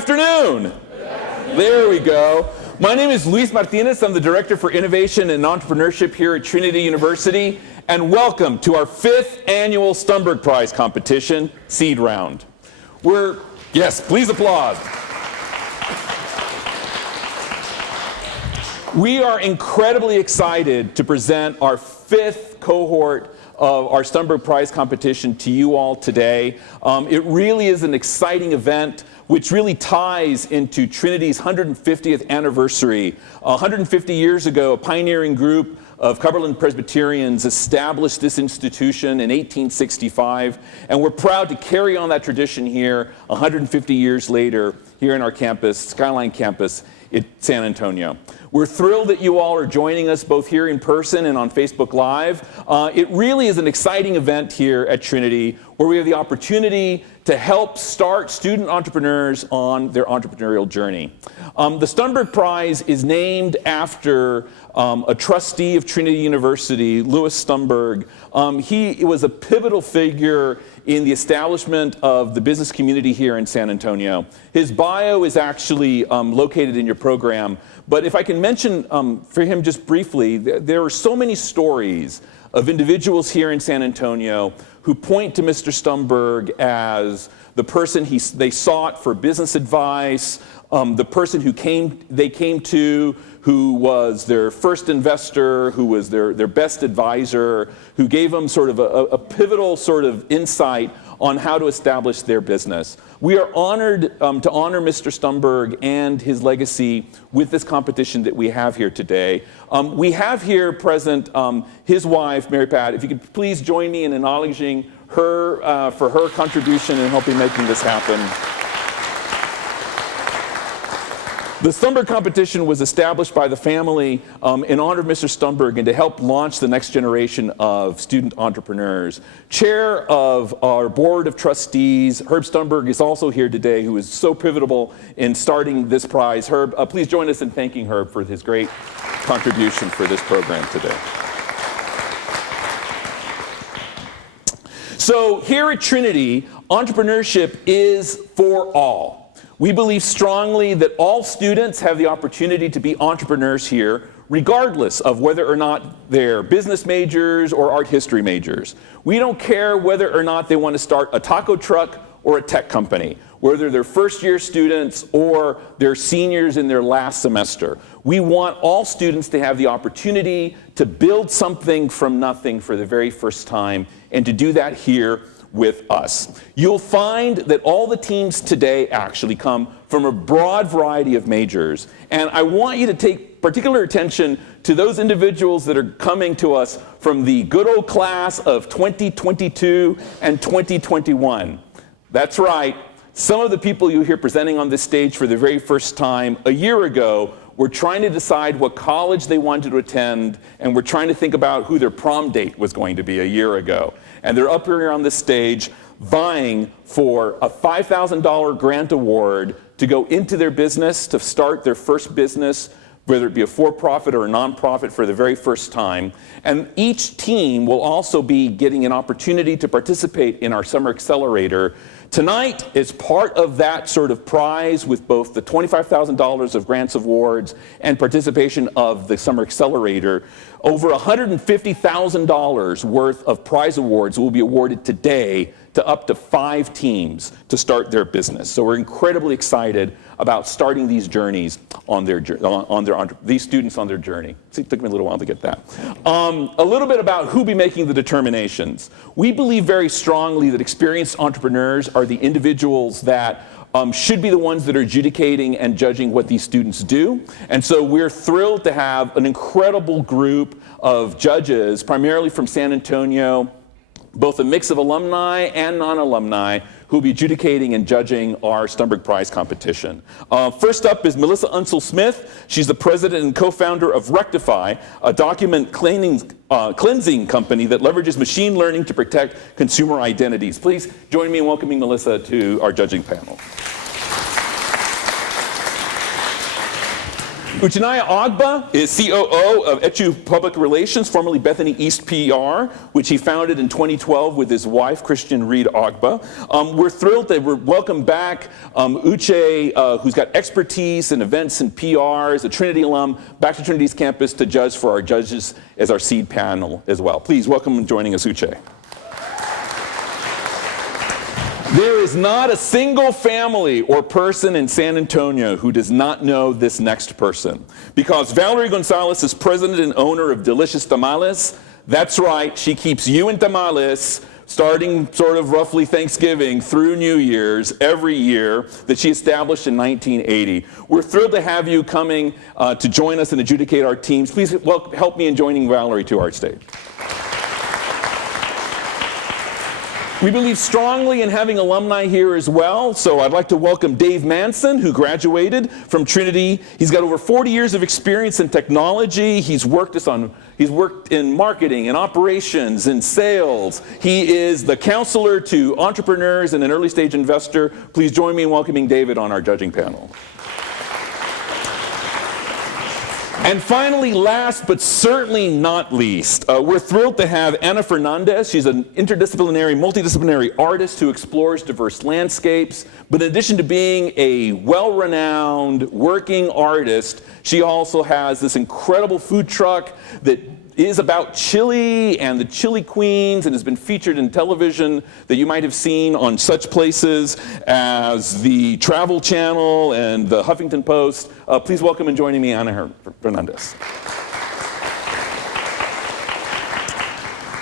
afternoon. There we go. My name is Luis Martinez. I'm the Director for Innovation and Entrepreneurship here at Trinity University. And welcome to our 5th annual Stumberg Prize Competition Seed Round. Yes, please applaud. We are incredibly excited to present our 5th cohort of our Stumberg Prize Competition to you all today. It really is an exciting event which really ties into Trinity's 150th anniversary. 150 years ago, a pioneering group of Cumberland Presbyterians established this institution in 1865, and we're proud to carry on that tradition here 150 years later here in our campus, Skyline campus in San Antonio. We're thrilled that you all are joining us both here in person and on Facebook Live. It really is an exciting event here at Trinity where we have the opportunity to help start student entrepreneurs on their entrepreneurial journey. The Stumberg Prize is named after a trustee of Trinity University, Louis Stumberg. He was a pivotal figure in the establishment of the business community here in San Antonio. His bio is actually located in your program, but if I can mention for him just briefly, there are so many stories of individuals here in San Antonio who point to Mr. Stumberg as the person they sought for business advice, the person they came to who was their first investor, who was their best advisor, who gave them sort of a pivotal sort of insight on how to establish their business. We are honored to honor Mr. Stumberg and his legacy with this competition that we have here today. We have here present his wife, Mary Pat. If you could please join me in acknowledging her for her contribution in helping making this happen. The Stumberg Competition was established by the family in honor of Mr. Stumberg and to help launch the next generation of student entrepreneurs. Chair of our Board of Trustees, Herb Stumberg, is also here today, who is so pivotal in starting this prize. Herb, please join us in thanking Herb for his great contribution for this program today. So here at Trinity, entrepreneurship is for all. We believe strongly that all students have the opportunity to be entrepreneurs here, regardless of whether or not they're business majors or art history majors. We don't care whether or not they want to start a taco truck or a tech company, whether they're first-year students or they're seniors in their last semester. We want all students to have the opportunity to build something from nothing for the very first time, and to do that here with us. You'll find that all the teams today actually come from a broad variety of majors, and I want you to take particular attention to those individuals that are coming to us from the good old class of 2022 and 2021. That's right, some of the people you hear presenting on this stage for the very first time a year ago were trying to decide what college they wanted to attend, and were trying to think about who their prom date was going to be a year ago. And they're up here on this stage vying for a $5,000 grant award to go into their business, to start their first business, whether it be a for-profit or a non-profit, for the very first time. And each team will also be getting an opportunity to participate in our Summer Accelerator. Tonight is part of that sort of prize, with both the $25,000 of grants awards and participation of the Summer Accelerator. Over $150,000 worth of prize awards will be awarded today to up to 5 teams to start their business. So we're incredibly excited about starting these journeys on these students on their journey. See, it took me a little while to get that. A little bit about who be making the determinations. We believe very strongly that experienced entrepreneurs are the individuals that should be the ones that are adjudicating and judging what these students do. And so we're thrilled to have an incredible group of judges, primarily from San Antonio, both a mix of alumni and non-alumni, who will be adjudicating and judging our Stumberg Prize Competition. First up is Melissa Unsell-Smith. She's the president and co-founder of Rectify, a document cleansing company that leverages machine learning to protect consumer identities. Please join me in welcoming Melissa to our judging panel. Uchennaya Ogba is COO of EHCÜ Public Relations, formerly Bethany East PR, which he founded in 2012 with his wife, Christian Reed Ogba. We're thrilled that we're welcome back Uche, who's got expertise in events and PR, as a Trinity alum, back to Trinity's campus to judge for our judges as our seed panel as well. Please welcome joining us, Uche. There is not a single family or person in San Antonio who does not know this next person. Because Valerie Gonzalez is president and owner of Delicious Tamales. That's right, she keeps you in tamales starting sort of roughly Thanksgiving through New Year's every year that she established in 1980. We're thrilled to have you coming to join us and adjudicate our teams. Please help me in joining Valerie to our stage. We believe strongly in having alumni here as well, so I'd like to welcome Dave Mansen, who graduated from Trinity. He's got over 40 years of experience in technology. He's worked in marketing and operations and sales. He is the counselor to entrepreneurs and an early stage investor. Please join me in welcoming David on our judging panel. And finally, last but certainly not least, we're thrilled to have Ana Fernandez. She's an interdisciplinary, multidisciplinary artist who explores diverse landscapes. But in addition to being a well-renowned working artist, she also has this incredible food truck that is about chili and the chili queens and has been featured in television that you might have seen on such places as the Travel Channel and the Huffington Post. Please welcome and joining me, Ana Fernandez.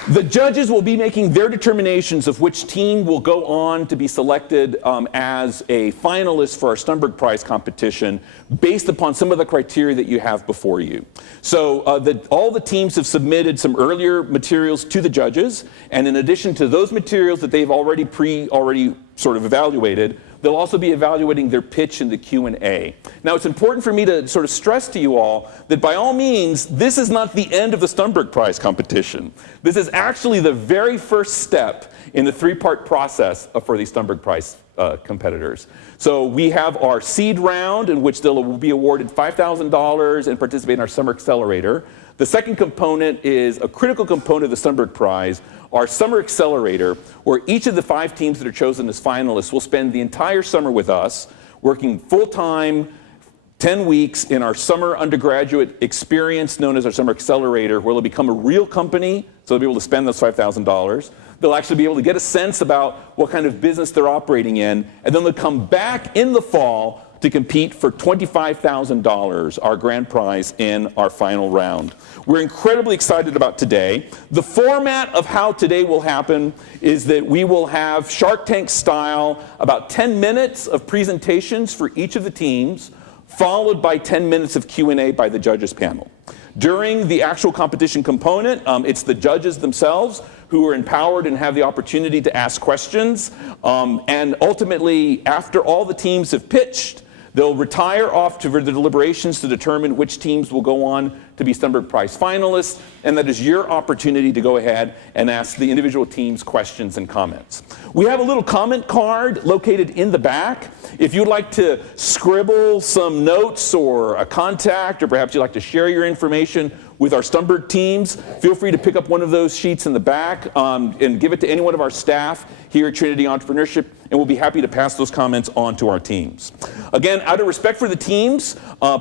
The judges will be making their determinations of which team will go on to be selected as a finalist for our Stumberg Prize competition based upon some of the criteria that you have before you. So all the teams have submitted some earlier materials to the judges, and in addition to those materials that they've already sort of evaluated, they'll also be evaluating their pitch in the Q&A. Now, it's important for me to sort of stress to you all that by all means, this is not the end of the Stumberg Prize competition. This is actually the very first step in the three-part process for the Stumberg Prize competitors. So we have our seed round, in which they'll be awarded $5,000 and participate in our Summer Accelerator. The second component is a critical component of the Stumberg Prize, our Summer Accelerator, where each of the 5 teams that are chosen as finalists will spend the entire summer with us, working full-time, 10 weeks in our summer undergraduate experience known as our Summer Accelerator, where they'll become a real company, so they'll be able to spend those $5,000. They'll actually be able to get a sense about what kind of business they're operating in, and then they'll come back in the fall to compete for $25,000, our grand prize in our final round. We're incredibly excited about today. The format of how today will happen is that we will have Shark Tank style, about 10 minutes of presentations for each of the teams, followed by 10 minutes of Q&A by the judges panel. During the actual competition component, it's the judges themselves who are empowered and have the opportunity to ask questions. And ultimately, after all the teams have pitched, they'll retire off to the deliberations to determine which teams will go on to be Stumberg Prize finalists, and that is your opportunity to go ahead and ask the individual teams questions and comments. We have a little comment card located in the back. If you'd like to scribble some notes or a contact, or perhaps you'd like to share your information with our Stumberg teams, feel free to pick up one of those sheets in the back and give it to any one of our staff here at Trinity Entrepreneurship, and we'll be happy to pass those comments on to our teams. Again, out of respect for the teams,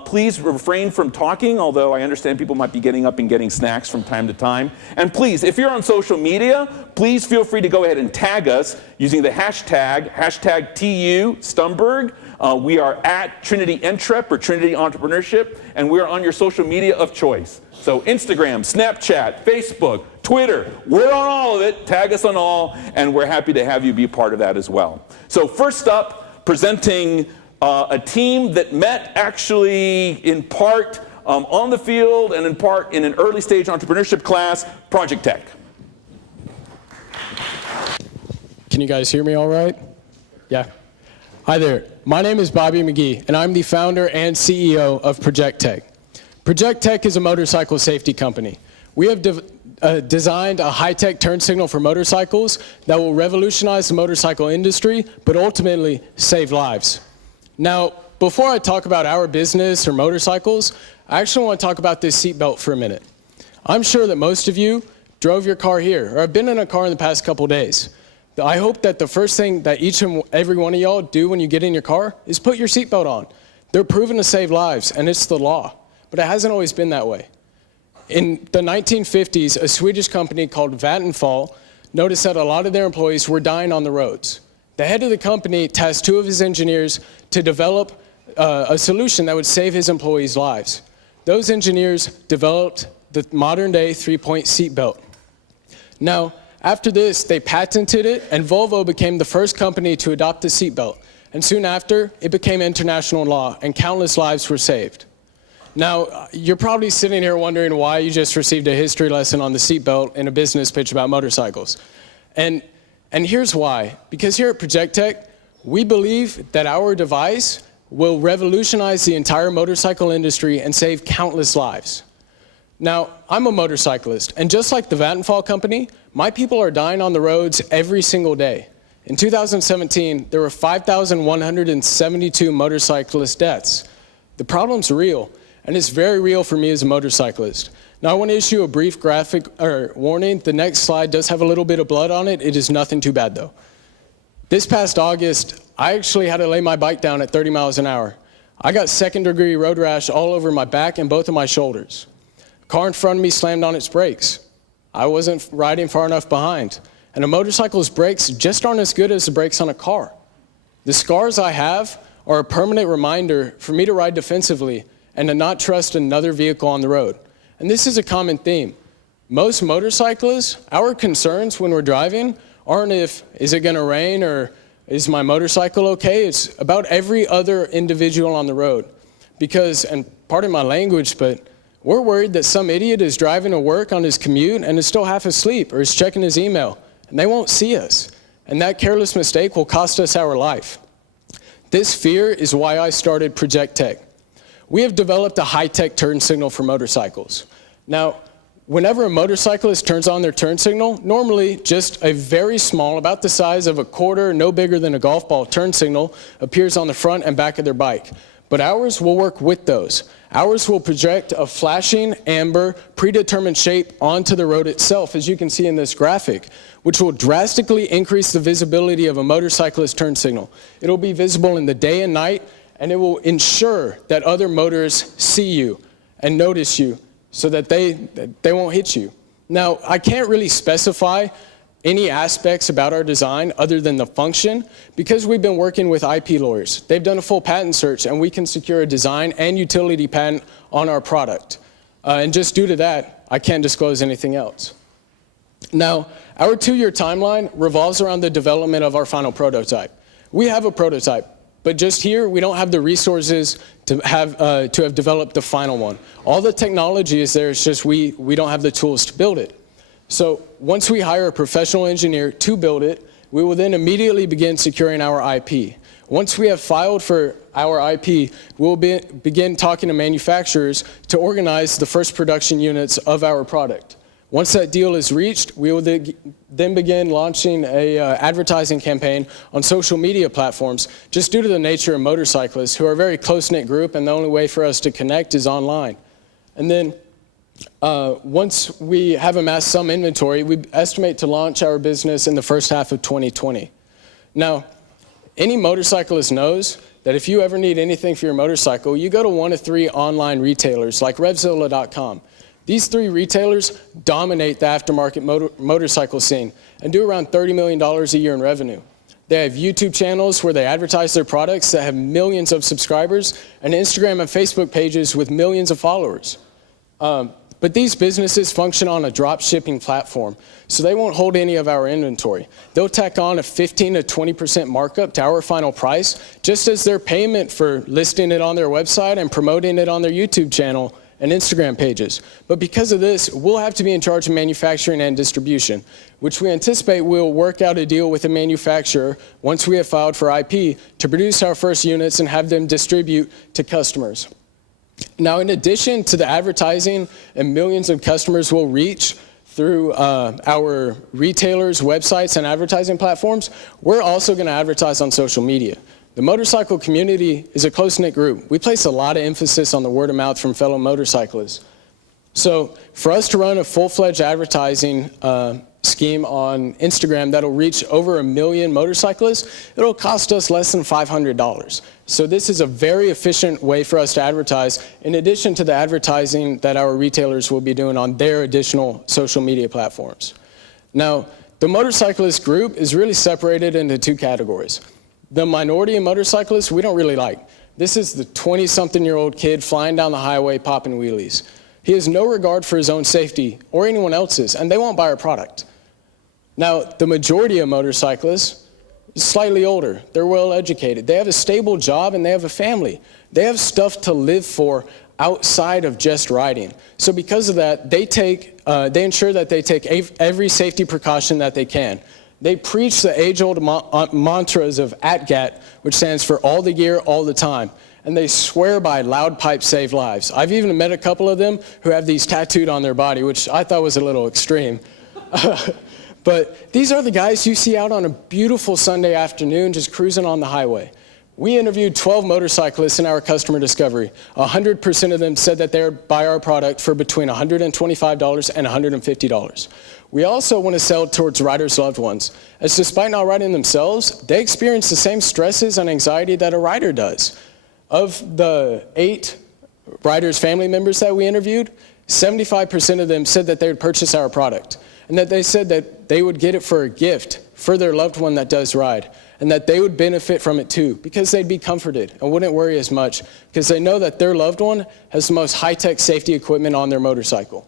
please refrain from talking, although I understand people might be getting up and getting snacks from time to time. And please, if you're on social media, please feel free to go ahead and tag us using the hashtag #TU Stumberg. We are at Trinity Entrep or Trinity Entrepreneurship, and we are on your social media of choice. So Instagram, Snapchat, Facebook, Twitter, we're on all of it. Tag us on all, and we're happy to have you be a part of that as well. So first up, presenting a team that met actually in part on the field and in part in an early stage entrepreneurship class, Project Tech. Can you guys hear me all right? Yeah. Hi there. My name is Bobby McGee, and I'm the founder and CEO of Project Tech. Project Tech is a motorcycle safety company. We have designed a high-tech turn signal for motorcycles that will revolutionize the motorcycle industry, but ultimately save lives. Now, before I talk about our business or motorcycles, I actually want to talk about this seatbelt for a minute. I'm sure that most of you drove your car here, or have been in a car in the past couple days. I hope that the first thing that each and every one of y'all do when you get in your car is put your seatbelt on. They're proven to save lives, and it's the law. But it hasn't always been that way. In the 1950s, a Swedish company called Vattenfall noticed that a lot of their employees were dying on the roads. The head of the company tasked 2 of his engineers to develop a solution that would save his employees' lives. Those engineers developed the modern-day 3-point seatbelt. Now, after this, they patented it, and Volvo became the first company to adopt the seatbelt. And soon after, it became international law, and countless lives were saved. Now, you're probably sitting here wondering why you just received a history lesson on the seatbelt in a business pitch about motorcycles. And here's why. Because here at Project Tech, we believe that our device will revolutionize the entire motorcycle industry and save countless lives. Now, I'm a motorcyclist, and just like the Vattenfall company, my people are dying on the roads every single day. In 2017, there were 5,172 motorcyclist deaths. The problem's real, and it's very real for me as a motorcyclist. Now, I want to issue a brief warning. The next slide does have a little bit of blood on it. It is nothing too bad, though. This past August, I actually had to lay my bike down at 30 miles an hour. I got second-degree road rash all over my back and both of my shoulders. A car in front of me slammed on its brakes. I wasn't riding far enough behind. And a motorcycle's brakes just aren't as good as the brakes on a car. The scars I have are a permanent reminder for me to ride defensively and to not trust another vehicle on the road. And this is a common theme. Most motorcyclists, our concerns when we're driving aren't is it gonna rain or is my motorcycle okay? It's about every other individual on the road. Because, and pardon my language, but we're worried that some idiot is driving to work on his commute and is still half asleep or is checking his email, and they won't see us. And that careless mistake will cost us our life. This fear is why I started Project Tech. We have developed a high-tech turn signal for motorcycles. Now, whenever a motorcyclist turns on their turn signal, normally just a very small, about the size of a quarter, no bigger than a golf ball turn signal appears on the front and back of their bike. But ours will work with those. Ours will project a flashing, amber, predetermined shape onto the road itself, as you can see in this graphic, which will drastically increase the visibility of a motorcyclist turn signal. It'll be visible in the day and night, and it will ensure that other motorists see you and notice you so that they won't hit you. Now, I can't really specify any aspects about our design other than the function because we've been working with IP lawyers. They've done a full patent search, and we can secure a design and utility patent on our product. And just due to that, I can't disclose anything else. Now, our 2-year timeline revolves around the development of our final prototype. We have a prototype, but just here, we don't have the resources to have developed the final one. All the technology is there, it's just we don't have the tools to build it. So once we hire a professional engineer to build it, we will then immediately begin securing our IP. Once we have filed for our IP, we'll begin talking to manufacturers to organize the first production units of our product. Once that deal is reached, we will then begin launching an advertising campaign on social media platforms, just due to the nature of motorcyclists, who are a very close-knit group, and the only way for us to connect is online. And then once we have amassed some inventory, we estimate to launch our business in the first half of 2020. Now, any motorcyclist knows that if you ever need anything for your motorcycle, you go to one of 3 online retailers like Revzilla.com. These 3 retailers dominate the aftermarket motorcycle scene and do around $30 million a year in revenue. They have YouTube channels where they advertise their products that have millions of subscribers, and Instagram and Facebook pages with millions of followers. But these businesses function on a drop shipping platform, so they won't hold any of our inventory. They'll tack on a 15 to 20% markup to our final price, just as their payment for listing it on their website and promoting it on their YouTube channel and Instagram pages. But because of this, we'll have to be in charge of manufacturing and distribution, which we anticipate we'll work out a deal with a manufacturer once we have filed for IP to produce our first units and have them distribute to customers. Now, in addition to the advertising and millions of customers we'll reach through our retailers, websites, and advertising platforms, we're also going to advertise on social media. The motorcycle community is a close-knit group. We place a lot of emphasis on the word of mouth from fellow motorcyclists. So for us to run a full-fledged advertising scheme on Instagram that'll reach over 1 million motorcyclists, it'll cost us less than $500. So this is a very efficient way for us to advertise, in addition to the advertising that our retailers will be doing on their additional social media platforms. Now, the motorcyclist group is really separated into 2 categories. The minority of motorcyclists we don't really like. This is the 20-something-year-old kid flying down the highway popping wheelies. He has no regard for his own safety or anyone else's, and they won't buy our product. Now, the majority of motorcyclists is slightly older. They're well educated. They have a stable job and they have a family. They have stuff to live for outside of just riding. So because of that, they ensure that they take every safety precaution that they can. They preach the age-old mantras of ATGAT, which stands for all the gear, all the time. And they swear by loud pipes save lives. I've even met a couple of them who have these tattooed on their body, which I thought was a little extreme. But these are the guys you see out on a beautiful Sunday afternoon just cruising on the highway. We interviewed 12 motorcyclists in our customer discovery. 100% of them said that they would buy our product for between $125 and $150. We also want to sell towards riders' loved ones, as despite not riding themselves, they experience the same stresses and anxiety that a rider does. Of the 8 riders' family members that we interviewed, 75% of them said that they would purchase our product, and that they said that they would get it for a gift for their loved one that does ride, and that they would benefit from it too, because they'd be comforted and wouldn't worry as much, because they know that their loved one has the most high-tech safety equipment on their motorcycle.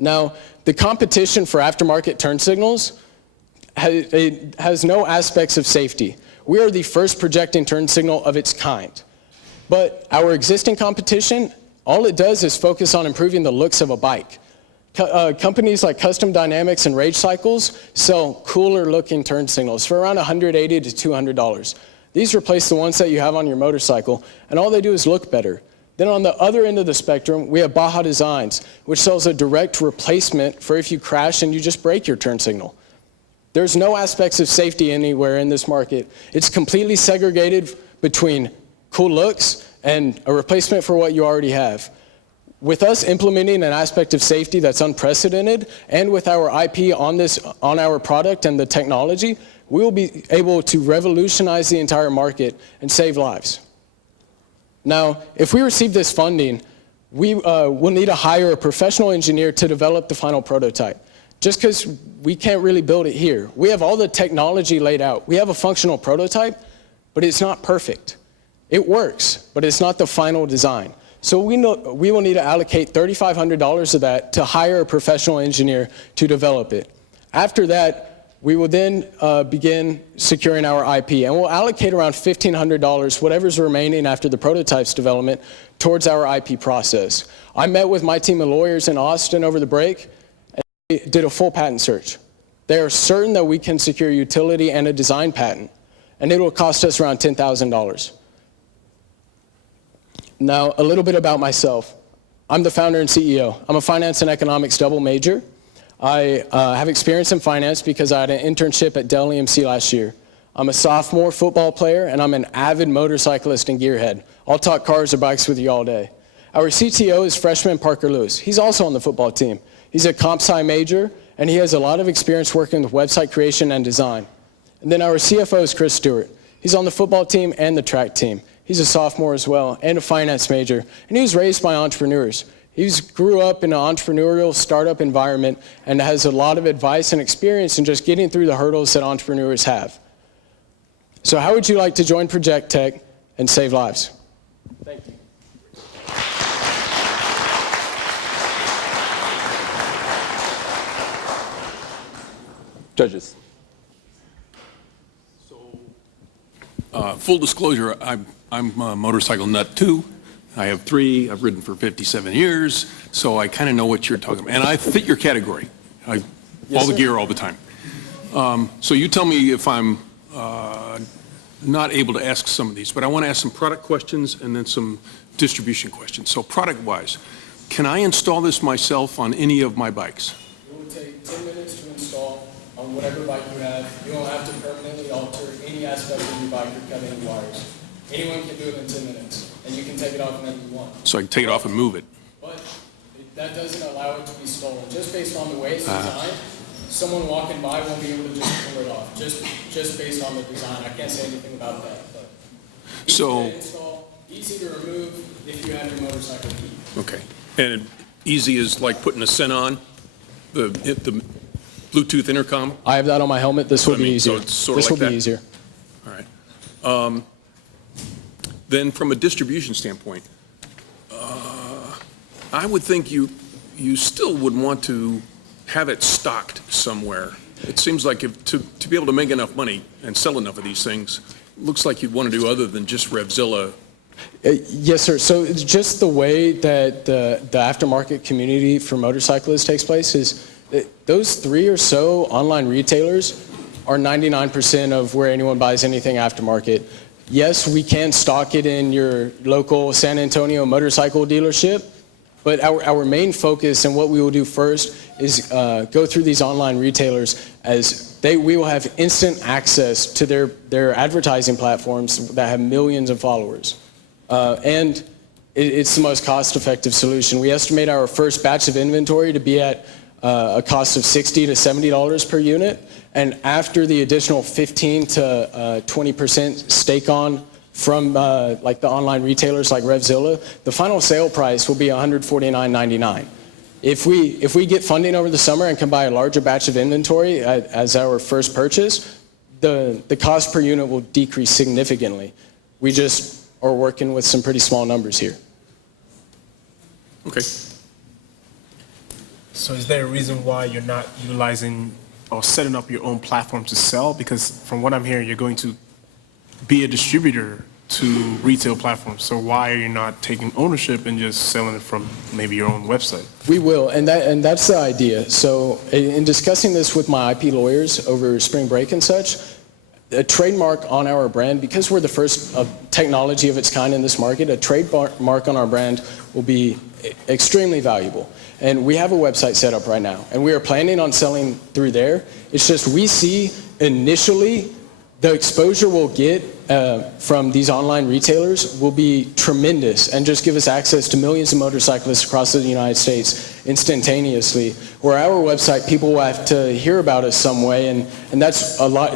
Now, the competition for aftermarket turn signals has no aspects of safety. We are the first projecting turn signal of its kind. But our existing competition, all it does is focus on improving the looks of a bike. Companies like Custom Dynamics and Rage Cycles sell cooler looking turn signals for around $180 to $200. These replace the ones that you have on your motorcycle, and all they do is look better. Then on the other end of the spectrum, we have Baja Designs, which sells a direct replacement for if you crash and you just break your turn signal. There's no aspects of safety anywhere in this market. It's completely segregated between cool looks and a replacement for what you already have. With us implementing an aspect of safety that's unprecedented, and with our IP on our product and the technology, we will be able to revolutionize the entire market and save lives. Now, if we receive this funding, we will need to hire a professional engineer to develop the final prototype, just because we can't really build it here. We have all the technology laid out. We have a functional prototype, but it's not perfect. It works, but it's not the final design. So we will need to allocate $3,500 of that to hire a professional engineer to develop it. After that, we will then begin securing our IP, and we'll allocate around $1,500, whatever's remaining after the prototype's development, towards our IP process. I met with my team of lawyers in Austin over the break, and they did a full patent search. They are certain that we can secure utility and a design patent, and it will cost us around $10,000. Now, a little bit about myself. I'm the founder and CEO. I'm a finance and economics double major. I have experience in finance because I had an internship at Dell EMC last year. I'm a sophomore football player, and I'm an avid motorcyclist and gearhead. I'll talk cars or bikes with you all day. Our CTO is freshman Parker Lewis. He's also on the football team. He's a comp sci major, and he has a lot of experience working with website creation and design. And then our CFO is Chris Stewart. He's on the football team and the track team. He's a sophomore as well, and a finance major, and he was raised by entrepreneurs. He grew up in an entrepreneurial startup environment and has a lot of advice and experience in just getting through the hurdles that entrepreneurs have. So how would you like to join Project Tech and save lives? Thank you. Judges. Full disclosure, I'm a motorcycle nut too. I have 3. I've ridden for 57 years, so I kind of know what you're talking about. And I fit your category. All the gear all the time. So you tell me if I'm not able to ask some of these, but I want to ask some product questions and then some distribution questions. So product-wise, can I install this myself on any of my bikes? It will take 10 minutes to install on whatever bike you have. You don't have to permanently alter any aspect of your bike or cut any wires. Anyone can do it in 10 minutes, and you can take it off whenever you want. So I can take it off and move it. But that doesn't allow it to be stolen. Just based on the way it's designed, someone walking by won't be able to just pull it off. Just based on the design. I can't say anything about that. But easy to install, easy to remove if you have your motorcycle key. Okay. And easy is like putting a SIN on, the Bluetooth intercom? I have that on my helmet. This will be easier. So it's sort of this like will be easier. All right. Then from a distribution standpoint, I would think you still would want to have it stocked somewhere. It seems like to be able to make enough money and sell enough of these things, looks like you'd want to do other than just Revzilla. Yes, sir. So it's just the way that the aftermarket community for motorcyclists takes place is those 3 or so online retailers are 99% of where anyone buys anything aftermarket. Yes, we can stock it in your local San Antonio motorcycle dealership, but our main focus and what we will do first is go through these online retailers as we will have instant access to their advertising platforms that have millions of followers. And it's the most cost-effective solution. We estimate our first batch of inventory to be at a cost of $60 to $70 per unit. And after the additional 15 to 20% stake on from like the online retailers like Revzilla, the final sale price will be $149.99. If we get funding over the summer and can buy a larger batch of inventory as our first purchase, the cost per unit will decrease significantly. We just are working with some pretty small numbers here. Okay. So is there a reason why you're not utilizing or setting up your own platform to sell? Because from what I'm hearing, you're going to be a distributor to retail platforms. So why are you not taking ownership and just selling it from maybe your own website? We will, and that's the idea. So in discussing this with my IP lawyers over spring break and such, a trademark on our brand, because we're the first technology of its kind in this market, a trademark on our brand will be extremely valuable. And we have a website set up right now, and we are planning on selling through there. It's just we see initially the exposure we'll get from these online retailers will be tremendous and just give us access to millions of motorcyclists across the United States instantaneously. Where our website, people will have to hear about us some way, and that's a lot.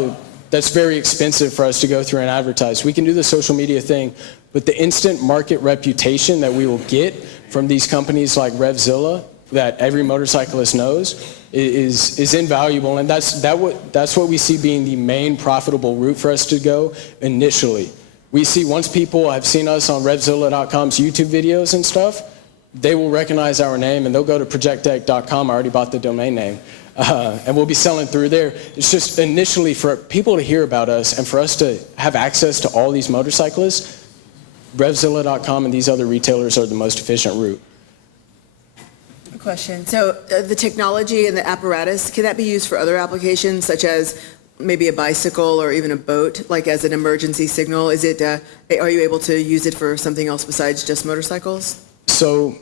That's very expensive for us to go through and advertise. We can do the social media thing, but the instant market reputation that we will get from these companies like Revzilla that every motorcyclist knows is invaluable, and that's what we see being the main profitable route for us to go initially. We see once people have seen us on Revzilla.com's YouTube videos and stuff, they will recognize our name and they'll go to projecttech.com. I already bought the domain name. And we'll be selling through there. It's just initially for people to hear about us and for us to have access to all these motorcyclists, Revzilla.com and these other retailers are the most efficient route. Question. So the technology and the apparatus, can that be used for other applications such as maybe a bicycle or even a boat, like as an emergency signal? Is it, are you able to use it for something else besides just motorcycles? So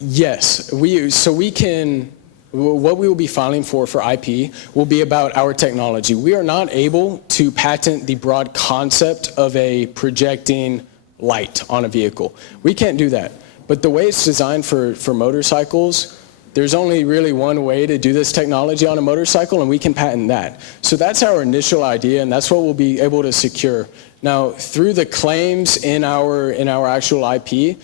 yes, we can, what we will be filing for IP will be about our technology. We are not able to patent the broad concept of a projecting light on a vehicle. We can't do that. But the way it's designed for motorcycles, there's only really one way to do this technology on a motorcycle, and we can patent that. So that's our initial idea, and that's what we'll be able to secure. Now, through the claims in our actual IP,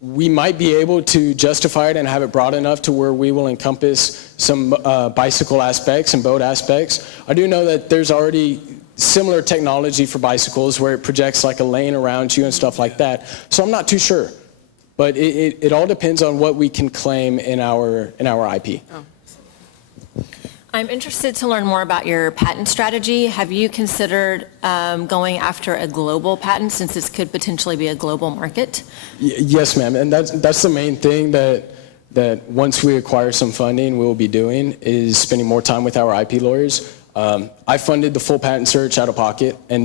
we might be able to justify it and have it broad enough to where we will encompass some bicycle aspects and boat aspects. I do know that there's already similar technology for bicycles where it projects like a lane around you and stuff like that. So I'm not too sure. But it all depends on what we can claim in our IP. Oh. I'm interested to learn more about your patent strategy. Have you considered going after a global patent, since this could potentially be a global market? Yes, ma'am, and that's the main thing that once we acquire some funding, we'll be doing is spending more time with our IP lawyers. I funded the full patent search out of pocket, and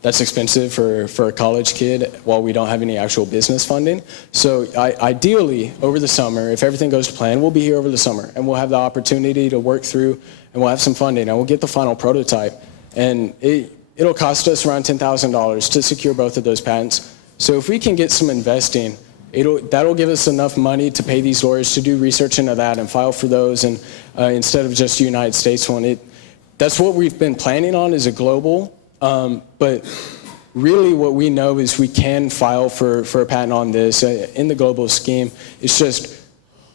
that's expensive for a college kid while we don't have any actual business funding. So ideally, over the summer, if everything goes to plan, we'll be here over the summer and we'll have the opportunity to work through and we'll have some funding and we'll get the final prototype And it'll cost us around $10,000 to secure both of those patents. So if we can get some investing, that'll give us enough money to pay these lawyers to do research into that and file for those, and instead of just a United States one. That's what we've been planning on, is a global, but really what we know is we can file for a patent on this in the global scheme. It's just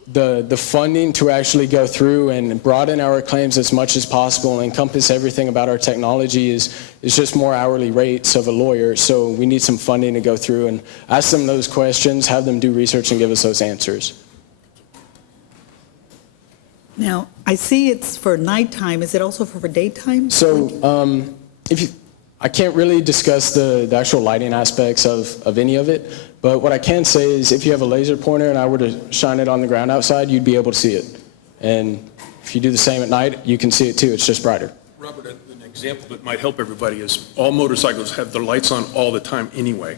the funding to actually go through and broaden our claims as much as possible and encompass everything about our technology is just more hourly rates of a lawyer. So we need some funding to go through and ask them those questions, have them do research and give us those answers. Now, I see it's for nighttime. Is it also for daytime? So I can't really discuss the actual lighting aspects of any of it, but what I can say is if you have a laser pointer and I were to shine it on the ground outside, you'd be able to see it. And if you do the same at night, you can see it too. It's just brighter. Robert, an example that might help everybody is all motorcycles have their lights on all the time anyway.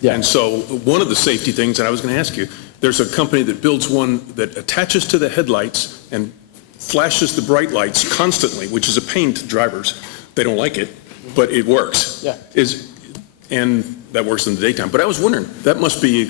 Yeah. And so one of the safety things, and I was going to ask you, there's a company that builds one that attaches to the headlights and flashes the bright lights constantly, which is a pain to drivers. They don't like it, but it works. Yeah. And that works in the daytime. But I was wondering, that must be,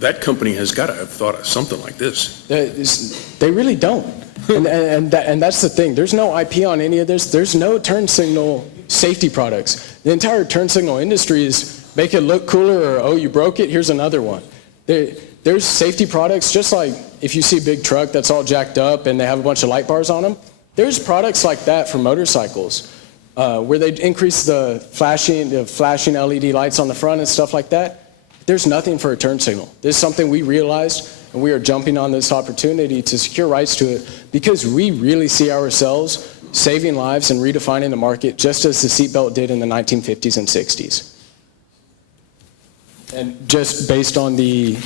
that company has got to have thought of something like this. They really don't. And that's the thing. There's no IP on any of this. There's no turn signal safety products. The entire turn signal industry is make it look cooler, or, oh, you broke it, here's another one. There's safety products, just like if you see a big truck that's all jacked up and they have a bunch of light bars on them, there's products like that for motorcycles. Where they increase the flashing LED lights on the front and stuff like that. There's nothing for a turn signal. This is something we realized, and we are jumping on this opportunity to secure rights to it because we really see ourselves saving lives and redefining the market just as the seatbelt did in the 1950s and 60s. And just based on the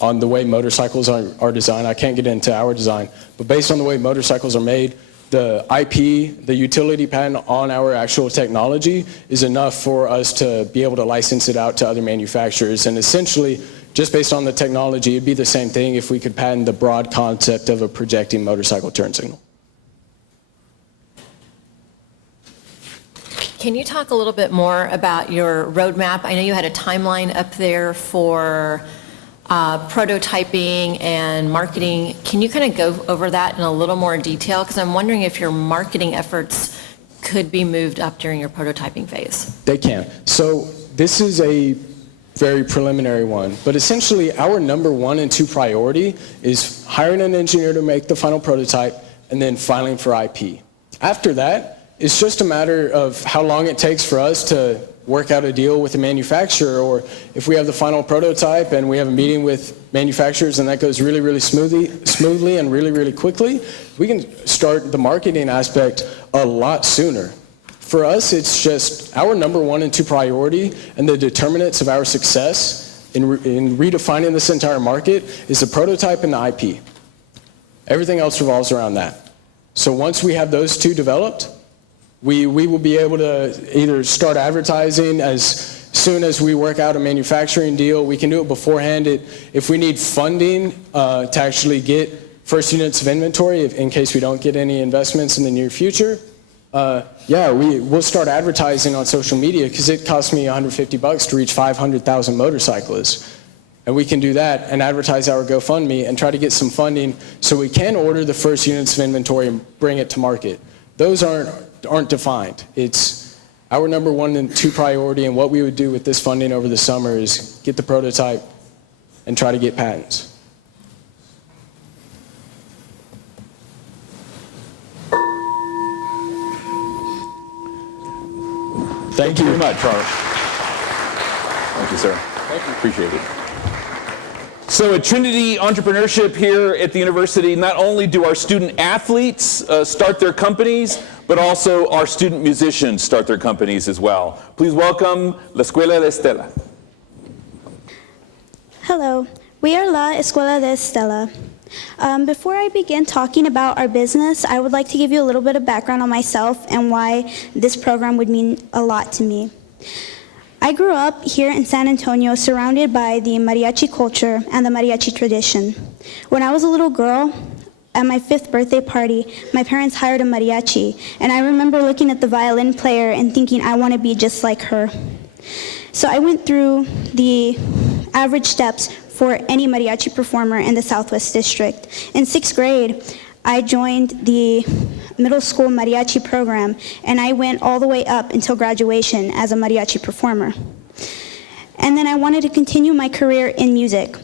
way motorcycles are designed, I can't get into our design, but based on the way motorcycles are made, the IP, the utility patent on our actual technology is enough for us to be able to license it out to other manufacturers. And essentially, just based on the technology, it'd be the same thing if we could patent the broad concept of a projecting motorcycle turn signal. Can you talk a little bit more about your roadmap? I know you had a timeline up there for prototyping and marketing. Can you kind of go over that in a little more detail? Because I'm wondering if your marketing efforts could be moved up during your prototyping phase. They can. So this is a very preliminary one, but essentially our number 1 and 2 priority is hiring an engineer to make the final prototype and then filing for IP. After that, it's just a matter of how long it takes for us to work out a deal with the manufacturer, or if we have the final prototype and we have a meeting with manufacturers and that goes really, really smoothly and really, really quickly, we can start the marketing aspect a lot sooner. For us, it's just our number 1 and 2 priority, and the determinants of our success in redefining this entire market is the prototype and the IP. Everything else revolves around that. So once we have those 2 developed, we will be able to either start advertising as soon as we work out a manufacturing deal. We can do it beforehand. If we need funding to actually get first units of inventory, in case we don't get any investments in the near future, we'll start advertising on social media because it costs me $150 to reach 500,000 motorcyclists. And we can do that and advertise our GoFundMe and try to get some funding so we can order the first units of inventory and bring it to market. Those aren't defined. It's our number 1 and 2 priority, and what we would do with this funding over the summer is get the prototype and try to get patents. Thank you very much, Robert. Thank you, sir. Thank you. Appreciate it. So at Trinity Entrepreneurship here at the university, not only do our student athletes start their companies, but also our student musicians start their companies as well. Please welcome La Escuela de Estela. Hello, we are La Escuela de Estela. Before I begin talking about our business, I would like to give you a little bit of background on myself and why this program would mean a lot to me. I grew up here in San Antonio surrounded by the mariachi culture and the mariachi tradition. When I was a little girl, at my 5th birthday party, my parents hired a mariachi, and I remember looking at the violin player and thinking, I want to be just like her. So I went through the average steps for any mariachi performer in the Southwest District. In 6th grade, I joined the middle school mariachi program, and I went all the way up until graduation as a mariachi performer. And then I wanted to continue my career in music.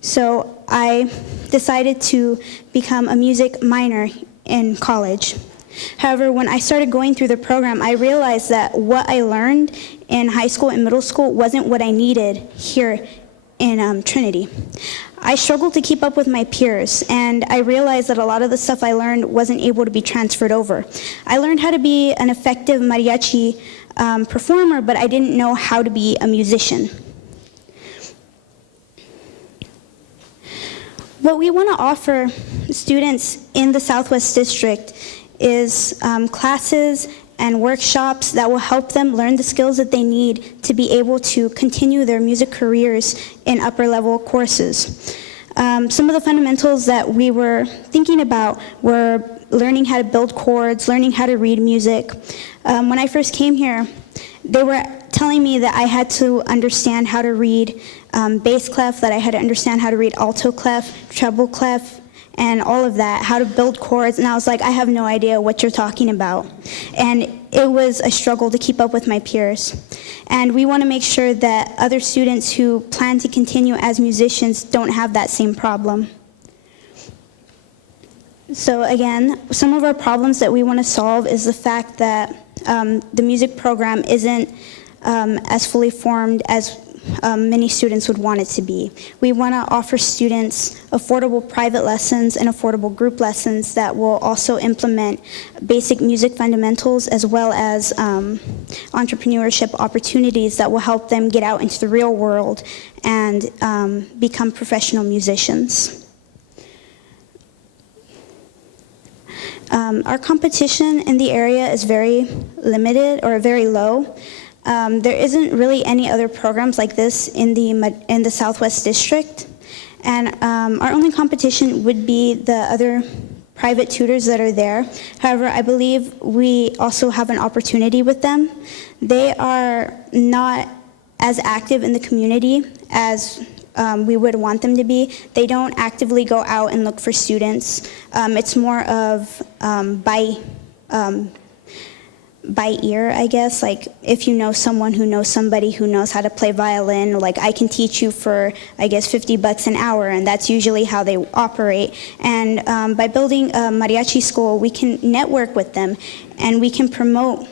So I decided to become a music minor in college. However, when I started going through the program, I realized that what I learned in high school and middle school wasn't what I needed here in Trinity. I struggled to keep up with my peers, and I realized that a lot of the stuff I learned wasn't able to be transferred over. I learned how to be an effective mariachi performer, but I didn't know how to be a musician. What we want to offer students in the Southwest District is classes and workshops that will help them learn the skills that they need to be able to continue their music careers in upper level courses. Some of the fundamentals that we were thinking about were learning how to build chords, learning how to read music. When I first came here, they were telling me that I had to understand how to read bass clef, that I had to understand how to read alto clef, treble clef, and all of that, how to build chords, and I was like, I have no idea what you're talking about. And it was a struggle to keep up with my peers. And we want to make sure that other students who plan to continue as musicians don't have that same problem. So again, some of our problems that we want to solve is the fact that the music program isn't as fully formed as many students would want it to be. We want to offer students affordable private lessons and affordable group lessons that will also implement basic music fundamentals as well as entrepreneurship opportunities that will help them get out into the real world and become professional musicians. Our competition in the area is very limited or very low. There isn't really any other programs like this in the Southwest District, and our only competition would be the other private tutors that are there. However, I believe we also have an opportunity with them. They are not as active in the community as we would want them to be. They don't actively go out and look for students. It's more of by ear, I guess. Like, if you know someone who knows somebody who knows how to play violin, like, I can teach you for, I guess, $50 an hour, and that's usually how they operate. And by building a mariachi school, we can network with them, and we can promote,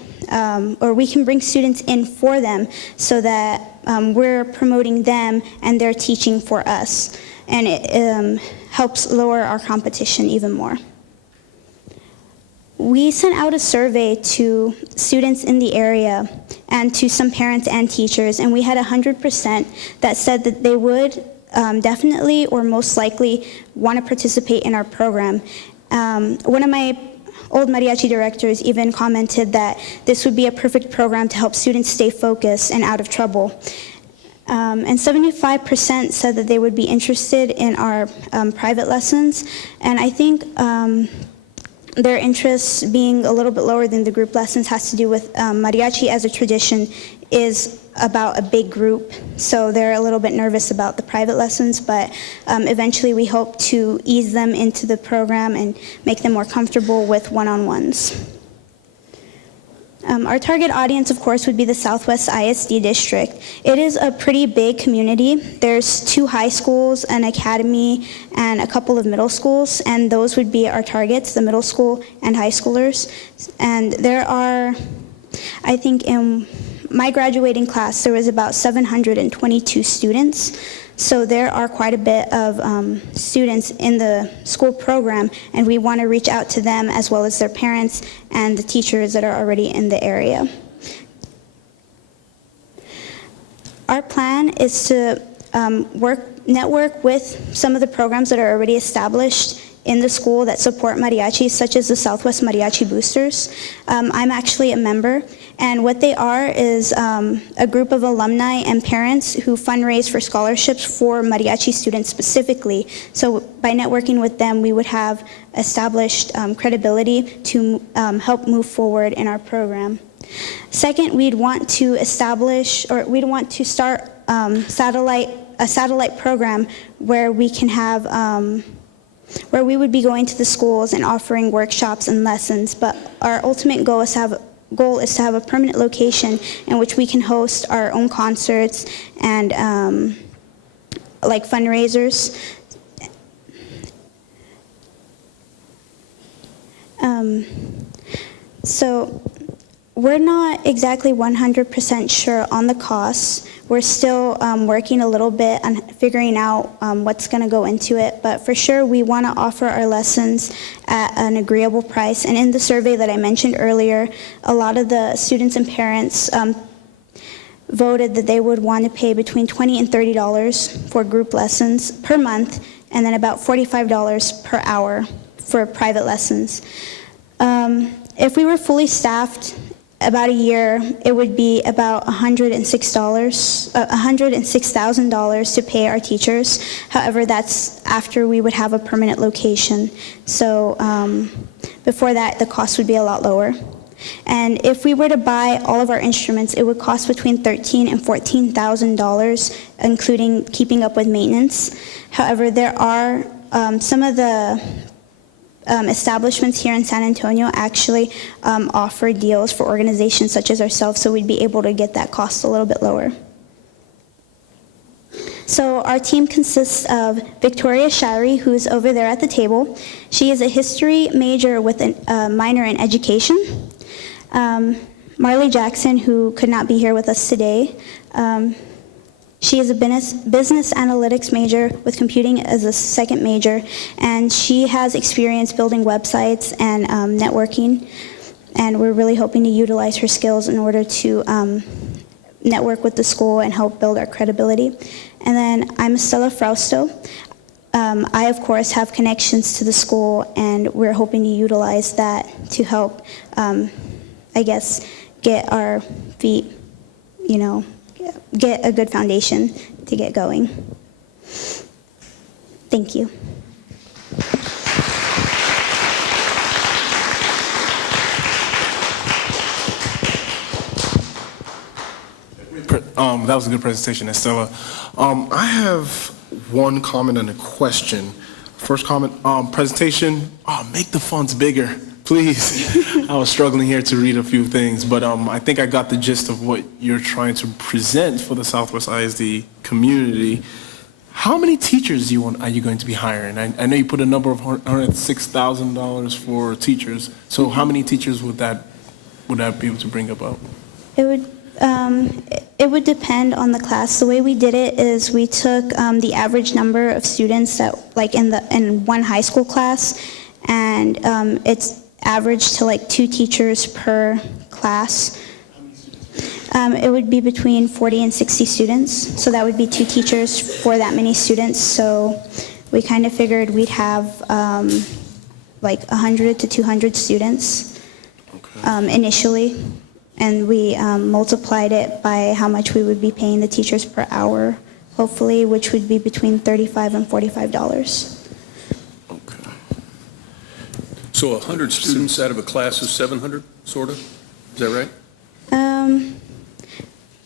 or we can bring students in for them so that we're promoting them and they're teaching for us. And it helps lower our competition even more. We sent out a survey to students in the area and to some parents and teachers, and we had 100% that said that they would definitely or most likely want to participate in our program. One of my old mariachi directors even commented that this would be a perfect program to help students stay focused and out of trouble. And 75% said that they would be interested in our private lessons, and I think their interests being a little bit lower than the group lessons has to do with mariachi as a tradition is about a big group, so they're a little bit nervous about the private lessons, but eventually we hope to ease them into the program and make them more comfortable with one-on-ones. Our target audience, of course, would be the Southwest ISD District. It is a pretty big community. There's 2 high schools, an academy, and a couple of middle schools, and those would be our targets, the middle school and high schoolers. And there are, I think in my graduating class, there was about 722 students. So there are quite a bit of students in the school program, and we want to reach out to them as well as their parents and the teachers that are already in the area. Our plan is to network with some of the programs that are already established in the school that support mariachis, such as the Southwest Mariachi Boosters. I'm actually a member, and what they are is a group of alumni and parents who fundraise for scholarships for mariachi students specifically. So by networking with them, we would have established credibility to help move forward in our program. Second, we'd want to start a satellite program where we can have, where we would be going to the schools and offering workshops and lessons, but our ultimate goal is to have a permanent location in which we can host our own concerts and like fundraisers. So we're not exactly 100% sure on the costs. We're still working a little bit on figuring out what's going to go into it, but for sure we want to offer our lessons at an agreeable price. And in the survey that I mentioned earlier, a lot of the students and parents voted that they would want to pay between $20 and $30 for group lessons per month, and then about $45 per hour for private lessons. If we were fully staffed, about a year, it would be about $106,000 to pay our teachers. However, that's after we would have a permanent location. So before that, the cost would be a lot lower. And if we were to buy all of our instruments, it would cost between $13,000 and $14,000, including keeping up with maintenance. However, there are some of the establishments here in San Antonio actually offer deals for organizations such as ourselves, so we'd be able to get that cost a little bit lower. So our team consists of Victoria Shirey, who's over there at the table. She is a history major with a minor in education. Marley Jackson, who could not be here with us today. She is a business analytics major with computing as a second major, and she has experience building websites and networking, and we're really hoping to utilize her skills in order to network with the school and help build our credibility. And then I'm Estella Frausto. I, of course, have connections to the school, and we're hoping to utilize that to help, I guess, get our feet, get a good foundation to get going. Thank you. That was a good presentation, Estella. I have one comment and a question. First comment, presentation, make the fonts bigger, please. I was struggling here to read a few things, but I think I got the gist of what you're trying to present for the Southwest ISD community. How many teachers are you going to be hiring? I know you put a number of $106,000 for teachers. So how many teachers would that be able to bring about? It would depend on the class. The way we did it is we took the average number of students that, like in one high school class, and it's averaged to like 2 teachers per class. It would be between 40 and 60 students, so that would be 2 teachers for that many students. So we kind of figured we'd have like 100 to 200 students initially, and we multiplied it by how much we would be paying the teachers per hour, hopefully, which would be between $35 and $45. Okay. So 100 students out of a class of 700, sort of? Is that right?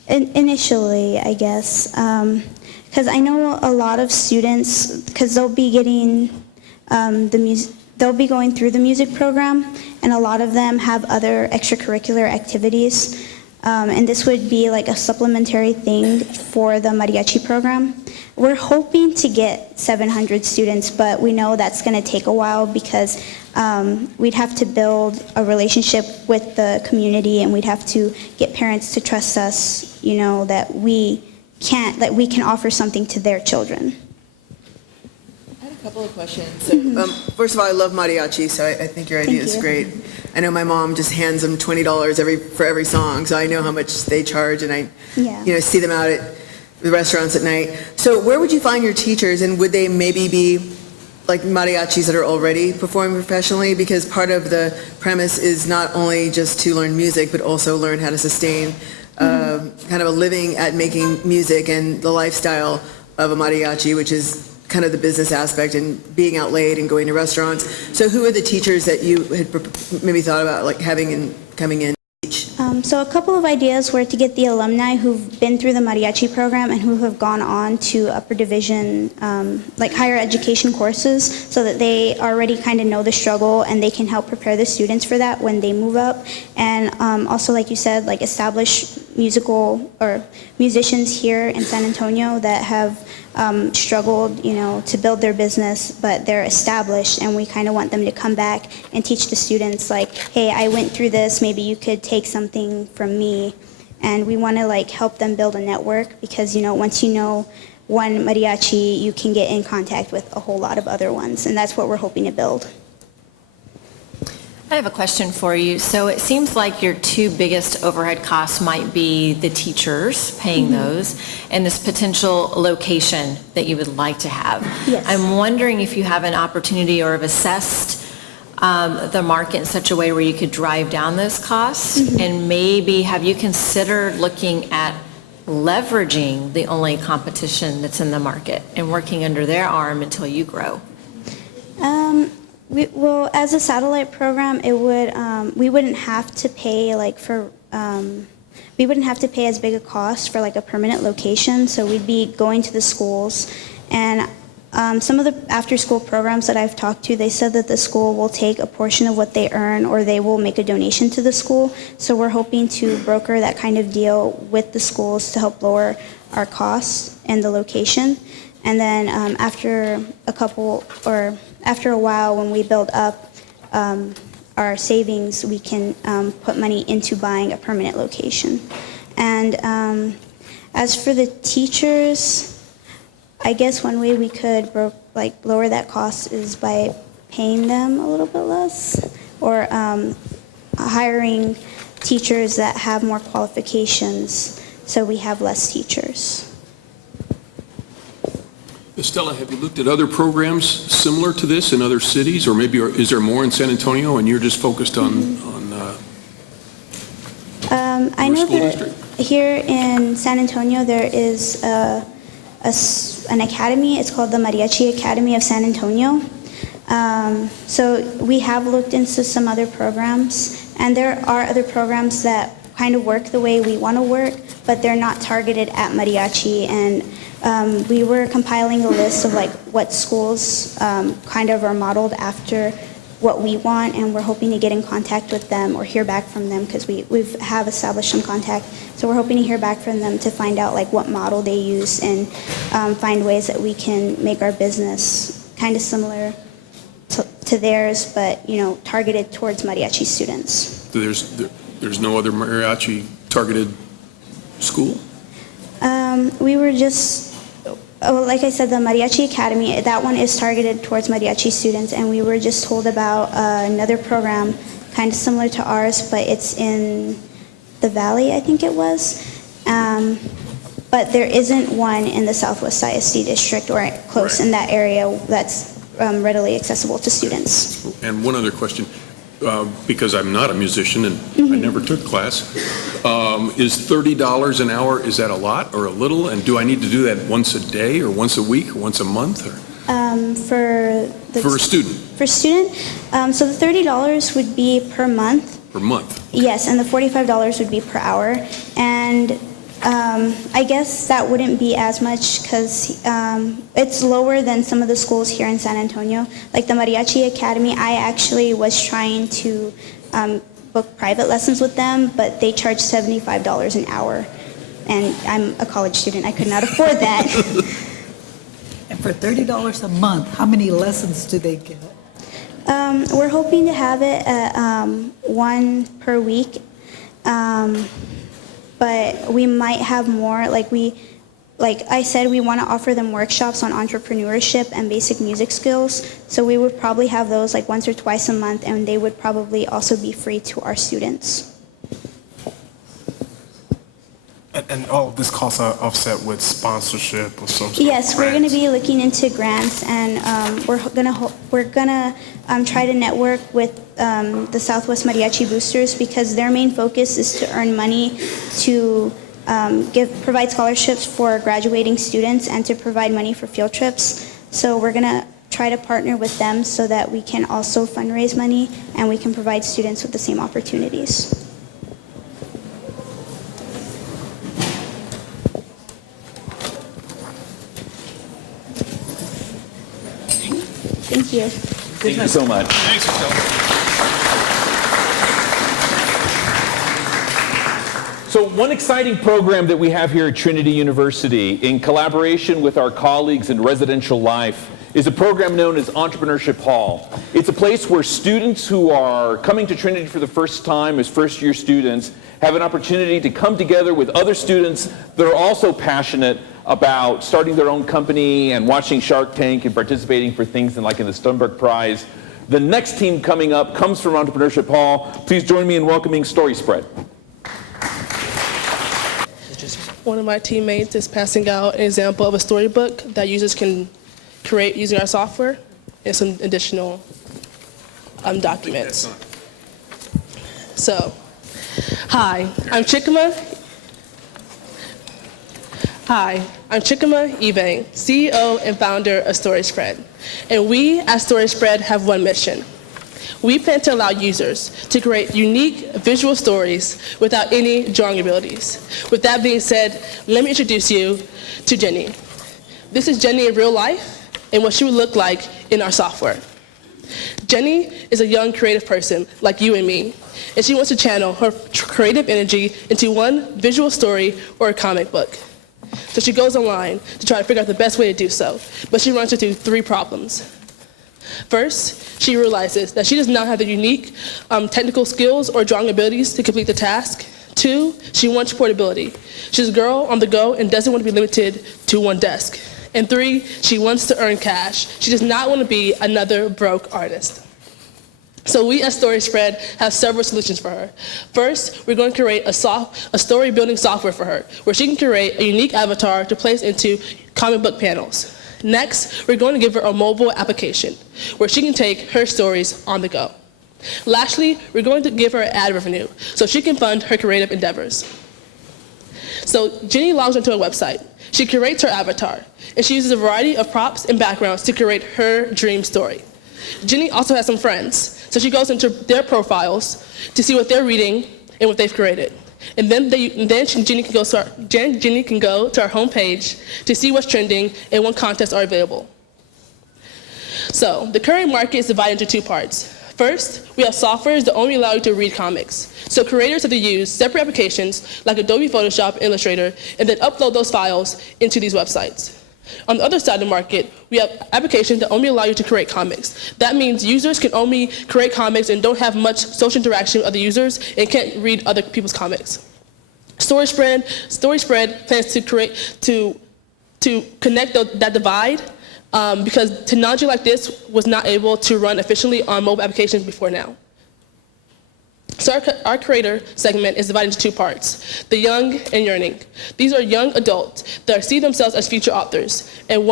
Initially, I guess, because I know a lot of students, because they'll be getting they'll be going through the music program, and a lot of them have other extracurricular activities, and this would be like a supplementary thing for the mariachi program. We're hoping to get 700 students, but we know that's going to take a while because we'd have to build a relationship with the community, and we'd have to get parents to trust us, that we can offer something to their children. I had a couple of questions. So, first of all, I love mariachi, so I think your idea is great. I know my mom just hands them $20 for every song, so I know how much they charge, and I see them out at the restaurants at night. So where would you find your teachers, and would they maybe be like mariachis that are already performing professionally? Because part of the premise is not only just to learn music, but also learn how to sustain kind of a living at making music and the lifestyle of a mariachi, which is kind of the business aspect and being out late and going to restaurants. So who are the teachers that you had maybe thought about like having and coming in? So a couple of ideas were to get the alumni who've been through the mariachi program and who have gone on to upper division, like higher education courses, so that they already kind of know the struggle and they can help prepare the students for that when they move up. And also, like you said, like establish musical or musicians here in San Antonio that have struggled, you know, to build their business, but they're established, and we kind of want them to come back and teach the students like, hey, I went through this, maybe you could take something from me. And we want to like help them build a network, because, you know, once you know one mariachi, you can get in contact with a whole lot of other ones, and that's what we're hoping to build. I have a question for you. So it seems like your two biggest overhead costs might be the teachers, paying those, and this potential location that you would like to have. Yes. I'm wondering if you have an opportunity or have assessed the market in such a way where you could drive down those costs, and maybe have you considered looking at leveraging the only competition that's in the market and working under their arm until you grow? Well, as a satellite program, it would we wouldn't have to pay like for we wouldn't have to pay as big a cost for like a permanent location. So we'd be going to the schools, and some of the after-school programs that I've talked to, they said that the school will take a portion of what they earn, or they will make a donation to the school. So we're hoping to broker that kind of deal with the schools to help lower our costs and the location. And then after a while, when we build up our savings, we can put money into buying a permanent location. And as for the teachers, I guess one way we could lower that cost is by paying them a little bit less, or hiring teachers that have more qualifications, so we have less teachers. Estella, have you looked at other programs similar to this in other cities, or maybe is there more in San Antonio and you're just focused on I your know school that district? here in San Antonio there is an academy. It's called the Mariachi Academy of San Antonio. So we have looked into some other programs, and there are other programs that kind of work the way we want to work, but they're not targeted at mariachi. And we were compiling a list of like what schools kind of are modeled after what we want, and we're hoping to get in contact with them or hear back from them, because we have established some contact. So we're hoping to hear back from them to find out like what model they use, and find ways that we can make our business kind of similar to theirs, but, you know, targeted towards mariachi students. There's no other mariachi targeted school? We were just, like I said, the Mariachi Academy, that one is targeted towards mariachi students, and we were just told about another program kind of similar to ours, but it's in the Valley, I think it was. But there isn't one in the Southwest ISD district or close in that area that's readily accessible to students. And one other question, because I'm not a musician and I never took class, is $30 an hour, is that a lot or a little? And do I need to do that once a day or once a week or once a month? Or? For a student? For student, so the $30 would be per month. Per month? Yes, and the $45 would be per hour. And I guess that wouldn't be as much, because it's lower than some of the schools here in San Antonio. Like the Mariachi Academy, I actually was trying to book private lessons with them, but they charge $75 an hour. And I'm a college student, I could not afford that. And for $30 a month, how many lessons do they get? We're hoping to have it at one per week. But we might have more. Like I said, we want to offer them workshops on entrepreneurship and basic music skills. So we would probably have those like once or twice a month, and they would probably also be free to our students. And all of this costs are offset with sponsorship or some sort Yes, of we're going to grants? be looking into grants, and we're gonna try to network with the Southwest Mariachi Boosters, because their main focus is to earn money to provide scholarships for graduating students and to provide money for field trips. So we're going to try to partner with them so that we can also fundraise money and we can provide students with the same opportunities. Thank you. Thank you so much. So one exciting program that we have here at Trinity University, in collaboration with our colleagues in residential life, is a program known as Entrepreneurship Hall. It's a place where students who are coming to Trinity for the first time as first-year students have an opportunity to come together with other students that are also passionate about starting their own company and watching Shark Tank and participating for things in the Stumberg Prize. The next team coming up comes from Entrepreneurship Hall. Please join me in welcoming Story Spread. One of my teammates is passing out an example of a storybook that users can create using our software and some additional documents. So, Hi, I'm Chikama Ibe, CEO and founder of StorySpread. And we at StorySpread have one mission. We plan to allow users to create unique visual stories without any drawing abilities. With that being said, let me introduce you to Jenny. This is Jenny in real life and what she would look like in our software. Jenny is a young creative person like you and me, and she wants to channel her creative energy into one visual story or a comic book. So she goes online to try to figure out the best way to do so, but she runs into 3 problems. First, she realizes that she does not have the unique technical skills or drawing abilities to complete the task. 2, she wants portability. She's a girl on the go and doesn't want to be limited to one desk. And 3, she wants to earn cash. She does not want to be another broke artist. So we at StorySpread have several solutions for her. First, we're going to create a story building software for her, where she can create a unique avatar to place into comic book panels. Next, we're going to give her a mobile application, where she can take her stories on the go. Lastly, we're going to give her ad revenue, so she can fund her creative endeavors. So Jenny logs into a website. She curates her avatar, and she uses a variety of props and backgrounds to create her dream story. Jenny also has some friends, so she goes into their profiles to see what they're reading and what they've created. And then Jenny can go to our homepage to see what's trending and what contests are available. So the current market is divided into 2 parts. First, we have softwares that only allow you to read comics. So creators have to use separate applications like Adobe Photoshop, Illustrator, and then upload those files into these websites. On the other side of the market, we have applications that only allow you to create comics. That means users can only create comics and don't have much social interaction with other users and can't read other people's comics. StorySpread plans to connect that divide because technology like this was not able to run efficiently on mobile applications before now. So our creator segment is divided into 2 parts, the young and yearning. These are young adults that see themselves as future authors and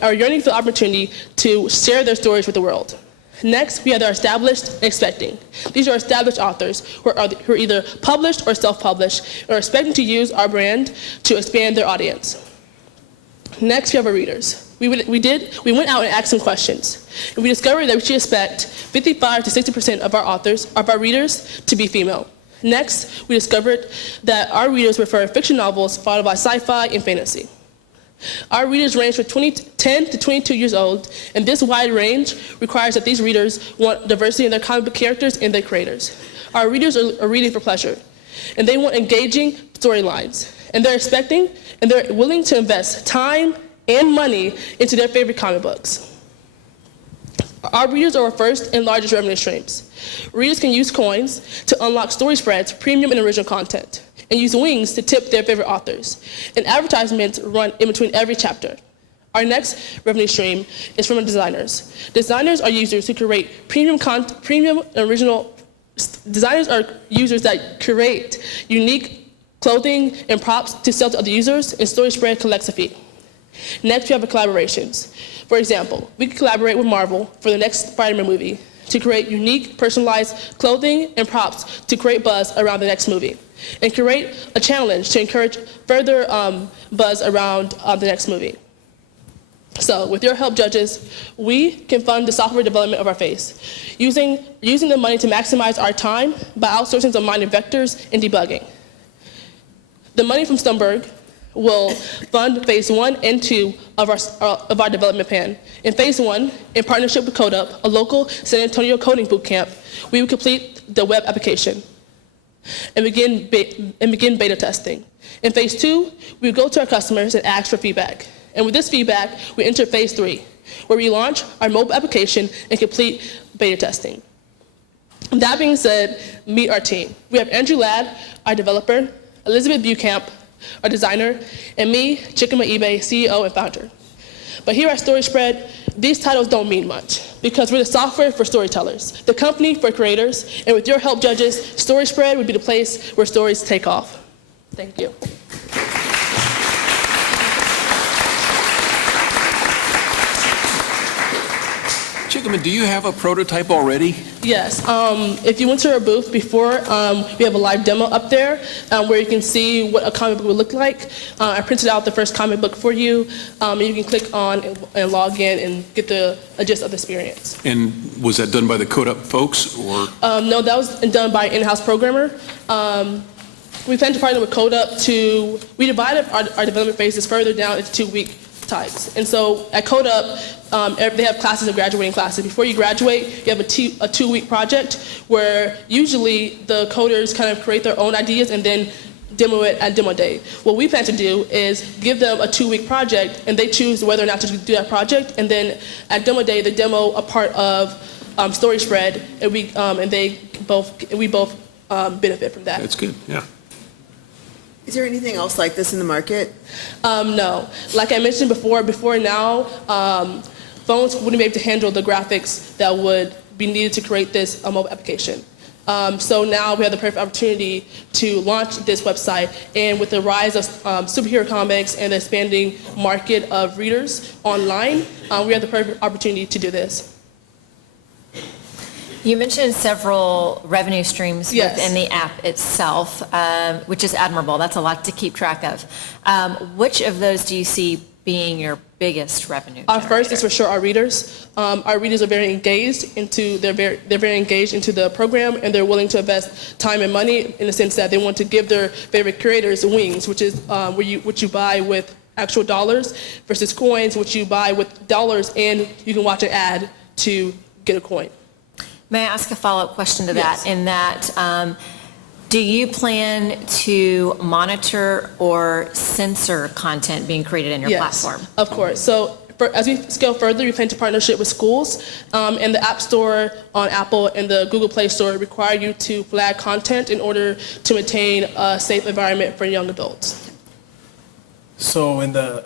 are yearning for the opportunity to share their stories with the world. Next, we have our established and expecting. These are established authors who are either published or self-published and are expecting to use our brand to expand their audience. Next, we have our readers. We went out and asked some questions, and we discovered that we should expect 55 to 60% of our readers to be female. Next, we discovered that our readers prefer fiction novels followed by sci-fi and fantasy. Our readers range from 10 to 22 years old, and this wide range requires that these readers want diversity in their comic book characters and their creators. Our readers are reading for pleasure, and they want engaging storylines, and they're willing to invest time and money into their favorite comic books. Our readers are our first and largest revenue streams. Readers can use coins to unlock StorySpread's premium and original content, and use wings to tip their favorite authors. And advertisements run in between every chapter. Our next revenue stream is from designers. Designers are users who create premium original. Designers are users that create unique clothing, and props to sell to other users, and StorySpread collects a fee. Next, we have our collaborations. For example, we can collaborate with Marvel for the next Spider-Man movie to create unique, personalized clothing and props to create buzz around the next movie, and create a challenge to encourage further buzz around the next movie. So, with your help, judges, we can fund the software development of our face, using the money to maximize our time by outsourcing some minor vectors and debugging. The money from Stumberg will fund phase 1 and 2 of our development plan. In phase 1, in partnership with CodeUp, a local San Antonio coding boot camp, we will complete the web application and begin beta testing. In phase 2, we will go to our customers and ask for feedback. And with this feedback, we enter phase 3, where we launch our mobile application and complete beta testing. That being said, meet our team. We have Andrew Ladd, our developer, Elizabeth Bucamp, our designer, and me, Chickama Ibe, CEO and founder. But here at StorySpread, these titles don't mean much, because we're the software for storytellers, the company for creators, and with your help, judges, StorySpread would be the place where stories take off. Thank you. Chickama, do you have a prototype already? Yes. If you went to our booth before, we have a live demo up there where you can see what a comic book would look like. I printed out the first comic book for you. You can click on and log in and get the gist of the experience. And was that done by the CodeUp folks, or? No, that was done by an in-house programmer. We plan to partner with CodeUp we divided our development phases further down into 2-week types. And so at CodeUp, they have classes of graduating classes. Before you graduate, you have a 2-week project where usually the coders kind of create their own ideas and then demo it at demo day. What we plan to do is give them a 2-week project, and they choose whether or not to do that project, and then at demo day, they demo a part of StorySpread, and we both benefit from that. That's good, yeah. Is there anything else like this in the market? No. Like I mentioned before now, phones wouldn't be able to handle the graphics that would be needed to create this mobile application. So now we have the perfect opportunity to launch this website, and with the rise of superhero comics and the expanding market of readers online, we have the perfect opportunity to do this. You mentioned several revenue streams Yes. within the app itself, which is admirable. That's a lot to keep track of. Which of those do you see being your biggest revenue Our generator? first is for sure our readers. Our readers are very engaged they're very engaged into the program, and they're willing to invest time and money in the sense that they want to give their favorite creators wings, which is what you buy with actual dollars, versus coins, which you buy with dollars and you can watch an ad to get a coin. May I ask a follow-up question to that? Yes. In that, do you plan to monitor or censor content being created in your platform? Yes, of course. So as we scale further, we plan to partnership with schools, and the App Store on Apple and the Google Play Store require you to flag content in order to maintain a safe environment for young adults. So in the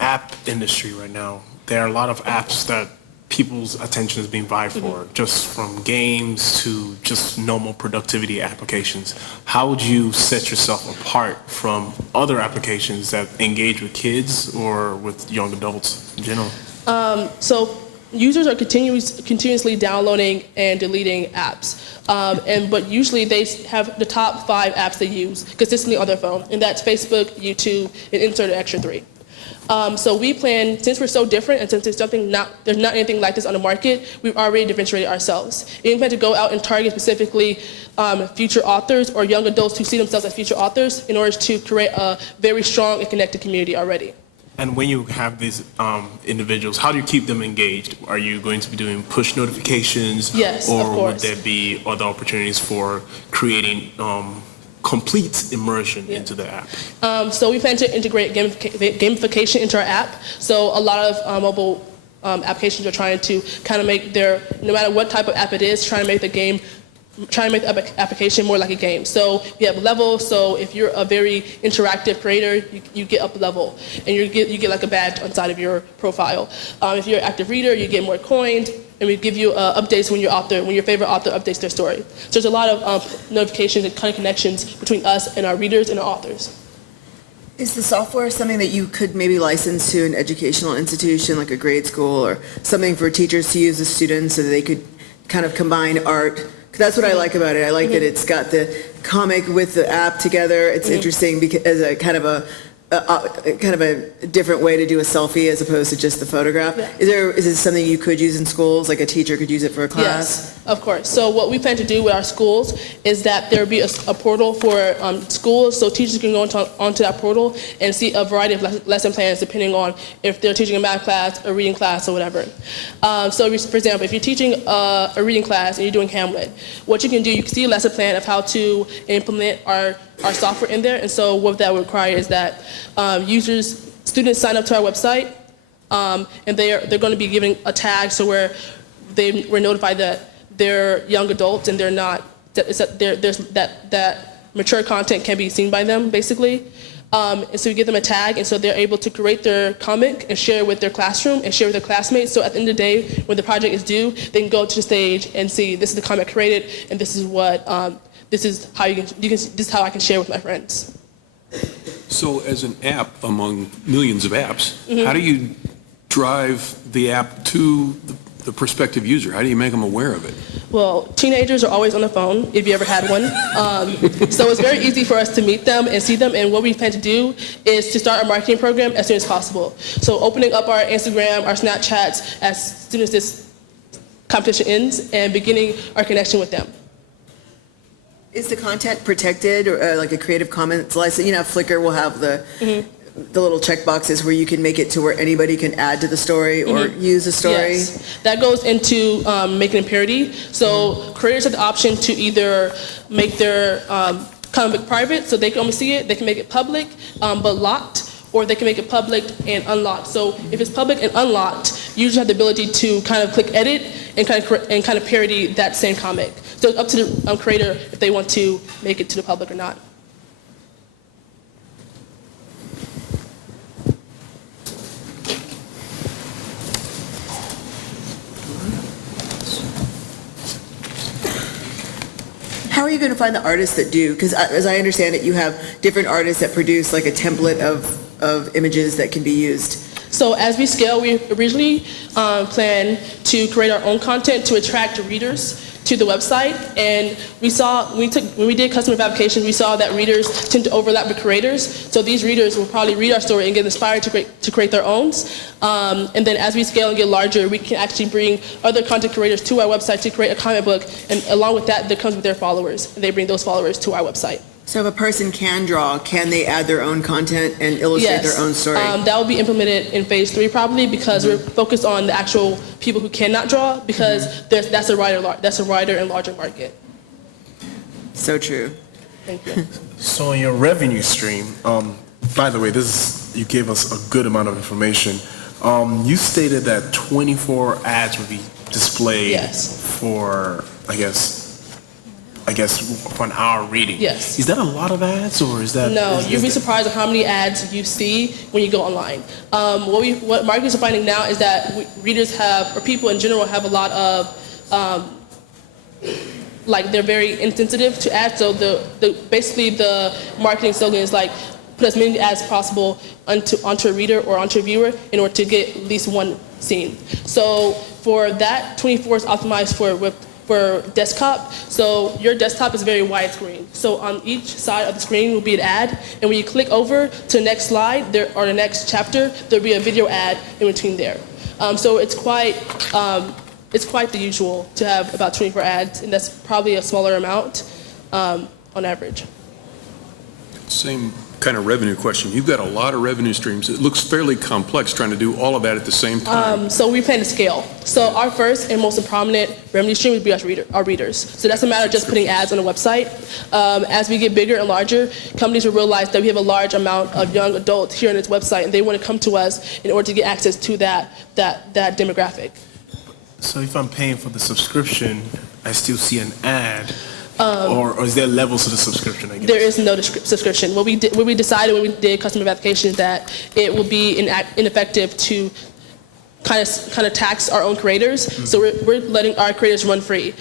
app industry right now, there are a lot of apps that people's attention is being vied for, just from games to just normal productivity applications. How would you set yourself apart from other applications that engage with kids or with young adults in general? So users are continuously downloading and deleting apps. But usually they have the top 5 apps they use consistently on their phone, and that's Facebook, YouTube, and insert an extra 3. So we plan, since we're so different and since there's not anything like this on the market, we've already differentiated ourselves. And we plan to go out and target specifically future authors or young adults who see themselves as future authors in order to create a very strong and connected community already. And when you have these individuals, how do you keep them engaged? Are you going to be doing push notifications? Yes, or of course. Or would there be other opportunities for creating complete immersion into the app? So we plan to integrate gamification into our app. So a lot of mobile applications are trying to kind of make no matter what type of app it is, trying to make the application more like a game. So we have levels. So if you're a very interactive creator, you get up a level, and you get like a badge inside of your profile. If you're an active reader, you get more coins, and we give you updates when your favorite author updates their story. So there's a lot of notifications and kind of connections between us and our readers and our authors. Is the software something that you could maybe license to an educational institution, like a grade school, or something for teachers to use as students so that they could kind of combine art? 'Cause that's what I like about it. I like that it's got the comic with the app together. It's interesting because as a kind of a different way to do a selfie as opposed to just the photograph. Yeah. Is this something you could use in schools, like a teacher could use it for a class? Yes, of course. So what we plan to do with our schools is that there will be a portal for schools, so teachers can go onto that portal and see a variety of lesson plans depending on if they're teaching a math class, a reading class, or whatever. So for example, if you're teaching a reading class and you're doing Hamlet, what you can do, you can see a lesson plan of how to implement our software in there. And so what that would require is that students sign up to our website, and they're going to be given a tag so where we're notified that they're young adults and they're not that mature content can be seen by them basically. And so we give them a tag, and so they're able to create their comic and share it with their classroom and share with their classmates. So at the end of the day, when the project is due, they can go to the stage and see this is the comic created, and this is what this is how this is how I can share with my friends. So as an app among millions of apps, how do you drive the app to the prospective user? How do you make them aware of it? Well, teenagers are always on the phone, if you ever had one. So it's very easy for us to meet them and see them, and what we plan to do is to start our marketing program as soon as possible. So opening up our Instagram, our Snapchats as soon as this competition ends and beginning our connection with them. Is the content protected, or like a Creative Commons license? You know, Flickr will have the little check boxes where you can make it to where anybody can add to the story or use a story. Yes, that goes into making it parody. So creators have the option to either make their comic private, so they can only see it. They can make it public, but locked, or they can make it public and unlocked. So if it's public and unlocked, you usually have the ability to kind of click edit and kind of parody that same comic. So it's up to the creator if they want to make it to the public or not. How are you going to find the artists that do? Because as I understand it, you have different artists that produce like a template of images that can be used. So as we scale, we originally planned to create our own content to attract readers to the website, and we saw when we did customer verification, we saw that readers tend to overlap with creators. So these readers will probably read our story and get inspired to create their own. And then as we scale and get larger, we can actually bring other content creators to our website to create a comic book, and along with that comes with their followers, and they bring those followers to our website. So if a person can draw, can they add their own content and illustrate their own story? That will be implemented in phase 3 probably, because we're focused on the actual people who cannot draw, because that's a wider and larger market. So true. Thank you. So in your revenue stream, by the way, you gave us a good amount of information. You stated that 24 ads would be displayed for, I guess for an hour reading. Yes. Is that a lot of ads, or is that? No, you'd be surprised at how many ads you see when you go online. What marketers are finding now is that readers have, or people in general have a lot of, they're very insensitive to ads. So basically the marketing slogan is like, put as many ads as possible onto a reader or onto a viewer in order to get at least one scene. So for that, 24 is optimized for desktop. So your desktop is very widescreen. So on each side of the screen will be an ad, and when you click over to the next slide or the next chapter, there'll be a video ad in between there. So it's quite the usual to have about 24 ads, and that's probably a smaller amount on average. Same kind of revenue question. You've got a lot of revenue streams. It looks fairly complex trying to do all of that at the same time. So we plan to scale. So our first and most prominent revenue stream would be our readers. So that's a matter of just putting ads on the website. As we get bigger and larger, companies will realize that we have a large amount of young adults here on this website, and they want to come to us in order to get access to that demographic. So if I'm paying for the subscription, I still see an ad. Or is there levels to the subscription, I guess? There is no subscription. What we decided when we did customer verification is that it will be ineffective to kind of tax our own creators. So we're letting our creators run free.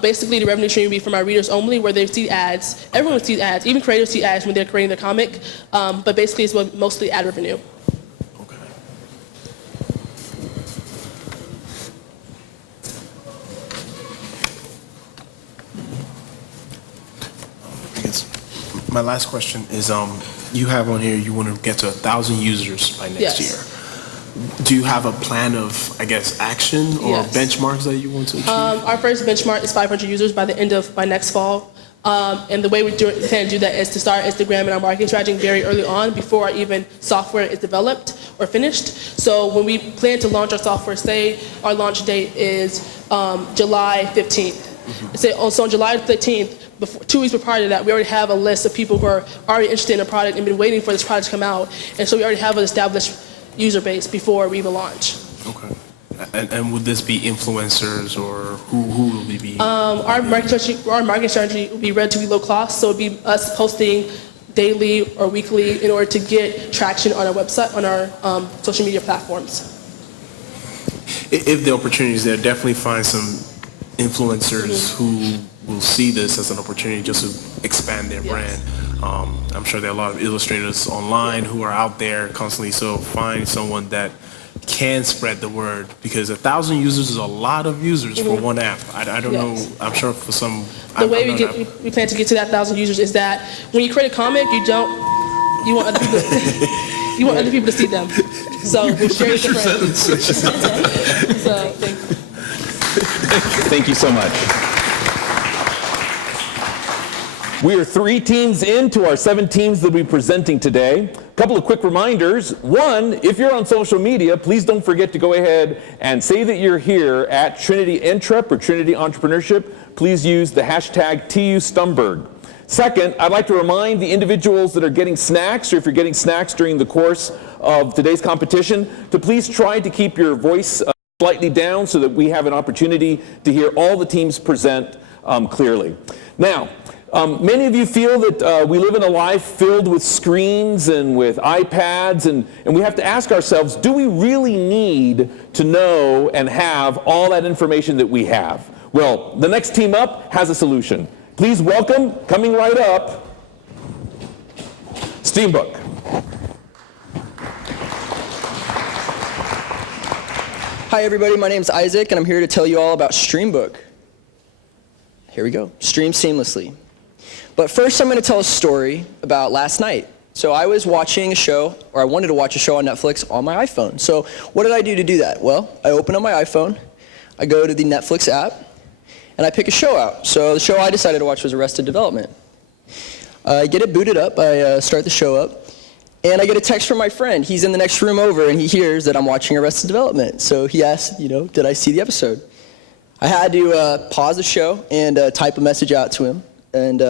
Basically, the revenue stream will be from our readers only, where they see ads. Everyone sees ads. Even creators see ads when they're creating their comic. But basically, it's mostly ad revenue. Okay. I guess my last question is, you have on here you want to get to 1,000 users by next year. Do you have a plan of, I guess, action or benchmarks that you want to achieve? Our first benchmark is 500 users by next fall. And the way we plan to do that is to start Instagram and our marketing strategy very early on, before our even software is developed or finished. So when we plan to launch our software, say our launch date is July 15th. So on July 15th, 2 weeks prior to that, we already have a list of people who are already interested in the product and been waiting for this product to come out. And so we already have an established user base before we even launch. Okay. And would this be influencers, or who will we be? Our marketing strategy will be relatively low cost, so it would be us posting daily or weekly in order to get traction on our website, on our social media platforms. If the opportunity is there, definitely find some influencers who will see this as an opportunity just to expand their brand. I'm sure there are a lot of illustrators online who are out there constantly, so find someone that can spread the word, because 1,000 users is a lot of users for one app. I don't know, I'm sure for some... The way we plan to get to that 1,000 users is that when you create a comic, you want other people you want other people to see them. So we'll share it with friends. So thank you. Thank you so much. We are 3 teams into our 7 teams that we'll be presenting today. A couple of quick reminders. One, if you're on social media, please don't forget to go ahead and say that you're here at Trinity Entrep or Trinity Entrepreneurship. Please use the hashtag #TUStumberg. Second, I'd like to remind the individuals that are getting snacks, or if you're getting snacks during the course of today's competition, to please try to keep your voice slightly down so that we have an opportunity to hear all the teams present clearly. Now, many of you feel that we live in a life filled with screens and with iPads, and we have to ask ourselves, do we really need to know and have all that information that we have? Well, the next team up has a solution. Please welcome, coming right up, Steambook. Hi everybody, my name is Isaac and I'm here to tell you all about Streambook. Here we go, stream seamlessly. But first I'm going to tell a story about last night. So I was watching a show, or I wanted to watch a show on Netflix on my iPhone. So what did I do to do that? Well, I open up my iPhone, I go to the Netflix app, and I pick a show out. So the show I decided to watch was Arrested Development. I get it booted up, I start the show up, and I get a text from my friend. He's in the next room over, and he hears that I'm watching Arrested Development. So he asks, did I see the episode? I had to pause the show and type a message out to him, and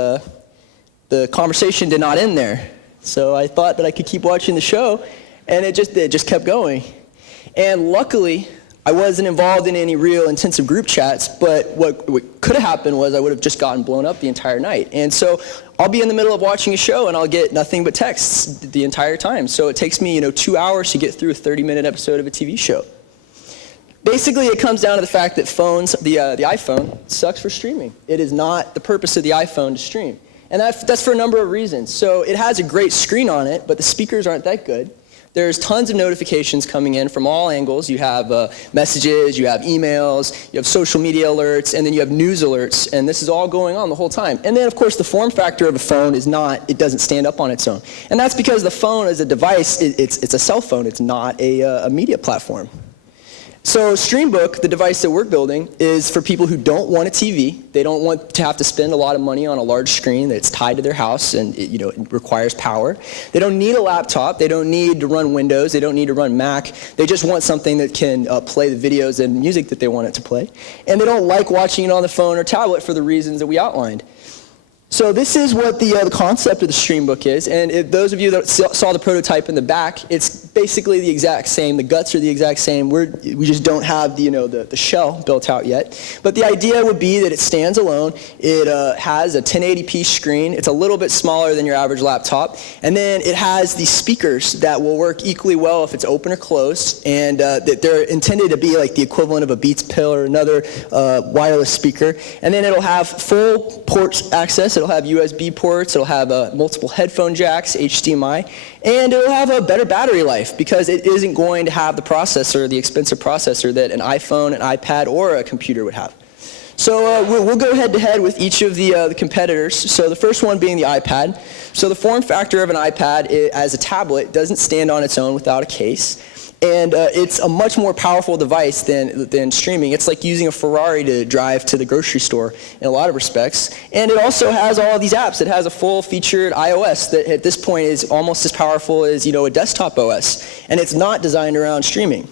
the conversation did not end there. So I thought that I could keep watching the show, and it just kept going. And luckily, I wasn't involved in any real intensive group chats, but what could have happened was I would have just gotten blown up the entire night. And so I'll be in the middle of watching a show and I'll get nothing but texts the entire time. So it takes me 2 hours to get through a 30-minute episode of a TV show. Basically, it comes down to the fact that phones, the iPhone, sucks for streaming. It is not the purpose of the iPhone to stream. And that's for a number of reasons. So it has a great screen on it, but the speakers aren't that good. There's tons of notifications coming in from all angles. You have messages, you have emails, you have social media alerts, and then you have news alerts, and this is all going on the whole time. And then, of course, the form factor of a phone it doesn't stand up on its own. And that's because the phone as a device, it's a cell phone. It's not a media platform. So Streambook, the device that we're building, is for people who don't want a TV. They don't want to have to spend a lot of money on a large screen that's tied to their house and it requires power. They don't need a laptop. They don't need to run Windows. They don't need to run Mac. They just want something that can play the videos and music that they want it to play. And they don't like watching it on the phone or tablet for the reasons that we outlined. So this is what the concept of the Streambook is, and those of you that saw the prototype in the back, it's basically the exact same. The guts are the exact same. We just don't have the shell built out yet. But the idea would be that it stands alone. It has a 1080p screen. It's a little bit smaller than your average laptop, and then it has these speakers that will work equally well if it's open or closed, and that they're intended to be like the equivalent of a Beats Pill or another wireless speaker. And then it'll have full port access. It'll have USB ports, it'll have multiple headphone jacks, HDMI, and it'll have a better battery life because it isn't going to have the processor, the expensive processor that an iPhone, an iPad, or a computer would have. So we'll go head to head with each of the competitors. So the first one being the iPad. So the form factor of an iPad as a tablet doesn't stand on its own without a case. And it's a much more powerful device than streaming. It's like using a Ferrari to drive to the grocery store in a lot of respects. And it also has all of these apps. It has a full-featured iOS that at this point is almost as powerful as a desktop OS. And it's not designed around streaming.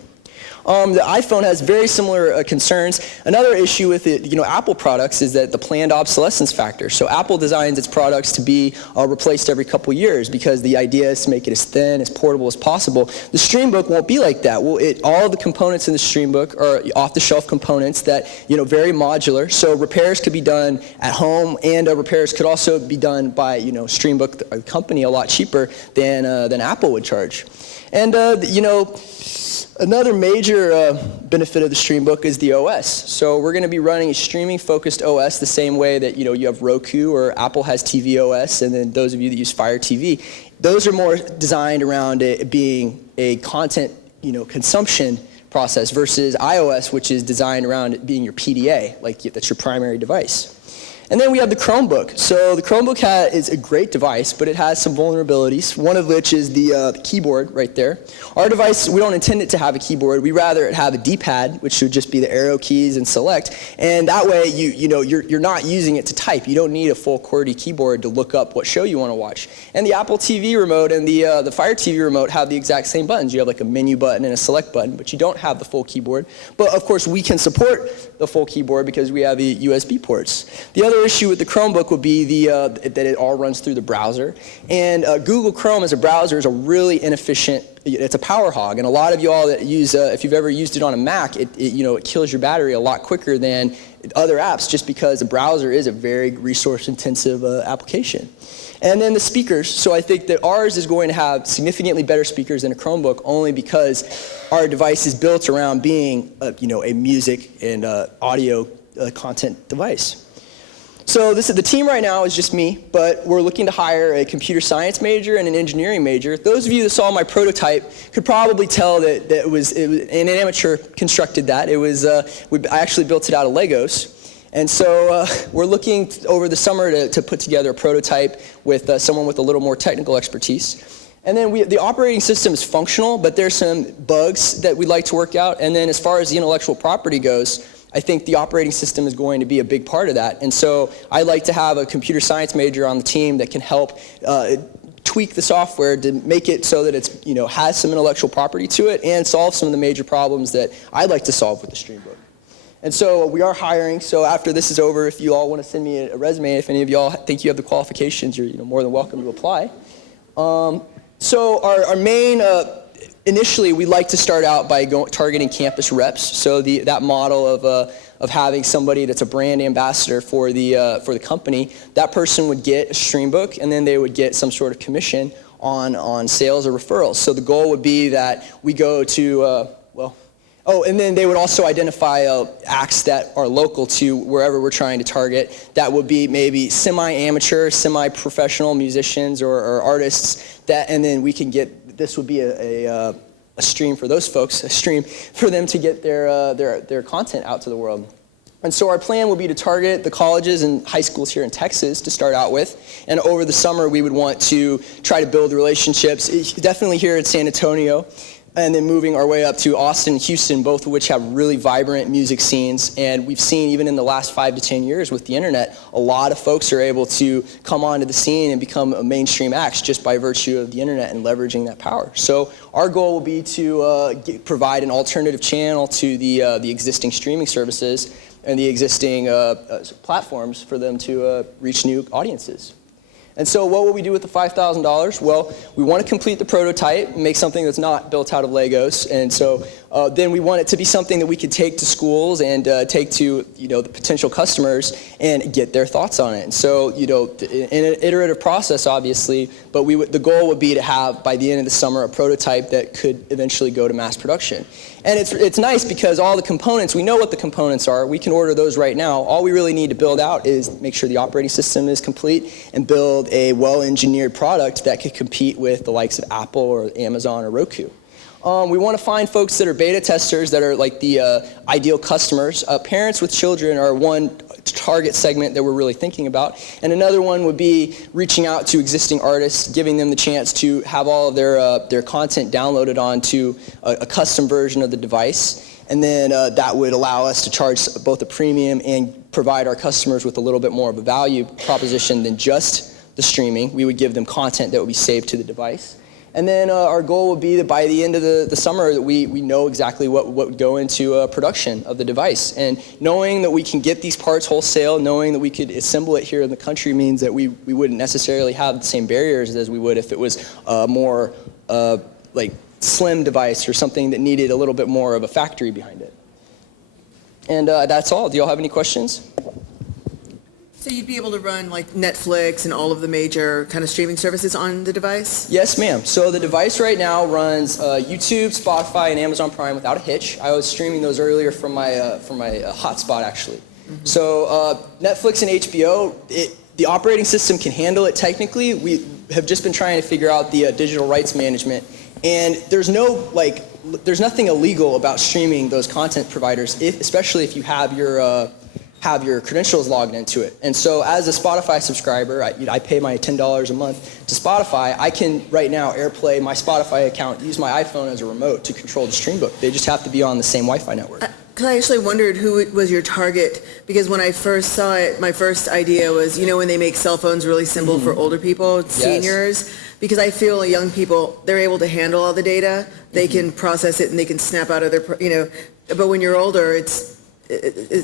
The iPhone has very similar concerns. Another issue with Apple products is that the planned obsolescence factor. So Apple designs its products to be replaced every couple years because the idea is to make it as thin, as portable as possible. The Streambook won't be like that. All of the components in the Streambook are off-the-shelf components that very modular. So repairs could be done at home, and repairs could also be done by Streambook, a company, a lot cheaper than Apple would charge. And another major benefit of the Streambook is the OS. So we're going to be running a streaming-focused OS the same way that you have Roku or Apple has TV OS, and then those of you that use Fire TV, those are more designed around it being a content consumption process versus iOS, which is designed around it being your PDA, like that's your primary device. And then we have the Chromebook. So the Chromebook is a great device, but it has some vulnerabilities, one of which is the keyboard right there. Our device, we don't intend it to have a keyboard. We rather it have a D-pad, which would just be the arrow keys and select. And that way, you're not using it to type. You don't need a full QWERTY keyboard to look up what show you want to watch. And the Apple TV remote and the Fire TV remote have the exact same buttons. You have like a menu button and a select button, but you don't have the full keyboard. But of course, we can support the full keyboard because we have the USB ports. The other issue with the Chromebook would be that it all runs through the browser. And Google Chrome as a browser is a really inefficient, it's a power hog. And a lot of y'all that use, if you've ever used it on a Mac, it kills your battery a lot quicker than other apps just because the browser is a very resource-intensive application. And then the speakers. So I think that ours is going to have significantly better speakers than a Chromebook only because our device is built around being a music and audio content device. So the team right now is just me, but we're looking to hire a computer science major and an engineering major. Those of you that saw my prototype could probably tell that it was an amateur constructed that. I actually built it out of Legos. And so we're looking over the summer to put together a prototype with someone with a little more technical expertise. And then the operating system is functional, but there's some bugs that we'd like to work out. And then as far as the intellectual property goes, I think the operating system is going to be a big part of that. And so I'd like to have a computer science major on the team that can help tweak the software to make it so that it's has some intellectual property to it and solve some of the major problems that I'd like to solve with the Streambook. And so we are hiring. So after this is over, if you all want to send me a resume, if any of y'all think you have the qualifications, you're more than welcome to apply. So our main initially, we like to start out by targeting campus reps. So that model of having somebody that's a brand ambassador for the company, that person would get a Streambook, and then they would get some sort of commission on sales or referrals. So the goal would be that we go to and then they would also identify acts that are local to wherever we're trying to target. That would be maybe semi-amateur, semi-professional musicians or artists. And then we can get. This would be a stream for those folks, a stream for them to get their content out to the world. And so our plan will be to target the colleges and high schools here in Texas to start out with. And over the summer, we would want to try to build relationships, definitely here in San Antonio, and then moving our way up to Austin and Houston, both of which have really vibrant music scenes. And we've seen, even in the last 5 to 10 years with the internet, a lot of folks are able to come onto the scene and become mainstream acts just by virtue of the internet and leveraging that power. So our goal will be to provide an alternative channel to the existing streaming services and the existing platforms for them to reach new audiences. And so what will we do with the $5,000? Well, we want to complete the prototype, make something that's not built out of Legos. And so then we want it to be something that we could take to schools and take to, the potential customers and get their thoughts on it. And so, in an iterative process, obviously, but the goal would be to have, by the end of the summer, a prototype that could eventually go to mass production. And it's nice because all the components, we know what the components are. We can order those right now. All we really need to build out is make sure the operating system is complete and build a well-engineered product that could compete with the likes of Apple or Amazon or Roku. We want to find folks that are beta testers that are like the ideal customers. Parents with children are one target segment that we're really thinking about. And another one would be reaching out to existing artists, giving them the chance to have all of their content downloaded onto a custom version of the device. And then that would allow us to charge both a premium and provide our customers with a little bit more of a value proposition than just the streaming. We would give them content that would be saved to the device. And then our goal would be that by the end of the summer that we know exactly what would go into production of the device. And knowing that we can get these parts wholesale, knowing that we could assemble it here in the country means that we wouldn't necessarily have the same barriers as we would if it was a more like slim device or something that needed a little bit more of a factory behind it. And that's all. Do y'all have any questions? So you'd be able to run like Netflix and all of the major kind of streaming services on the device? Yes, ma'am. So the device right now runs YouTube, Spotify, and Amazon Prime without a hitch. I was streaming those earlier from my hotspot, actually. Mm-hmm. So Netflix and HBO, the operating system can handle it technically. We have just been trying to figure out the digital rights management. And there's nothing illegal about streaming those content providers, especially if you have your credentials logged into it. And so as a Spotify subscriber, I pay my $10 a month to Spotify. I can right now AirPlay my Spotify account, use my iPhone as a remote to control the stream book. They just have to be on the same Wi-Fi network. Because I actually wondered who was your target, because when I first saw it, my first idea was, when they make cell phones really simple for older people, seniors, because I feel young people, they're able to handle all the data, they can process it and they can snap out of their, but when you're older, it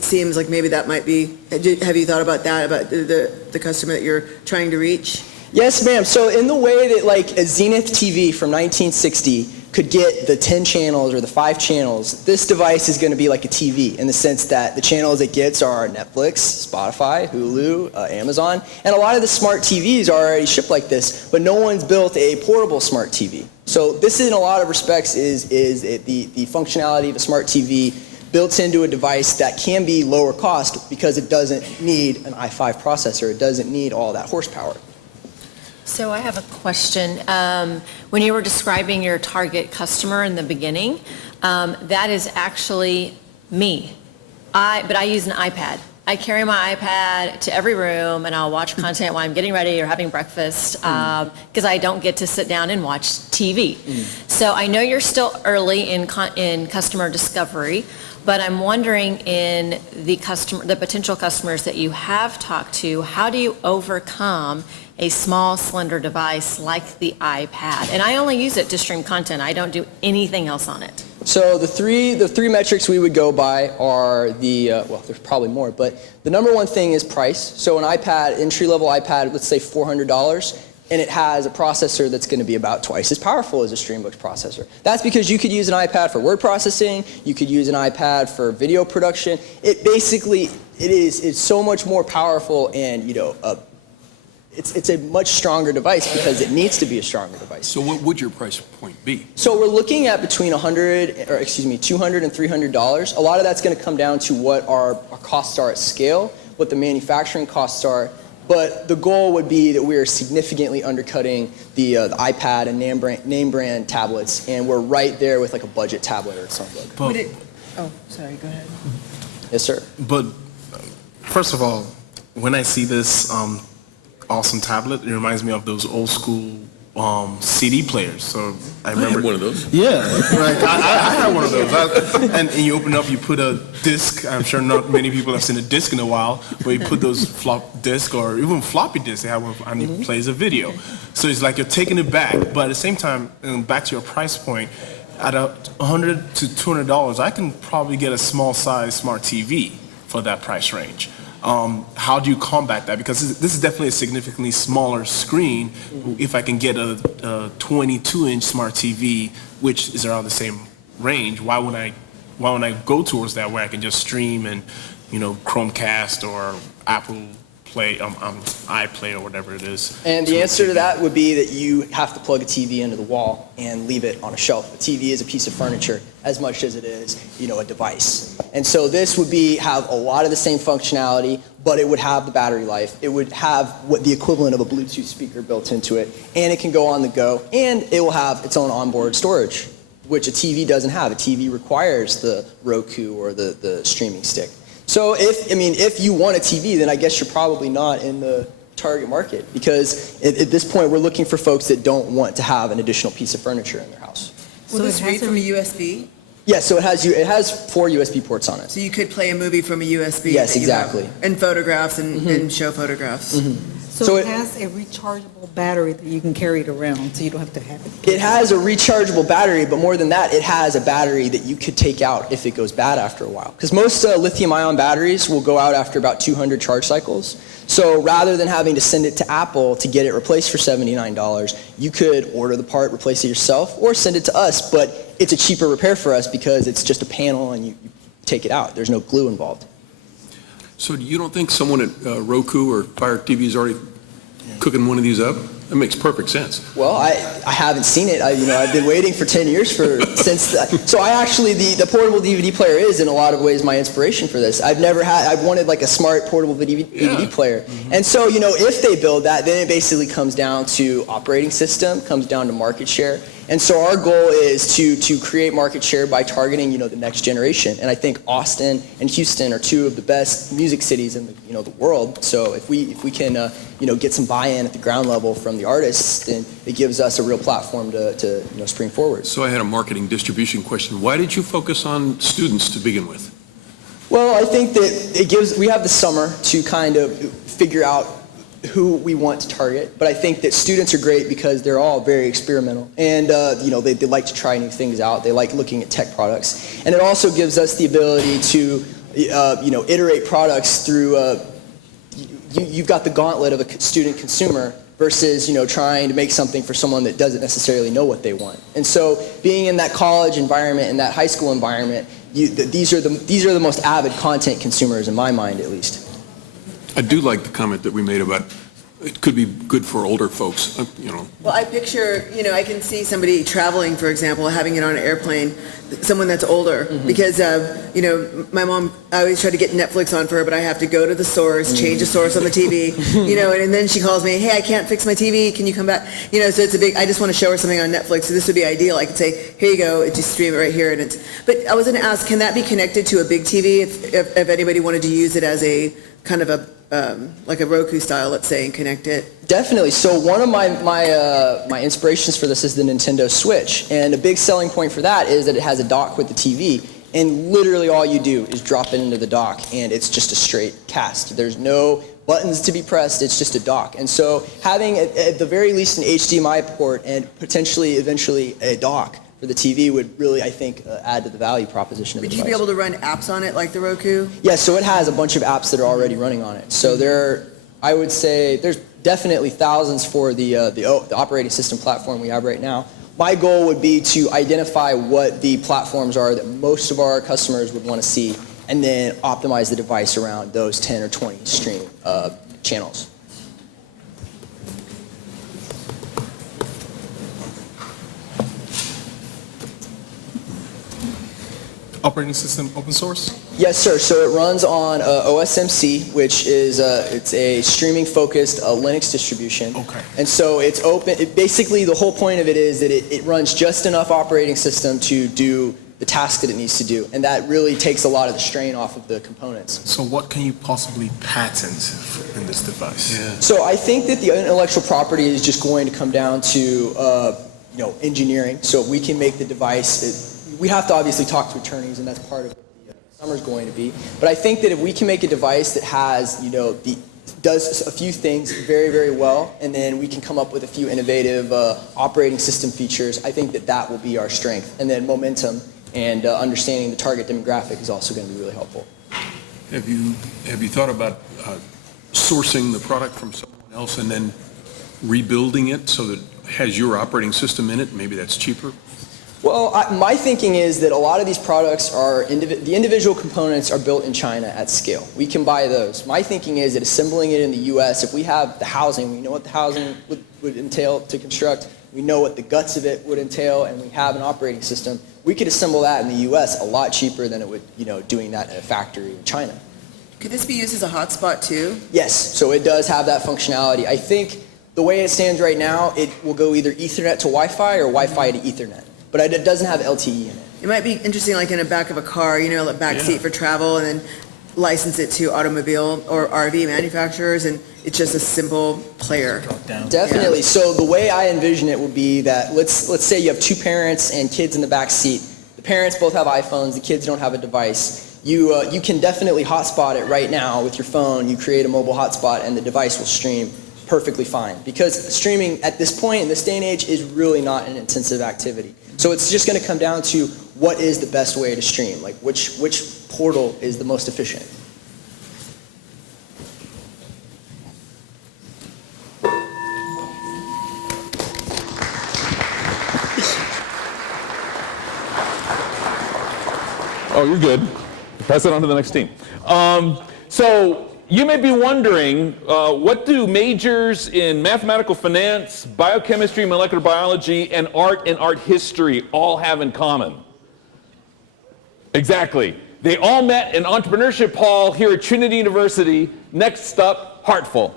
seems like maybe that might be, have you thought about that, about the customer that you're trying to reach? Yes, ma'am. So in the way that like a Zenith TV from 1960 could get the 10 channels or the 5 channels, this device is going to be like a TV in the sense that the channels it gets are Netflix, Spotify, Hulu, Amazon, and a lot of the smart TVs are already shipped like this, but no one's built a portable smart TV. So this in a lot of respects is the functionality of a smart TV built into a device that can be lower cost because it doesn't need an i5 processor. It doesn't need all that horsepower. So I have a question. When you were describing your target customer in the beginning, that is actually me. But I use an iPad. I carry my iPad to every room and I'll watch content while I'm getting ready or having breakfast because I don't get to sit down and watch TV. So I know you're still early in customer discovery, but I'm wondering in the potential customers that you have talked to, how do you overcome a small, slender device like the iPad? And I only use it to stream content. I don't do anything else on it. So the three metrics we would go by are well, there's probably more, but the number one thing is price. So an iPad, entry-level iPad, let's say $400, and it has a processor that's going to be about twice as powerful as a StreamBook's processor. That's because you could use an iPad for word processing, you could use an iPad for video production. It basically, it's so much more powerful and, it's a much stronger device because it needs to be a stronger device. So what would your price point be? So we're looking at between $200 and $300. A lot of that's going to come down to what our costs are at scale, what the manufacturing costs are. But the goal would be that we are significantly undercutting the iPad and name brand tablets, and we're right there with like a budget tablet or something. Sorry, go ahead. Yes, sir. But first of all, when I see this awesome tablet, it reminds me of those old school CD players. So I remember had one of those. Yeah, like I had one of those. And you open up, you put a disc. I'm sure not many people have seen a disc in a while, but you put those flop disc or even floppy disc. They have one, and it plays a video. So it's like you're taking it back, but at the same time, back to your price point, at $100 to $200, I can probably get a small size smart TV for that price range. How do you combat that? Because this is definitely a significantly smaller screen. If I can get a 22-inch smart TV, which is around the same range, why wouldn't I go towards that where I can just stream and, Chromecast or Apple Play, iPlay or whatever it is. And the answer to that would be that you have to plug a TV into the wall and leave it on a shelf. A TV is a piece of furniture as much as it is, a device. And so this would have a lot of the same functionality, but it would have the battery life. It would have what the equivalent of a Bluetooth speaker built into it, and it can go on the go, and it will have its own onboard storage, which a TV doesn't have. A TV requires the Roku or the streaming stick. So if you want a TV, then I guess you're probably not in the target market, because at this point we're looking for folks that don't want to have an additional piece of furniture in their house. Will this read from a USB? Yeah, so it has 4 USB ports on it. So you could play a movie from a USB? Yes, that you have, exactly. and photographs and show photographs. So it has a rechargeable battery that you can carry it around, so you don't have to have it. It has a rechargeable battery, but more than that, it has a battery that you could take out if it goes bad after a while. Because most lithium-ion batteries will go out after about 200 charge cycles. So rather than having to send it to Apple to get it replaced for $79, you could order the part, replace it yourself, or send it to us. But it's a cheaper repair for us because it's just a panel and you take it out. There's no glue involved. So you don't think someone at Roku or Fire TV is already cooking one of these up? That makes perfect sense. Well, I haven't seen it. I've been waiting for 10 years so I actually, the portable DVD player is in a lot of ways my inspiration for this. I've wanted like a smart portable DVD player. And so, if they build that, then it basically comes down to operating system, comes down to market share. And so our goal is to create market share by targeting, the next generation. And I think Austin and Houston are 2 of the best music cities in the world. So if we can, get some buy-in at the ground level from the artists, then it gives us a real platform to spring forward. So I had a marketing distribution question. Why did you focus on students to begin with? Well, I think that we have the summer to kind of figure out who we want to target, but I think that students are great because they're all very experimental, and they like to try new things out. They like looking at tech products, and it also gives us the ability to iterate products through. You've got the gauntlet of a student consumer versus trying to make something for someone that doesn't necessarily know what they want. And so being in that college environment and that high school environment, these are the most avid content consumers in my mind, at least. I do like the comment that we made about it could be good for older folks, Well, I picture, I can see somebody traveling, for example, having it on an airplane, someone that's older, because, my mom, I always try to get Netflix on for her, but I have to go to the source, change the source on the TV, and then she calls me, hey, I can't fix my TV, can you come back? So it's I just want to show her something on Netflix, so this would be ideal. I could say, here you go, just stream it right here. But I was going to ask, can that be connected to a big TV if anybody wanted to use it as a kind of like a Roku style, let's say, and connect it? Definitely. So one of my inspirations for this is the Nintendo Switch, and a big selling point for that is that it has a dock with the TV, and literally all you do is drop it into the dock, and it's just a straight cast. There's no buttons to be pressed, it's just a dock. And so having, at the very least, an HDMI port and potentially eventually a dock for the TV would really, I think, add to the value proposition of the device. Would you be able to run apps on it like the Roku? Yeah, so it has a bunch of apps that are already running on it. So I would say there's definitely thousands for the operating system platform we have right now. My goal would be to identify what the platforms are that most of our customers would want to see, and then optimize the device around those 10 or 20 stream channels. Operating system open source? Yes, sir. So it runs on OSMC, which is it's a streaming-focused Linux distribution. Okay. And so it's open. Basically, the whole point of it is that it runs just enough operating system to do the task that it needs to do, and that really takes a lot of the strain off of the components. So what can you possibly patent in this device? Yeah. So I think that the intellectual property is just going to come down to engineering. So we can make the device. We have to obviously talk to attorneys, and that's part of what the summer's going to be. But I think that if we can make a device that has, does a few things very, very well, and then we can come up with a few innovative operating system features, I think that will be our strength. And then momentum and understanding the target demographic is also going to be really helpful. Have you thought about sourcing the product from someone else and then rebuilding it so that it has your operating system in it? Maybe that's cheaper? Well, my thinking is that a lot of these products are, the individual components are built in China at scale. We can buy those. My thinking is that assembling it in the U.S., if we have the housing, we know what the housing would entail to construct, we know what the guts of it would entail, and we have an operating system, we could assemble that in the U.S. a lot cheaper than it would, doing that in a factory in China. Could this be used as a hotspot too? Yes, so it does have that functionality. I think the way it stands right now, it will go either Ethernet to Wi-Fi or Wi-Fi to Ethernet. But it doesn't have LTE in it. It might be interesting, like in the back of a car, a back seat for travel, and then license it to automobile or RV manufacturers, and it's just a simple player. Definitely. Yeah. So the way I envision it would be that let's say you have two parents and kids in the back seat. The parents both have iPhones. The kids don't have a device. You can definitely hotspot it right now with your phone. You create a mobile hotspot, and the device will stream perfectly fine. Because streaming at this point in this day and age is really not an intensive activity. So it's just going to come down to what is the best way to stream, like which portal is the most efficient. Oh, you're good. Pass it on to the next team. So you may be wondering, what do majors in mathematical finance, biochemistry, molecular biology, and art history all have in common? Exactly. They all met in entrepreneurship hall here at Trinity University. Next up, Hartful.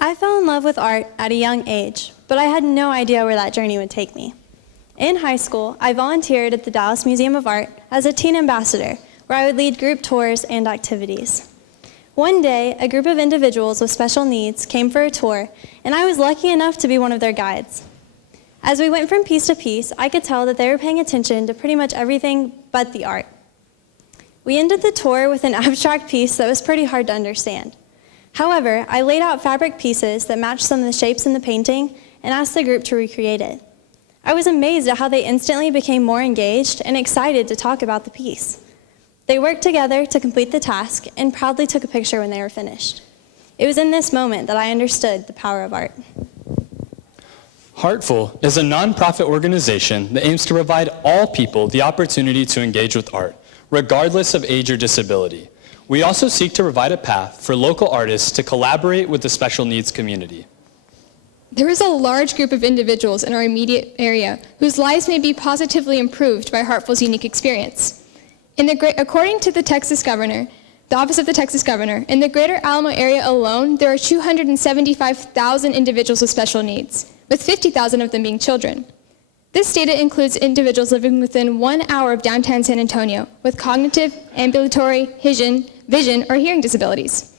I fell in love with art at a young age, but I had no idea where that journey would take me. In high school, I volunteered at the Dallas Museum of Art as a teen ambassador, where I would lead group tours and activities. One day, a group of individuals with special needs came for a tour, and I was lucky enough to be one of their guides. As we went from piece to piece, I could tell that they were paying attention to pretty much everything but the art. We ended the tour with an abstract piece that was pretty hard to understand. However, I laid out fabric pieces that matched some of the shapes in the painting and asked the group to recreate it. I was amazed at how they instantly became more engaged and excited to talk about the piece. They worked together to complete the task and proudly took a picture when they were finished. It was in this moment that I understood the power of art. Hartful is a nonprofit organization that aims to provide all people the opportunity to engage with art, regardless of age or disability. We also seek to provide a path for local artists to collaborate with the special needs community. There is a large group of individuals in our immediate area whose lives may be positively improved by Hartful's unique experience. According to the Texas Governor, the Office of the Texas Governor, in the greater Alamo area alone, there are 275,000 individuals with special needs, with 50,000 of them being children. This data includes individuals living within 1 hour of downtown San Antonio with cognitive, ambulatory, vision, or hearing disabilities.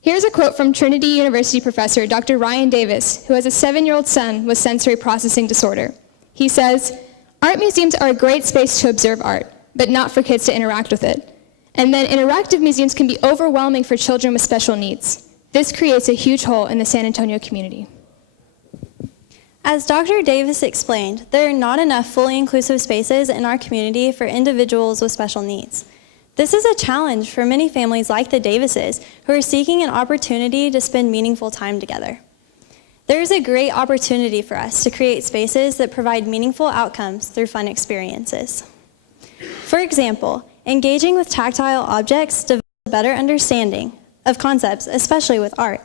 Here's a quote from Trinity University professor Dr. Ryan Davis, who has a 7-year-old son with sensory processing disorder. He says, "Art museums are a great space to observe art, but not for kids to interact with it. And then interactive museums can be overwhelming for children with special needs. This creates a huge hole in the San Antonio community." As Dr. Davis explained, there are not enough fully inclusive spaces in our community for individuals with special needs. This is a challenge for many families like the Davises who are seeking an opportunity to spend meaningful time together. There is a great opportunity for us to create spaces that provide meaningful outcomes through fun experiences. For example, engaging with tactile objects develops a better understanding of concepts, especially with art.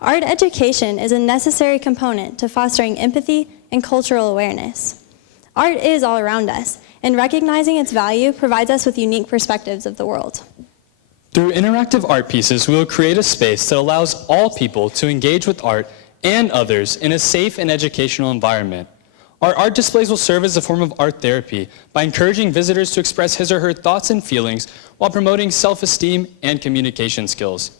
Art education is a necessary component to fostering empathy and cultural awareness. Art is all around us, and recognizing its value provides us with unique perspectives of the world. Through interactive art pieces, we will create a space that allows all people to engage with art and others in a safe and educational environment. Our art displays will serve as a form of art therapy by encouraging visitors to express his or her thoughts and feelings while promoting self-esteem and communication skills.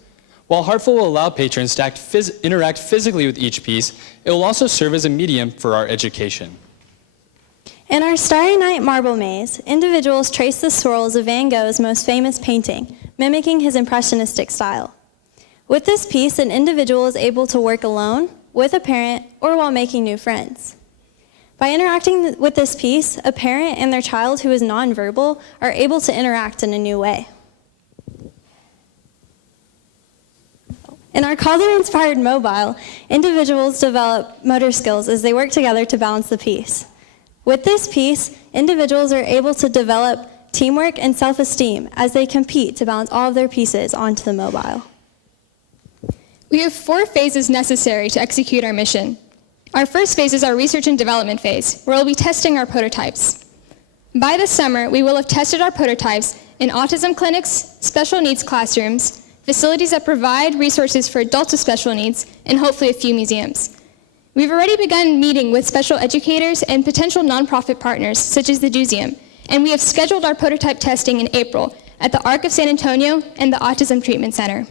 While Hartful will allow patrons to interact physically with each piece, it will also serve as a medium for our education. In our Starry Night marble maze, individuals trace the swirls of Van Gogh's most famous painting, mimicking his impressionistic style. With this piece, an individual is able to work alone, with a parent, or while making new friends. By interacting with this piece, a parent and their child who is nonverbal are able to interact in a new way. In our color-inspired mobile, individuals develop motor skills as they work together to balance the piece. With this piece, individuals are able to develop teamwork and self-esteem as they compete to balance all of their pieces onto the mobile. We have 4 phases necessary to execute our mission. Our first phase is our research and development phase, where we'll be testing our prototypes. By the summer, we will have tested our prototypes in autism clinics, special needs classrooms, facilities that provide resources for adults with special needs, and hopefully a few museums. We've already begun meeting with special educators and potential nonprofit partners, such as the Museum, and we have scheduled our prototype testing in April at the ARC of San Antonio and the Autism Treatment Center.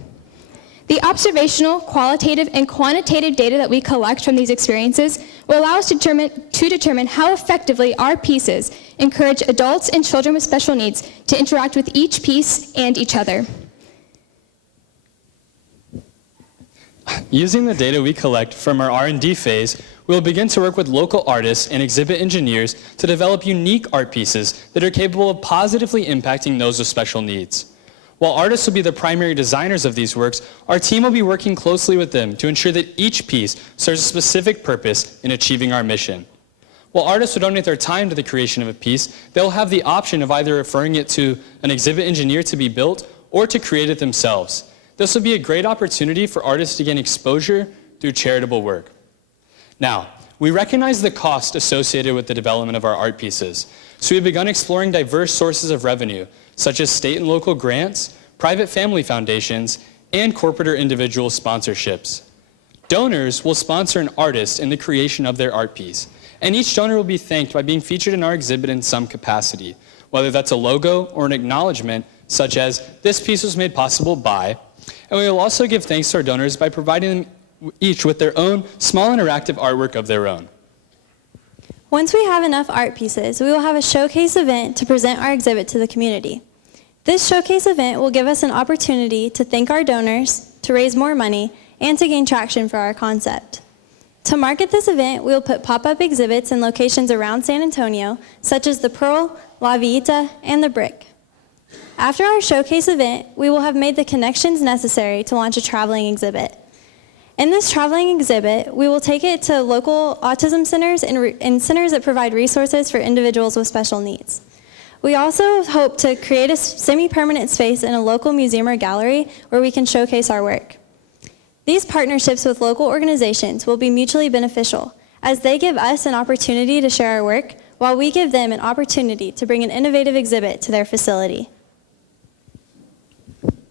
The observational, qualitative, and quantitative data that we collect from these experiences will allow us to determine how effectively our pieces encourage adults and children with special needs to interact with each piece and each other. Using the data we collect from our R&D phase, we will begin to work with local artists and exhibit engineers to develop unique art pieces that are capable of positively impacting those with special needs. While artists will be the primary designers of these works, our team will be working closely with them to ensure that each piece serves a specific purpose in achieving our mission. While artists will donate their time to the creation of a piece, they'll have the option of either referring it to an exhibit engineer to be built or to create it themselves. This will be a great opportunity for artists to gain exposure through charitable work. Now, we recognize the cost associated with the development of our art pieces, so we've begun exploring diverse sources of revenue, such as state and local grants, private family foundations, and corporate or individual sponsorships. Donors will sponsor an artist in the creation of their art piece, and each donor will be thanked by being featured in our exhibit in some capacity, whether that's a logo or an acknowledgement, such as, "This piece was made possible by," and we will also give thanks to our donors by providing them each with their own small interactive artwork of their own. Once we have enough art pieces, we will have a showcase event to present our exhibit to the community. This showcase event will give us an opportunity to thank our donors, to raise more money, and to gain traction for our concept. To market this event, we will put pop-up exhibits in locations around San Antonio, such as the Pearl, La Villita, and the Brick. After our showcase event, we will have made the connections necessary to launch a traveling exhibit. In this traveling exhibit, we will take it to local autism centers and centers that provide resources for individuals with special needs. We also hope to create a semi-permanent space in a local museum or gallery where we can showcase our work. These partnerships with local organizations will be mutually beneficial, as they give us an opportunity to share our work, while we give them an opportunity to bring an innovative exhibit to their facility.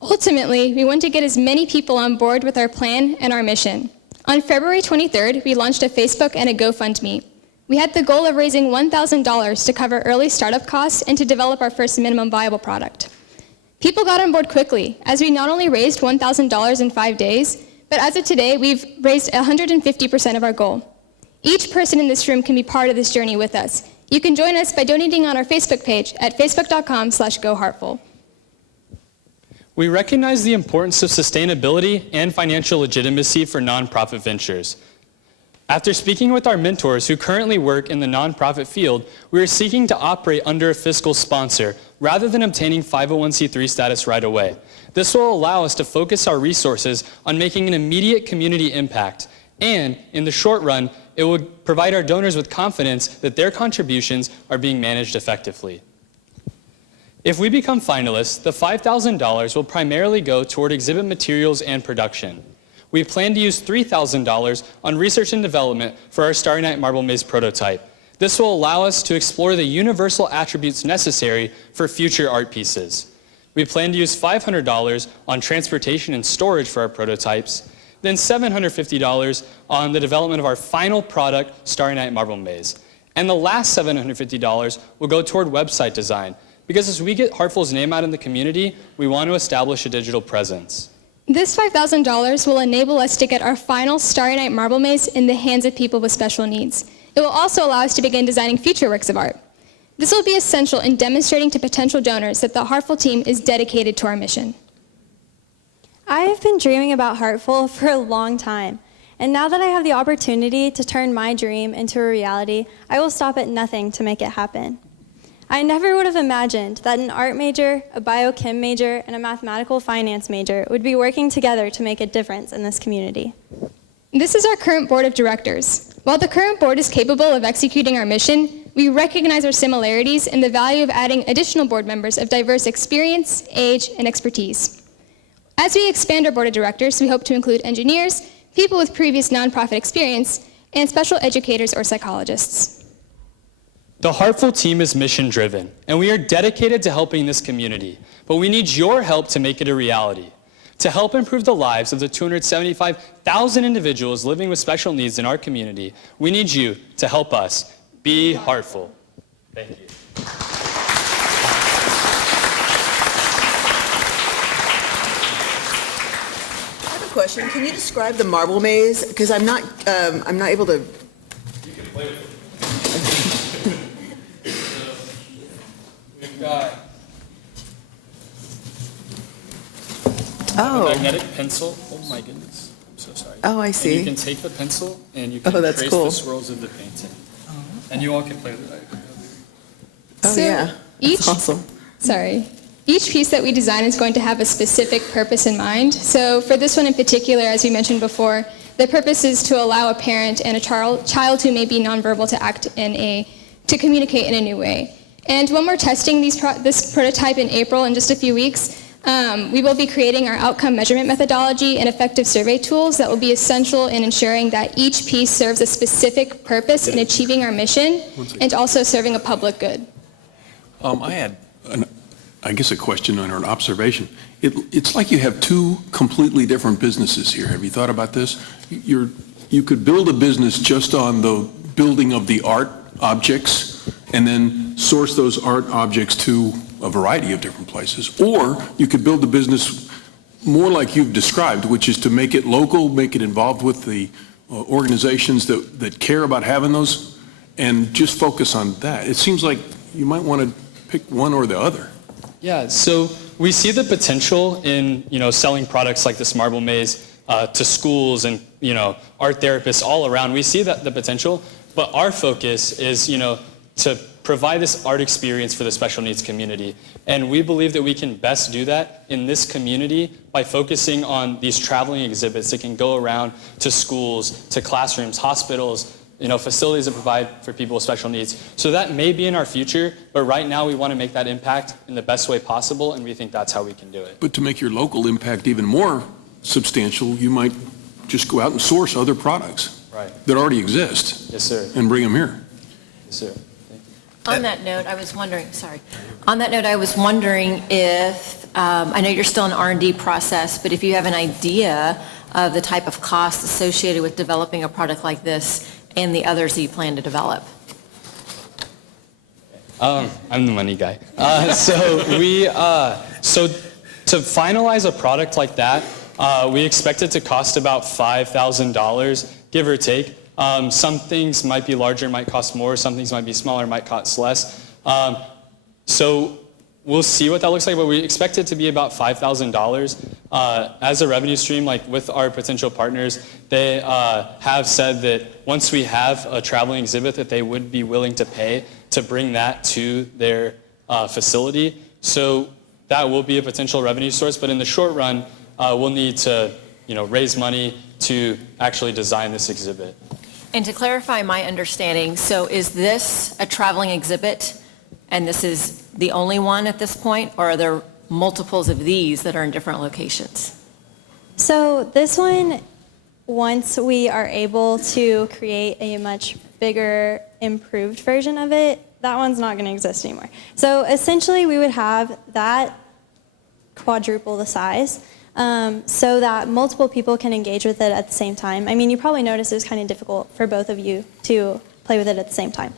Ultimately, we want to get as many people on board with our plan and our mission. On February 23rd, we launched a Facebook and a GoFundMe. We had the goal of raising $1,000 to cover early startup costs and to develop our first minimum viable product. People got on board quickly, as we not only raised $1,000 in 5 days, but as of today, we've raised 150% of our goal. Each person in this room can be part of this journey with us. You can join us by donating on our Facebook page at facebook.com/GoHeartful. We recognize the importance of sustainability and financial legitimacy for nonprofit ventures. After speaking with our mentors who currently work in the nonprofit field, we are seeking to operate under a fiscal sponsor rather than obtaining 501c3 status right away. This will allow us to focus our resources on making an immediate community impact, and in the short run, it will provide our donors with confidence that their contributions are being managed effectively. If we become finalists, the $5,000 will primarily go toward exhibit materials and production. We plan to use $3,000 on research and development for our Starry Night Marble Maze prototype. This will allow us to explore the universal attributes necessary for future art pieces. We plan to use $500 on transportation and storage for our prototypes, then $750 on the development of our final product, Starry Night Marble Maze. And the last $750 will go toward website design, because as we get Heartful's name out in the community, we want to establish a digital presence. This $5,000 will enable us to get our final Starry Night Marble Maze in the hands of people with special needs. It will also allow us to begin designing future works of art. This will be essential in demonstrating to potential donors that the Heartful team is dedicated to our mission. I have been dreaming about Heartful for a long time, and now that I have the opportunity to turn my dream into a reality, I will stop at nothing to make it happen. I never would have imagined that an art major, a biochem major, and a mathematical finance major would be working together to make a difference in this community. This is our current board of directors. While the current board is capable of executing our mission, we recognize our similarities and the value of adding additional board members of diverse experience, age, and expertise. As we expand our board of directors, we hope to include engineers, people with previous nonprofit experience, and special educators or psychologists. The Hartful team is mission-driven, and we are dedicated to helping this community, but we need your help to make it a reality. To help improve the lives of the 275,000 individuals living with special needs in our community, we need you to help us be Hartful. Thank you. I have a question. Can you describe the marble maze? Because I'm not able to. You can play with it. We've got a magnetic pencil. Oh my goodness. I'm so sorry. Oh, I see. And you can take the pencil and you can that's trace cool. the swirls of the painting. And you all can play with it. Oh, yeah. That's awesome. Each piece that we design is going to have a specific purpose in mind. So for this one in particular, as we mentioned before, the purpose is to allow a parent and a child who may be nonverbal to communicate in a new way. And when we're testing this prototype in April in just a few weeks, we will be creating our outcome measurement methodology and effective survey tools that will be essential in ensuring that each piece serves a specific purpose in achieving our mission and also serving a public good. I had, I guess, a question or an observation. It's like you have two completely different businesses here. Have you thought about this? You could build a business just on the building of the art objects and then source those art objects to a variety of different places. Or you could build a business more like you've described, which is to make it local, make it involved with the organizations that care about having those, and just focus on that. It seems like you might want to pick one or the other. Yeah, so we see the potential in, selling products like this marble maze to schools and, art therapists all around. We see the potential, but our focus is, to provide this art experience for the special needs community. And we believe that we can best do that in this community by focusing on these traveling exhibits that can go around to schools, to classrooms, hospitals, facilities that provide for people with special needs. So that may be in our future, but right now we want to make that impact in the best way possible, and we think that's how we can do it. But to make your local impact even more substantial, you might just go out and source other products that already exist. Yes, sir. And bring them here. Yes, sir. On that note, I was wondering if, I know you're still in the R&D process, but if you have an idea of the type of costs associated with developing a product like this and the others that you plan to develop. I'm the money guy. So to finalize a product like that, we expect it to cost about $5,000, give or take. Some things might be larger, might cost more. Some things might be smaller, might cost less. So we'll see what that looks like, but we expect it to be about $5,000. As a revenue stream, like with our potential partners, they have said that once we have a traveling exhibit that they would be willing to pay to bring that to their facility. So that will be a potential revenue source, but in the short run, we'll need to raise money to actually design this exhibit. And to clarify my understanding, so is this a traveling exhibit and this is the only one at this point, or are there multiples of these that are in different locations? So this one, once we are able to create a much bigger, improved version of it, that one's not going to exist anymore. So essentially we would have that quadruple the size. So that multiple people can engage with it at the same time. I mean, you probably noticed it was kind of difficult for both of you to play with it at the same time.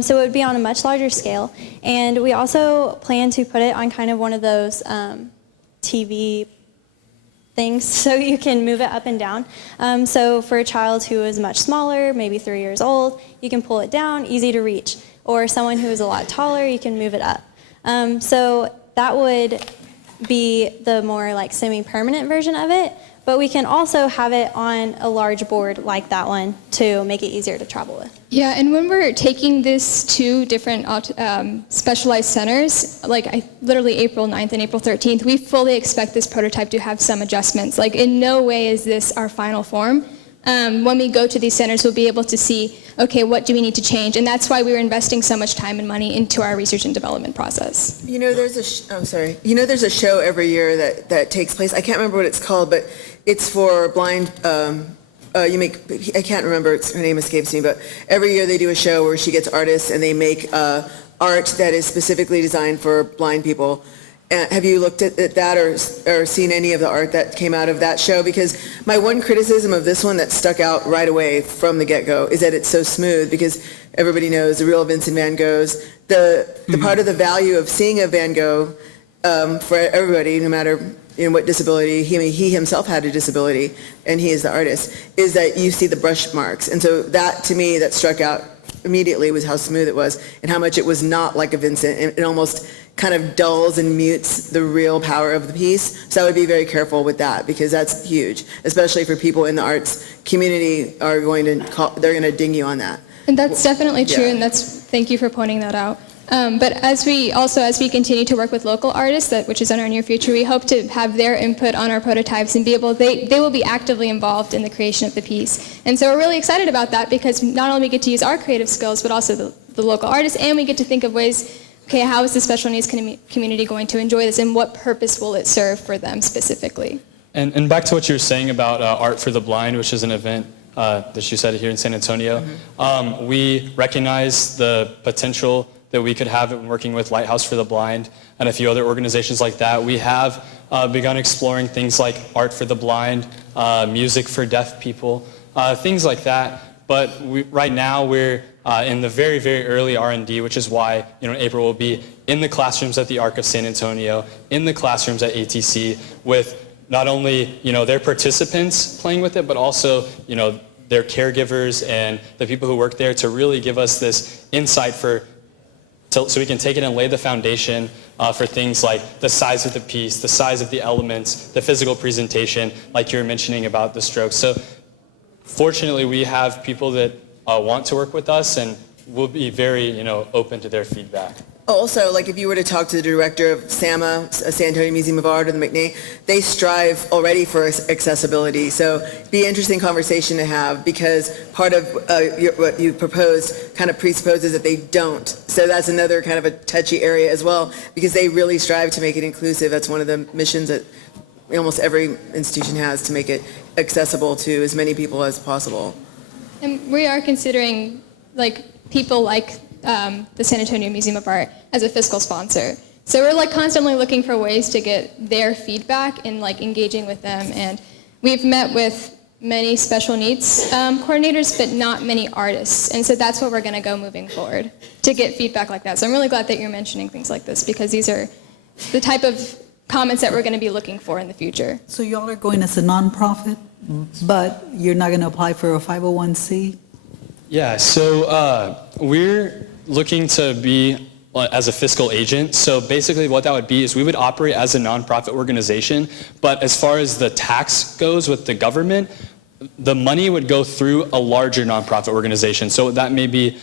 So it would be on a much larger scale. And we also plan to put it on kind of one of those TV things so you can move it up and down. So for a child who is much smaller, maybe 3 years old, you can pull it down, easy to reach. Or someone who is a lot taller, you can move it up. So that would be the more like semi-permanent version of it, but we can also have it on a large board like that one to make it easier to travel with. Yeah, and when we're taking this to different specialized centers, like literally April 9th and April 13th, we fully expect this prototype to have some adjustments. Like in no way is this our final form. When we go to these centers, we'll be able to see, okay, what do we need to change? And that's why we were investing so much time and money into our research and development process. You know, there's a show every year that takes place. I can't remember what it's called, but it's for blind. I can't remember. Her name escapes me. But every year they do a show where she gets artists and they make art that is specifically designed for blind people. Have you looked at that or seen any of the art that came out of that show? Because my one criticism of this one that stuck out right away from the get-go is that it's so smooth, because everybody knows the real Vincent van Goghs. The part of the value of seeing a Van Gogh for everybody, no matter what disability, he himself had a disability, and he is the artist, is that you see the brush marks. And so that, to me, that struck out immediately was how smooth it was and how much it was not like a Vincent. It almost kind of dulls and mutes the real power of the piece. So I would be very careful with that, because that's huge, especially for people in the arts community they're going to ding you on that. And that's definitely true, Yeah. and thank you for pointing that out. But as we continue to work with local artists, which is in our near future, we hope to have their input on our prototypes and they will be actively involved in the creation of the piece. And so we're really excited about that, because not only we get to use our creative skills, but also the local artists, and we get to think of ways, okay, how is the special needs community going to enjoy this, and what purpose will it serve for them specifically? And back to what you were saying about Art for the Blind, which is an event that you said here in San Antonio. We recognize the potential that we could have in working with Lighthouse for the Blind and a few other organizations like that. We have begun exploring things like art for the blind, music for deaf people, things like that. But right now we're in the very, very early R&D, which is why April will be in the classrooms at the Arc of San Antonio, in the classrooms at ATC, with not only their participants playing with it, but also their caregivers and the people who work there to really give us this insight so we can take it and lay the foundation for things like the size of the piece, the size of the elements, the physical presentation, like you were mentioning about the strokes. So fortunately, we have people that want to work with us, and we'll be very open to their feedback. Also, like if you were to talk to the director of SAMA, San Antonio Museum of Art, or the McNay, they strive already for accessibility. So it'd be an interesting conversation to have, because part of what you propose kind of presupposes that they don't. So that's another kind of a touchy area as well, because they really strive to make it inclusive. That's one of the missions that almost every institution has, to make it accessible to as many people as possible. And we are considering people like the San Antonio Museum of Art as a fiscal sponsor. So we're constantly looking for ways to get their feedback and engaging with them. And we've met with many special needs coordinators, but not many artists. And so that's where we're going to go moving forward, to get feedback like that. So I'm really glad that you're mentioning things like this, because these are the type of comments that we're going to be looking for in the future. So y'all are going as a nonprofit, but you're not going to apply for a 501c? Yeah, so we're looking to be as a fiscal agent. So basically what that would be is we would operate as a nonprofit organization, but as far as the tax goes with the government, the money would go through a larger nonprofit organization. So that may be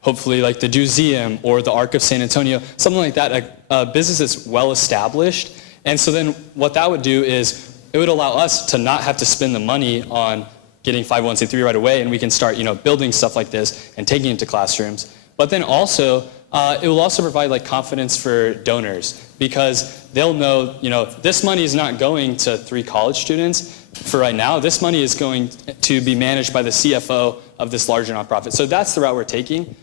hopefully like the Museum or the Arc of San Antonio, something like that, a business that's well established. And so then what that would do is it would allow us to not have to spend the money on getting 501c3 right away, and we can start building stuff like this and taking it to classrooms. But then also, it will also provide confidence for donors, because they'll know, this money is not going to 3 college students for right now. This money is going to be managed by the CFO of this larger nonprofit. So that's the route we're taking.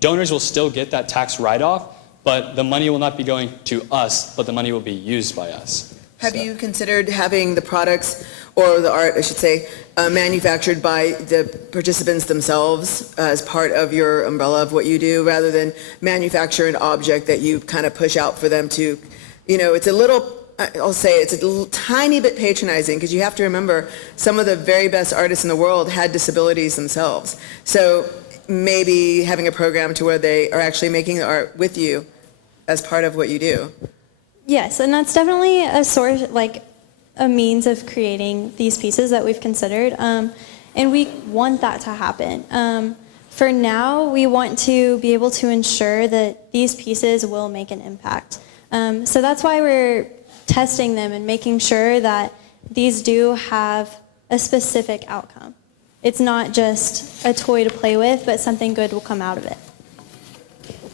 Donors will still get that tax write-off, but the money will not be going to us, but the money will be used by us. Have you considered having the products, or the art, I should say, manufactured by the participants themselves as part of your umbrella of what you do, rather than manufacture an object that you kind of push out for them to, it's a little, I'll say it's a little tiny bit patronizing, because you have to remember some of the very best artists in the world had disabilities themselves. So maybe having a program to where they are actually making the art with you as part of what you do. Yes, and that's definitely a source, a means of creating these pieces that we've considered, and we want that to happen. For now, we want to be able to ensure that these pieces will make an impact. So that's why we're testing them and making sure that these do have a specific outcome. It's not just a toy to play with, but something good will come out of it.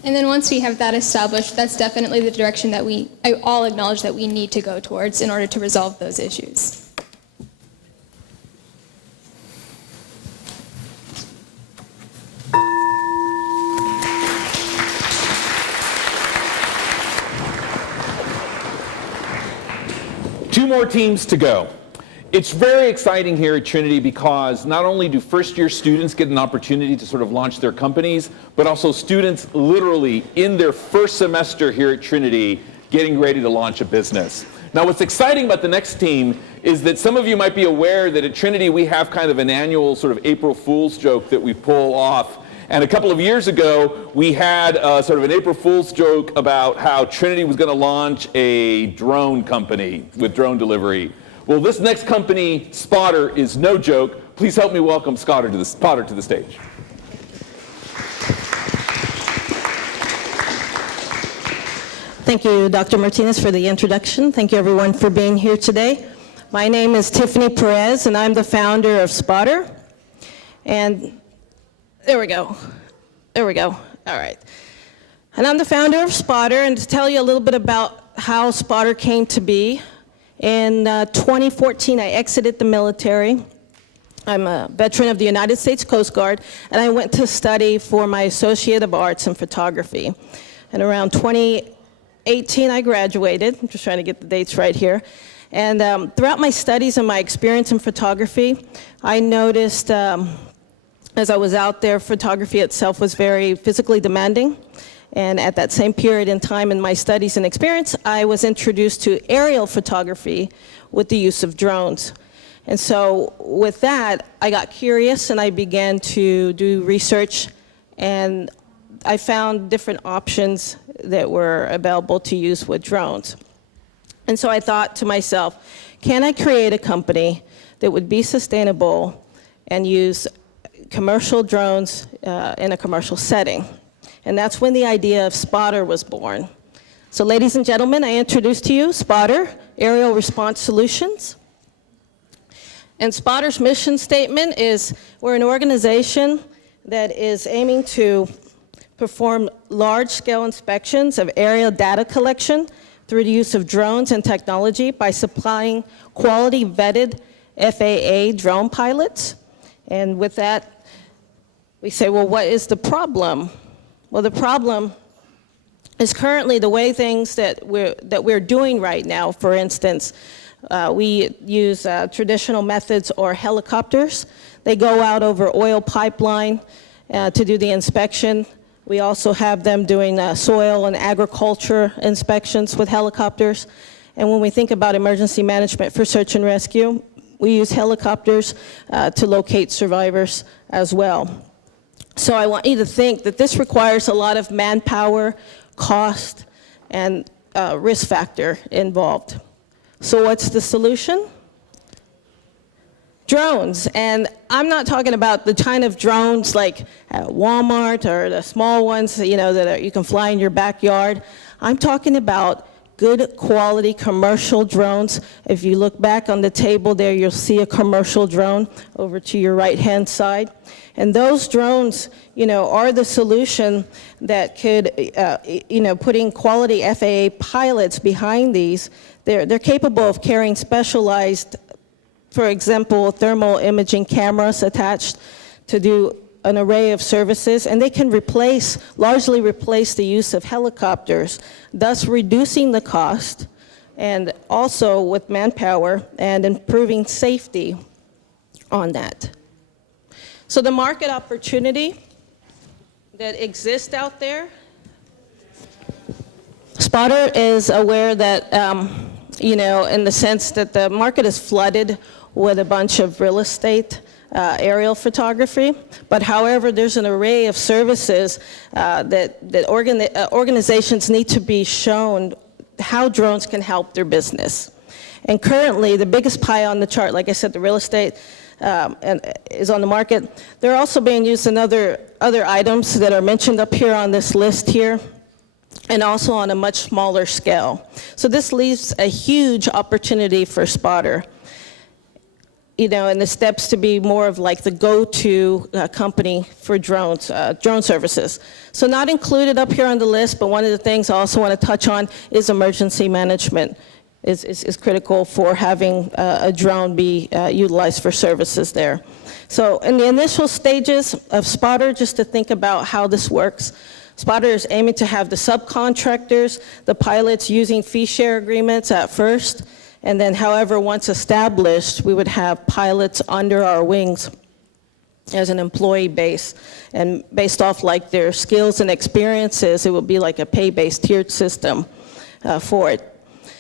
And then once we have that established, that's definitely the direction that I all acknowledge that we need to go towards in order to resolve those issues. Two more teams to go. It's very exciting here at Trinity because not only do first-year students get an opportunity to sort of launch their companies, but also students literally in their first semester here at Trinity getting ready to launch a business. Now, what's exciting about the next team is that some of you might be aware that at Trinity we have kind of an annual sort of April Fool's joke that we pull off. And a couple of years ago, we had sort of an April Fool's joke about how Trinity was going to launch a drone company with drone delivery. Well, this next company, Spotter, is no joke. Please help me welcome Spotter to the stage. Thank you, Dr. Martinez, for the introduction. Thank you, everyone, for being here today. My name is Tiffany Perez, and I'm the founder of Spotter. And there we go. There we go. All right. And I'm the founder of Spotter, and to tell you a little bit about how Spotter came to be, in 2014, I exited the military. I'm a veteran of the United States Coast Guard, and I went to study for my Associate of Arts in Photography. And around 2018, I graduated. I'm just trying to get the dates right here. And throughout my studies and my experience in photography, I noticed as I was out there, photography itself was very physically demanding. And at that same period in time in my studies and experience, I was introduced to aerial photography with the use of drones. And so with that, I got curious and I began to do research, and I found different options that were available to use with drones. And so I thought to myself, can I create a company that would be sustainable and use commercial drones in a commercial setting? And that's when the idea of Spotter was born. So ladies and gentlemen, I introduce to you Spotter, Aerial Response Solutions. And Spotter's mission statement is we're an organization that is aiming to perform large-scale inspections of aerial data collection through the use of drones and technology by supplying quality vetted FAA drone pilots. And with that, we say, well, what is the problem? Well, the problem is currently the way things that we're doing right now. For instance, we use traditional methods or helicopters. They go out over oil pipeline to do the inspection. We also have them doing soil and agriculture inspections with helicopters. And when we think about emergency management for search and rescue, we use helicopters to locate survivors as well. So I want you to think that this requires a lot of manpower, cost, and risk factor involved. So what's the solution? Drones. And I'm not talking about the kind of drones like at Walmart or the small ones, you know, that you can fly in your backyard. I'm talking about good quality commercial drones. If you look back on the table there, you'll see a commercial drone over to your right-hand side. And those drones, you know, are the solution that could, you know, putting quality FAA pilots behind these, they're capable of carrying specialized, for example, thermal imaging cameras attached to do an array of services, and they can largely replace the use of helicopters, thus reducing the cost, and also with manpower and improving safety on that. So the market opportunity that exists out there, Spotter is aware that, you know, in the sense that the market is flooded with a bunch of real estate aerial photography, but however, there's an array of services that organizations need to be shown how drones can help their business. And currently, the biggest pie on the chart, like I said, the real estate is on the market. They're also being used in other items that are mentioned up here on this list here, and also on a much smaller scale. So this leaves a huge opportunity for Spotter, you know, and the steps to be more of like the go-to company for drones, drone services. So not included up here on the list, but one of the things I also want to touch on is emergency management is critical for having a drone be utilized for services there. So in the initial stages of Spotter, just to think about how this works, Spotter is aiming to have the subcontractors, the pilots using fee share agreements at first, and then however, once established, we would have pilots under our wings as an employee base. And based off like their skills and experiences, it would be like a pay-based tiered system for it.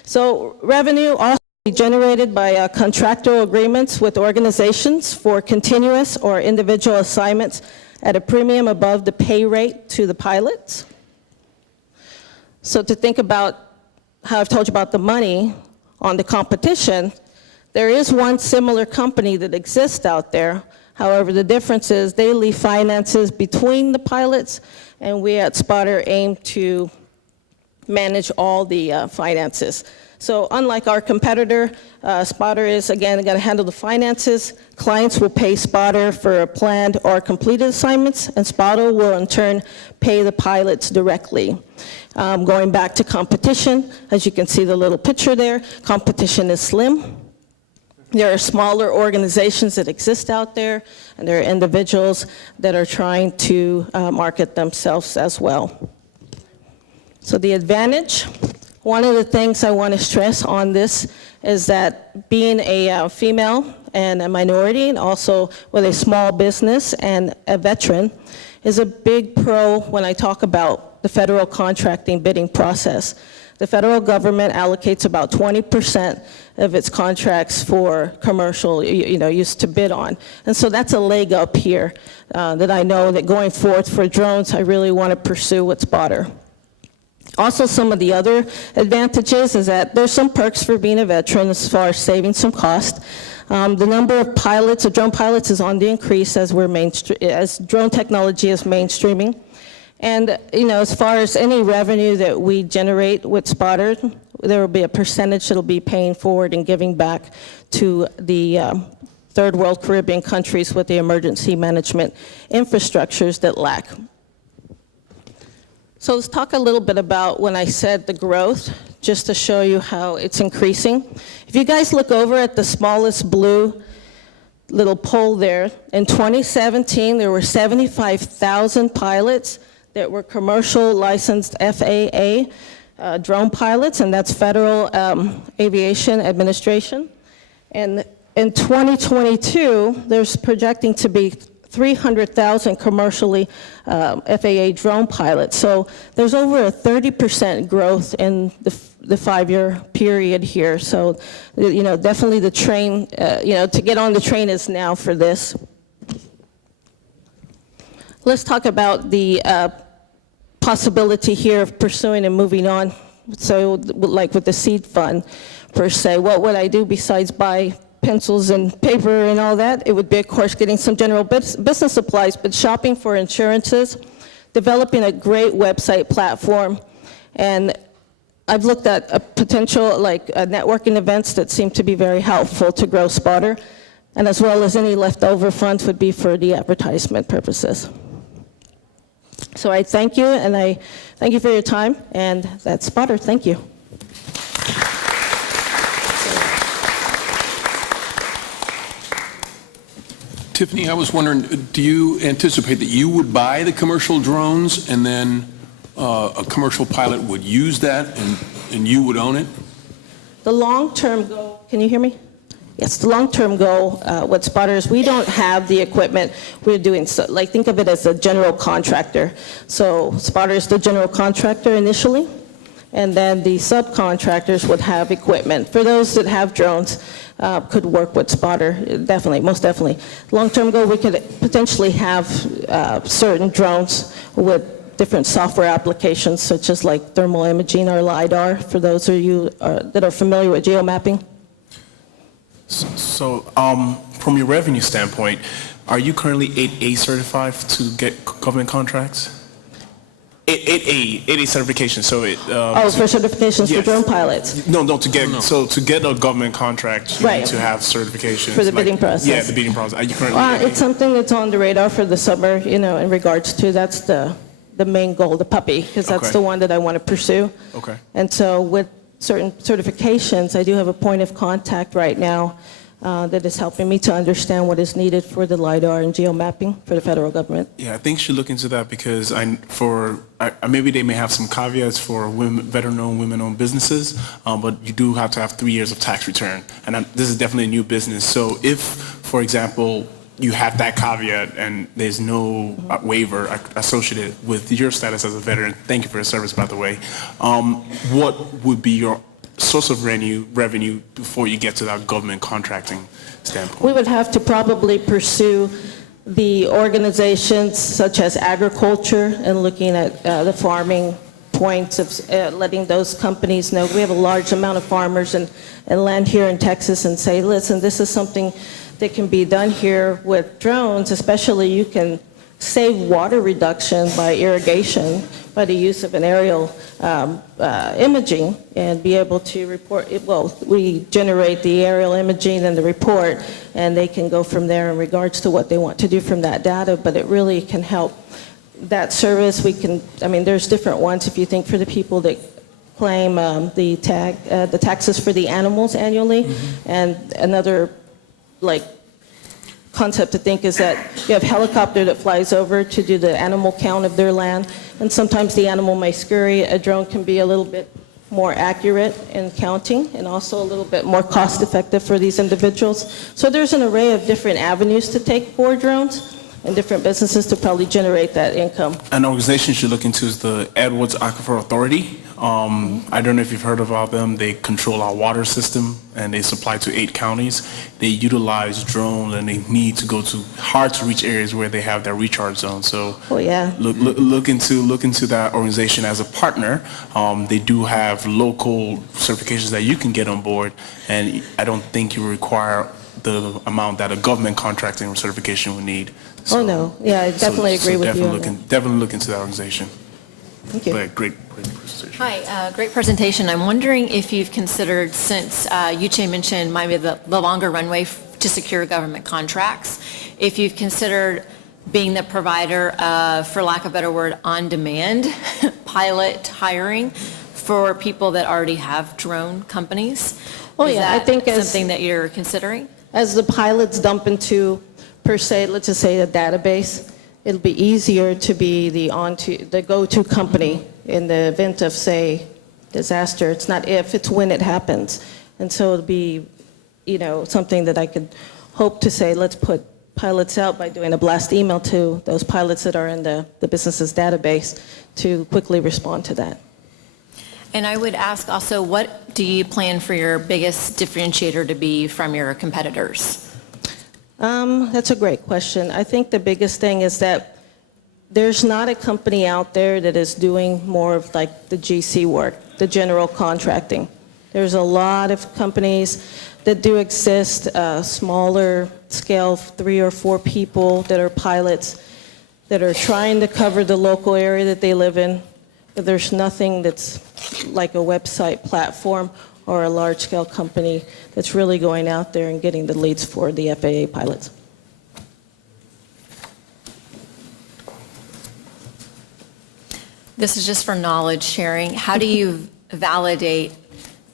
So revenue also be generated by contractual agreements with organizations for continuous or individual assignments at a premium above the pay rate to the pilots. So to think about how I've told you about the money on the competition, there is one similar company that exists out there. However, the difference is they leave finances between the pilots, and we at Spotter aim to manage all the finances. So unlike our competitor, Spotter is, again, going to handle the finances. Clients will pay Spotter for planned or completed assignments, and Spotter will, in turn, pay the pilots directly. Going back to competition, as you can see the little picture there, competition is slim. There are smaller organizations that exist out there, and there are individuals that are trying to market themselves as well. So the advantage, one of the things I want to stress on this is that being a female and a minority, and also with a small business and a veteran, is a big pro when I talk about the federal contracting bidding process. The federal government allocates about 20% of its contracts for commercial, use to bid on. And so that's a leg up here that I know that going forth for drones, I really want to pursue with Spotter. Also, some of the other advantages is that there's some perks for being a veteran as far as saving some cost. The number of pilots, of drone pilots, is on the increase as as drone technology is mainstreaming. And as far as any revenue that we generate with Spotter, there will be a percentage that will be paying forward and giving back to the third world Caribbean countries with the emergency management infrastructures that lack. So let's talk a little bit about when I said the growth, just to show you how it's increasing. If you guys look over at the smallest blue little pole there, in 2017, there were 75,000 pilots that were commercial licensed FAA drone pilots, and that's Federal Aviation Administration. And in 2022, there's projecting to be 300,000 commercially FAA drone pilots. So there's over a 30% growth in the 5-year period here. So, definitely the train, to get on the train is now for this. Let's talk about the possibility here of pursuing and moving on. So like with the seed fund per se, what would I do besides buy pencils and paper and all that? It would be, of course, getting some general business supplies, but shopping for insurances, developing a great website platform, and I've looked at a potential networking events that seem to be very helpful to grow Spotter, and as well as any leftover funds would be for the advertisement purposes. So I thank you, and I thank you for your time, and that's Spotter. Thank you. Tiffany, I was wondering, do you anticipate that you would buy the commercial drones and then a commercial pilot would use that and you would own it? The long-term goal, can you hear me? Yes, the long-term goal with Spotter is we don't have the equipment. We're doing, think of it as a general contractor. So Spotter is the general contractor initially, and then the subcontractors would have equipment. For those that have drones, could work with Spotter, definitely, most definitely. Long-term goal, we could potentially have certain drones with different software applications, such as like thermal imaging or LiDAR, for those of you that are familiar with geomapping. So, from your revenue standpoint, are you currently 8A certified to get government contracts? 8A certification. So it. For certifications for Yes. drone pilots. No, to get a government contract, you Right. need to have certifications For the bidding process. Yeah, the bidding process. Are you currently? It's something that's on the radar for the summer, in regards to, that's the main goal, the puppy, because that's Okay. the one that I want to pursue. Okay. And so with certain certifications, I do have a point of contact right now that is helping me to understand what is needed for the LiDAR and geomapping for the federal government. Yeah, I think you should look into that because maybe they may have some caveats for veteran-owned, women-owned businesses, but you do have to have 3 years of tax return, and this is definitely a new business. So if, for example, you have that caveat and there's no waiver associated with your status as a veteran, thank you for your service, by the way, what would be your source of revenue before you get to that government contracting standpoint? We would have to probably pursue the organizations such as agriculture and looking at the farming points of letting those companies know. We have a large amount of farmers and land here in Texas and say, listen, this is something that can be done here with drones, especially you can save water reduction by irrigation by the use of an aerial imaging and be able to report it. Well, we generate the aerial imaging and the report, and they can go from there in regards to what they want to do from that data, but it really can help that service. There's different ones if you think for the people that claim the taxes for the animals annually, and another concept to think is that you have a helicopter that flies over to do the animal count of their land, and sometimes the animal may scurry. A drone can be a little bit more accurate in counting and also a little bit more cost effective for these individuals. So there's an array of different avenues to take for drones and different businesses to probably generate that income. An organization you should look into is the Edwards Aquifer Authority. I don't know if you've heard about them. They control our water system and they supply to 8 counties. They utilize drones and they need to go to hard-to-reach areas where they have their recharge zones. So look into that organization as a partner. They do have local certifications that you can get on board, and I don't think you require the amount that a government contracting certification would need. So, no. Yeah, I definitely agree with you on that. Definitely look into that organization. Thank you. But great presentation. Hi, great presentation. I'm wondering if you've considered, since Uchennaya mentioned maybe the longer runway to secure government contracts, if you've considered being the provider of, for lack of a better word, on-demand pilot hiring for people that already have drone companies. Is I that think something that you're considering? As the pilots dump into, per se, let's just say a database, it'll be easier to be the go-to company in the event of, say, disaster. It's not if, it's when it happens. And so it'll be, something that I could hope to say, let's put pilots out by doing a blast email to those pilots that are in the business's database to quickly respond to that. And I would ask also, what do you plan for your biggest differentiator to be from your competitors? That's a great question. I think the biggest thing is that there's not a company out there that is doing more of like the GC work, the general contracting. There's a lot of companies that do exist, smaller scale, 3 or 4 people that are pilots that are trying to cover the local area that they live in. But there's nothing that's like a website platform or a large-scale company that's really going out there and getting the leads for the FAA pilots. This is just for knowledge sharing. How do you validate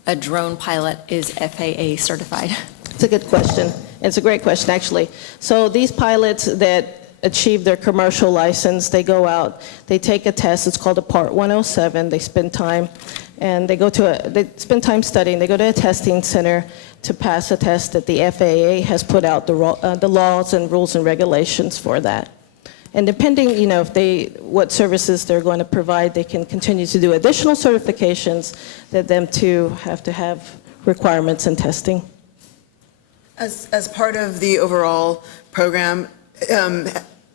a drone pilot is FAA certified? It's a good question. It's a great question, actually. So these pilots that achieve their commercial license, they go out, they take a test. It's called a Part 107. They spend time, and they spend time studying. They go to a testing center to pass a test that the FAA has put out the laws and rules and regulations for that. And depending, what services they're going to provide, they can continue to do additional certifications that them too have to have requirements and testing. As part of the overall program,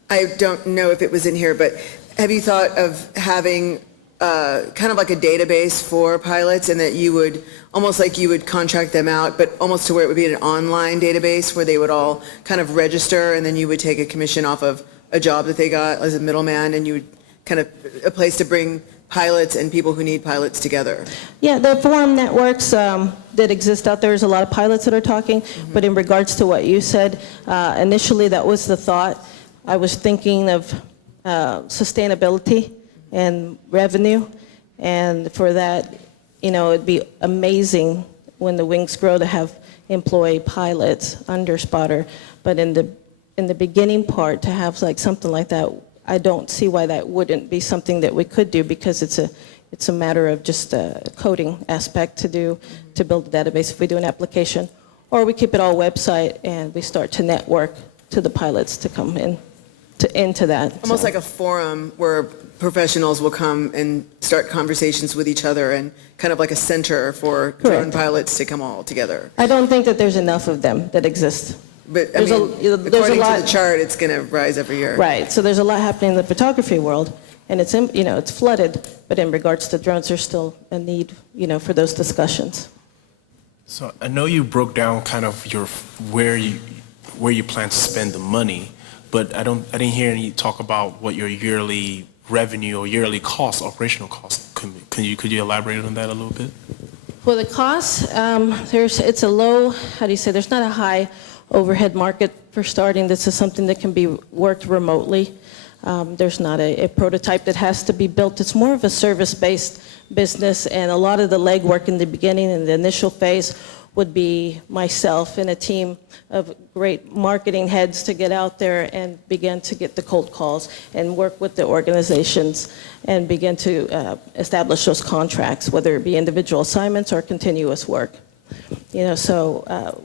I don't know if it was in here, but have you thought of having kind of like a database for pilots, and that you would, almost like you would contract them out, but almost to where it would be an online database where they would all kind of register, and then you would take a commission off of a job that they got as a middleman, and you would kind of a place to bring pilots and people who need pilots together. Yeah, the forum networks that exist out there, there's a lot of pilots that are talking, but in regards to what you said, initially that was the thought. I was thinking of sustainability and revenue, and for that, it'd be amazing when the wings grow to have employee pilots under spotter, but in the beginning part, to have like something like that, I don't see why that wouldn't be something that we could do, because it's a matter of just a coding aspect to build a database if we do an application, or we keep it all website and we start to network to the pilots to come into that. Almost like a forum where professionals will come and start conversations with each other, and kind of like a center for drone pilots to come all together. I don't think that there's enough of them that exist. But I There's a- mean, there's a according lot- to the chart, it's going to rise every year. Right, so there's a lot happening in the photography world, and it's flooded, but in regards to drones, there's still a need, for those discussions. So I know you broke down kind of where you plan to spend the money, but I didn't hear any talk about what your yearly revenue or yearly cost, operational cost. Could you elaborate on that a little bit? For the costs, it's a low, there's not a high overhead market for starting. This is something that can be worked remotely. There's not a prototype that has to be built. It's more of a service-based business, and a lot of the legwork in the beginning and the initial phase would be myself and a team of great marketing heads to get out there and begin to get the cold calls and work with the organizations and begin to establish those contracts, whether it be individual assignments or continuous work. So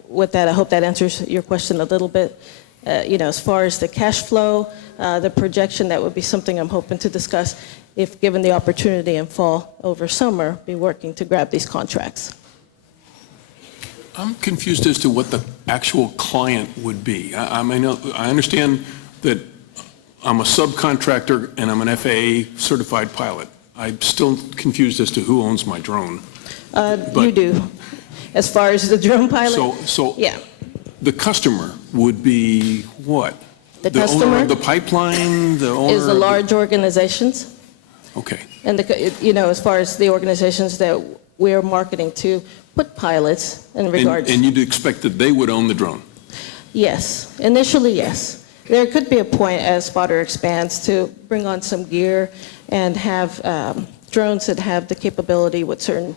with that, I hope that answers your question a little bit. As far as the cash flow, the projection, that would be something I'm hoping to discuss if given the opportunity in fall over summer, be working to grab these contracts. I'm confused as to what the actual client would be. I understand that I'm a subcontractor and I'm an FAA certified pilot. I'm still confused as to who owns my drone. You do. As far as the drone pilot? So yeah. The customer would be what? The owner customer of the pipeline, the owner is the of large organizations. Okay. And as far as the organizations that we're marketing to, put pilots in regards. And you'd expect that they would own the drone? Yes, initially yes. There could be a point as spotter expands to bring on some gear and have drones that have the capability with certain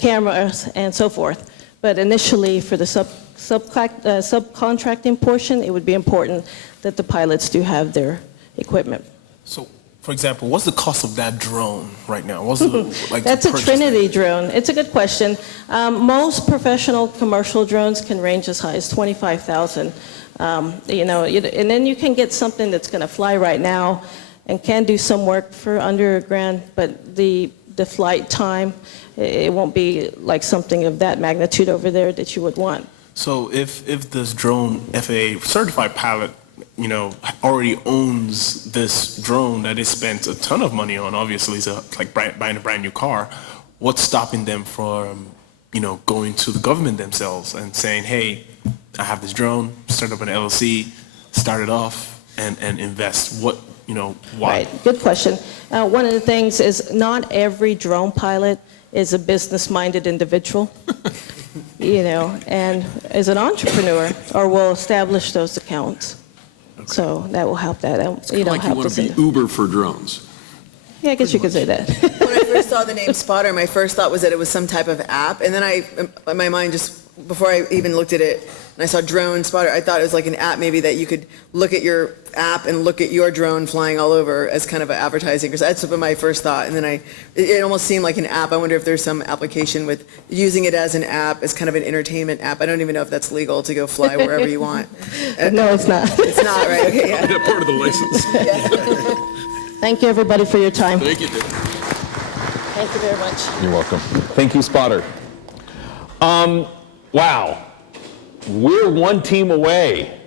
cameras and so forth. But initially for the subcontracting portion, it would be important that the pilots do have their equipment. So, for example, what's the cost of that drone right now? What's the, That's a Trinity drone. It's a good question. Most professional commercial drones can range as high as $25,000. And then you can get something that's going to fly right now and can do some work for under $1,000, but the flight time, it won't be like something of that magnitude over there that you would want. So if this drone FAA certified pilot, already owns this drone that they spent a ton of money on, obviously it's like buying a brand new car, what's stopping them from, going to the government themselves and saying, hey, I have this drone, start up an LLC, start it off and invest? Why? Right, good question. One of the things is not every drone pilot is a business-minded individual, and is an entrepreneur or will establish those accounts. Okay. So that will help that. It's kind of like you want to be Uber for drones. Yeah, I guess you could say that. When I first saw the name Spotter, my first thought was that it was some type of app, and then my mind just, before I even looked at it, and I saw drone spotter, I thought it was like an app maybe that you could look at your app and look at your drone flying all over as kind of an advertising, because that's what my first thought. And then it almost seemed like an app. I wonder if there's some application with using it as an app, as kind of an entertainment app. I don't even know if that's legal to go fly wherever you want. No, it's not. It's not, right? Okay, yeah. Part of the license. Yeah. Thank you, everybody, for your time. Thank you, Dave. Thank you very much. You're welcome. Thank you, Spotter. Wow. We're one team away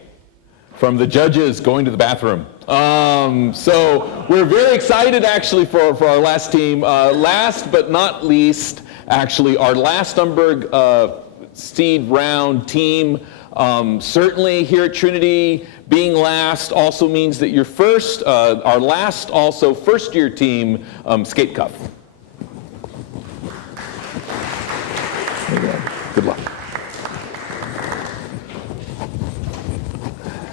from the judges going to the bathroom. So we're very excited actually for our last team. Last but not least, actually, our last Stumberg seed round team. Certainly here at Trinity, being last also means that you're first. Our last also first-year team, Skate Cup. Good luck.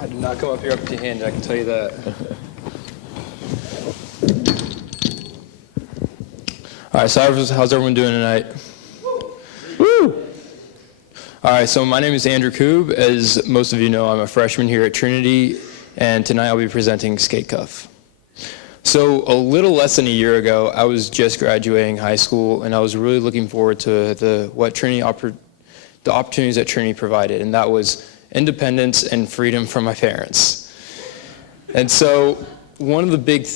I did not come up here empty-handed, I can tell you that. All right, so how's everyone doing tonight? Woo! All right, so my name is Andrew Koob. As most of you know, I'm a freshman here at Trinity, and tonight I'll be presenting Skate Cuff. So a little less than a year ago, I was just graduating high school, and I was really looking forward to the opportunities that Trinity provided, and that was independence and freedom from my parents. And so one of the big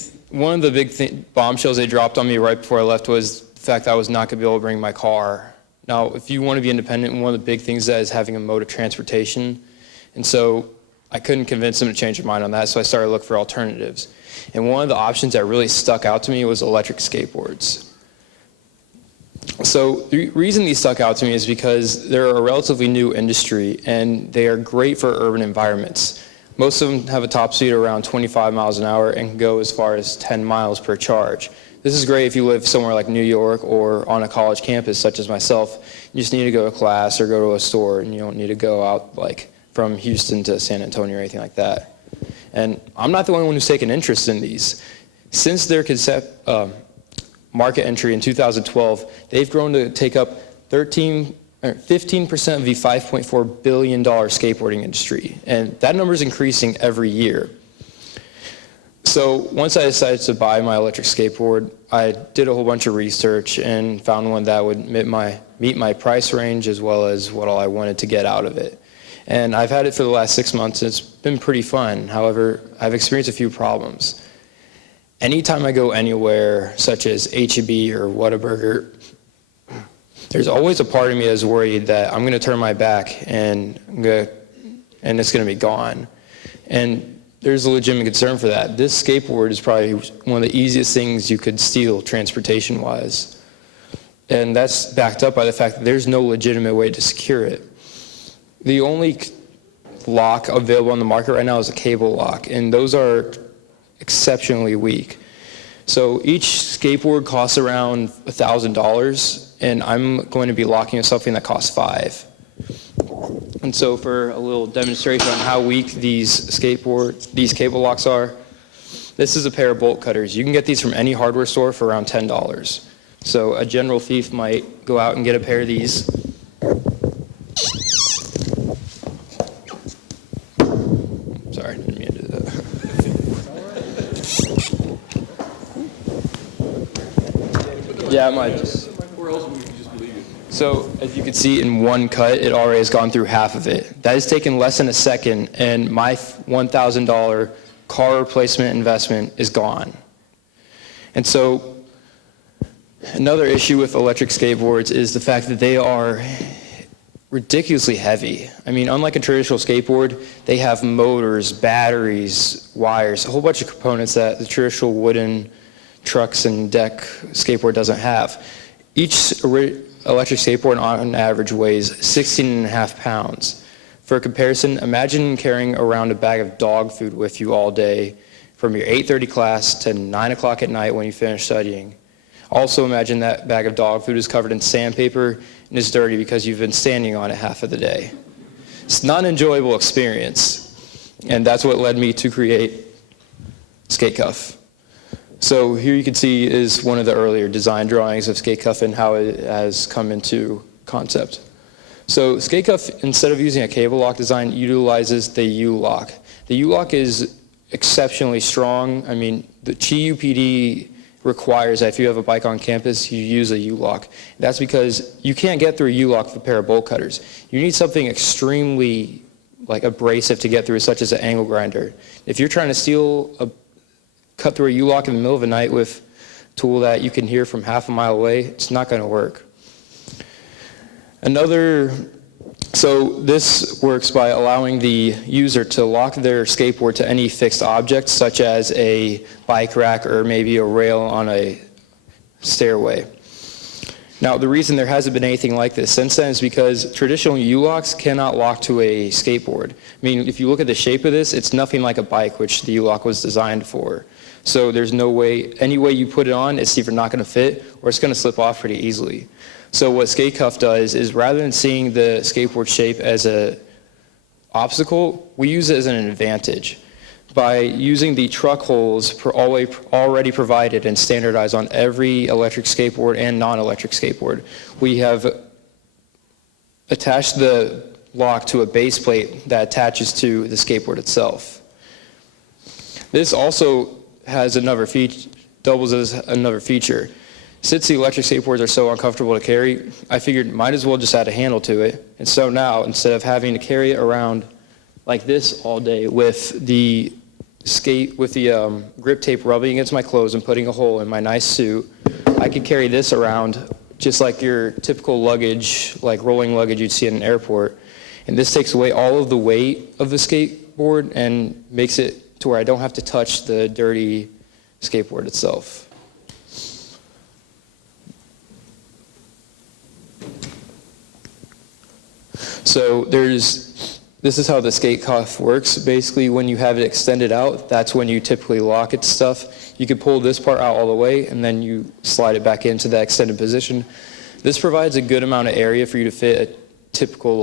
bombshells they dropped on me right before I left was the fact that I was not going to be able to bring my car. Now, if you want to be independent, one of the big things that is having a mode of transportation. And so I couldn't convince them to change their mind on that, so I started to look for alternatives. And one of the options that really stuck out to me was electric skateboards. So the reason these stuck out to me is because they're a relatively new industry, and they are great for urban environments. Most of them have a top speed around 25 miles an hour and can go as far as 10 miles per charge. This is great if you live somewhere like New York or on a college campus such as myself. You just need to go to class or go to a store, and you don't need to go out like from Houston to San Antonio or anything like that. And I'm not the only one who's taken interest in these. Since their market entry in 2012, they've grown to take up 15% of the $5.4 billion skateboarding industry. And that number is increasing every year. So once I decided to buy my electric skateboard, I did a whole bunch of research and found one that would meet my price range as well as what all I wanted to get out of it. And I've had it for the last 6 months, and it's been pretty fun. However, I've experienced a few problems. Anytime I go anywhere, such as H-E-B or Whataburger, there's always a part of me that's worried that I'm going to turn my back and it's going to be gone. And there's a legitimate concern for that. This skateboard is probably one of the easiest things you could steal transportation-wise. And that's backed up by the fact that there's no legitimate way to secure it. The only lock available on the market right now is a cable lock, and those are exceptionally weak. So each skateboard costs around $1,000, and I'm going to be locking something that costs $5,000. And so for a little demonstration on how weak these cable locks are, this is a pair of bolt cutters. You can get these from any hardware store for around $10. So a general thief might go out and get a pair of these. Sorry, didn't mean to do that. Yeah, I might just. So as you can see, in one cut, it already has gone through half of it. That has taken less than a second, and my $1,000 car replacement investment is gone. And so another issue with electric skateboards is the fact that they are ridiculously heavy. I mean, unlike a traditional skateboard, they have motors, batteries, wires, a whole bunch of components that the traditional wooden trucks and deck skateboard doesn't have. Each electric skateboard on average weighs 16.5 pounds. For comparison, imagine carrying around a bag of dog food with you all day from your 8:30 class to 9 o'clock at night when you finish studying. Also imagine that bag of dog food is covered in sandpaper and is dirty because you've been standing on it half of the day. It's not an enjoyable experience, and that's what led me to create Skate Cuff. So here you can see is one of the earlier design drawings of Skate Cuff and how it has come into concept. So Skate Cuff, instead of using a cable lock design, utilizes the U-lock. The U-lock is exceptionally strong. I mean, the CUPD requires that if you have a bike on campus, you use a U-lock. That's because you can't get through a U-lock with a pair of bolt cutters. You need something extremely abrasive to get through, such as an angle grinder. If you're trying to cut through a U-lock in the middle of the night with a tool that you can hear from half a mile away, it's not going to work. Another So this works by allowing the user to lock their skateboard to any fixed object, such as a bike rack or maybe a rail on a stairway. Now, the reason there hasn't been anything like this since then is because traditional U-locks cannot lock to a skateboard. I mean, if you look at the shape of this, it's nothing like a bike, which the U-lock was designed for. So there's no way, any way you put it on, it's either not going to fit or it's going to slip off pretty easily. So what Skate Cuff does is, rather than seeing the skateboard shape as an obstacle, we use it as an advantage. By using the truck holes already provided and standardized on every electric skateboard and non-electric skateboard, we have attached the lock to a base plate that attaches to the skateboard itself. This also has another feature, doubles as another feature. Since the electric skateboards are so uncomfortable to carry, I figured might as well just add a handle to it. And so now, instead of having to carry it around like this all day with the grip tape rubbing against my clothes and putting a hole in my nice suit, I can carry this around just like your typical luggage, like rolling luggage you'd see in an airport. And this takes away all of the weight of the skateboard and makes it to where I don't have to touch the dirty skateboard itself. So this is how the skate cuff works. Basically, when you have it extended out, that's when you typically lock it to stuff. You could pull this part out all the way, and then you slide it back into that extended position. This provides a good amount of area for you to fit a typical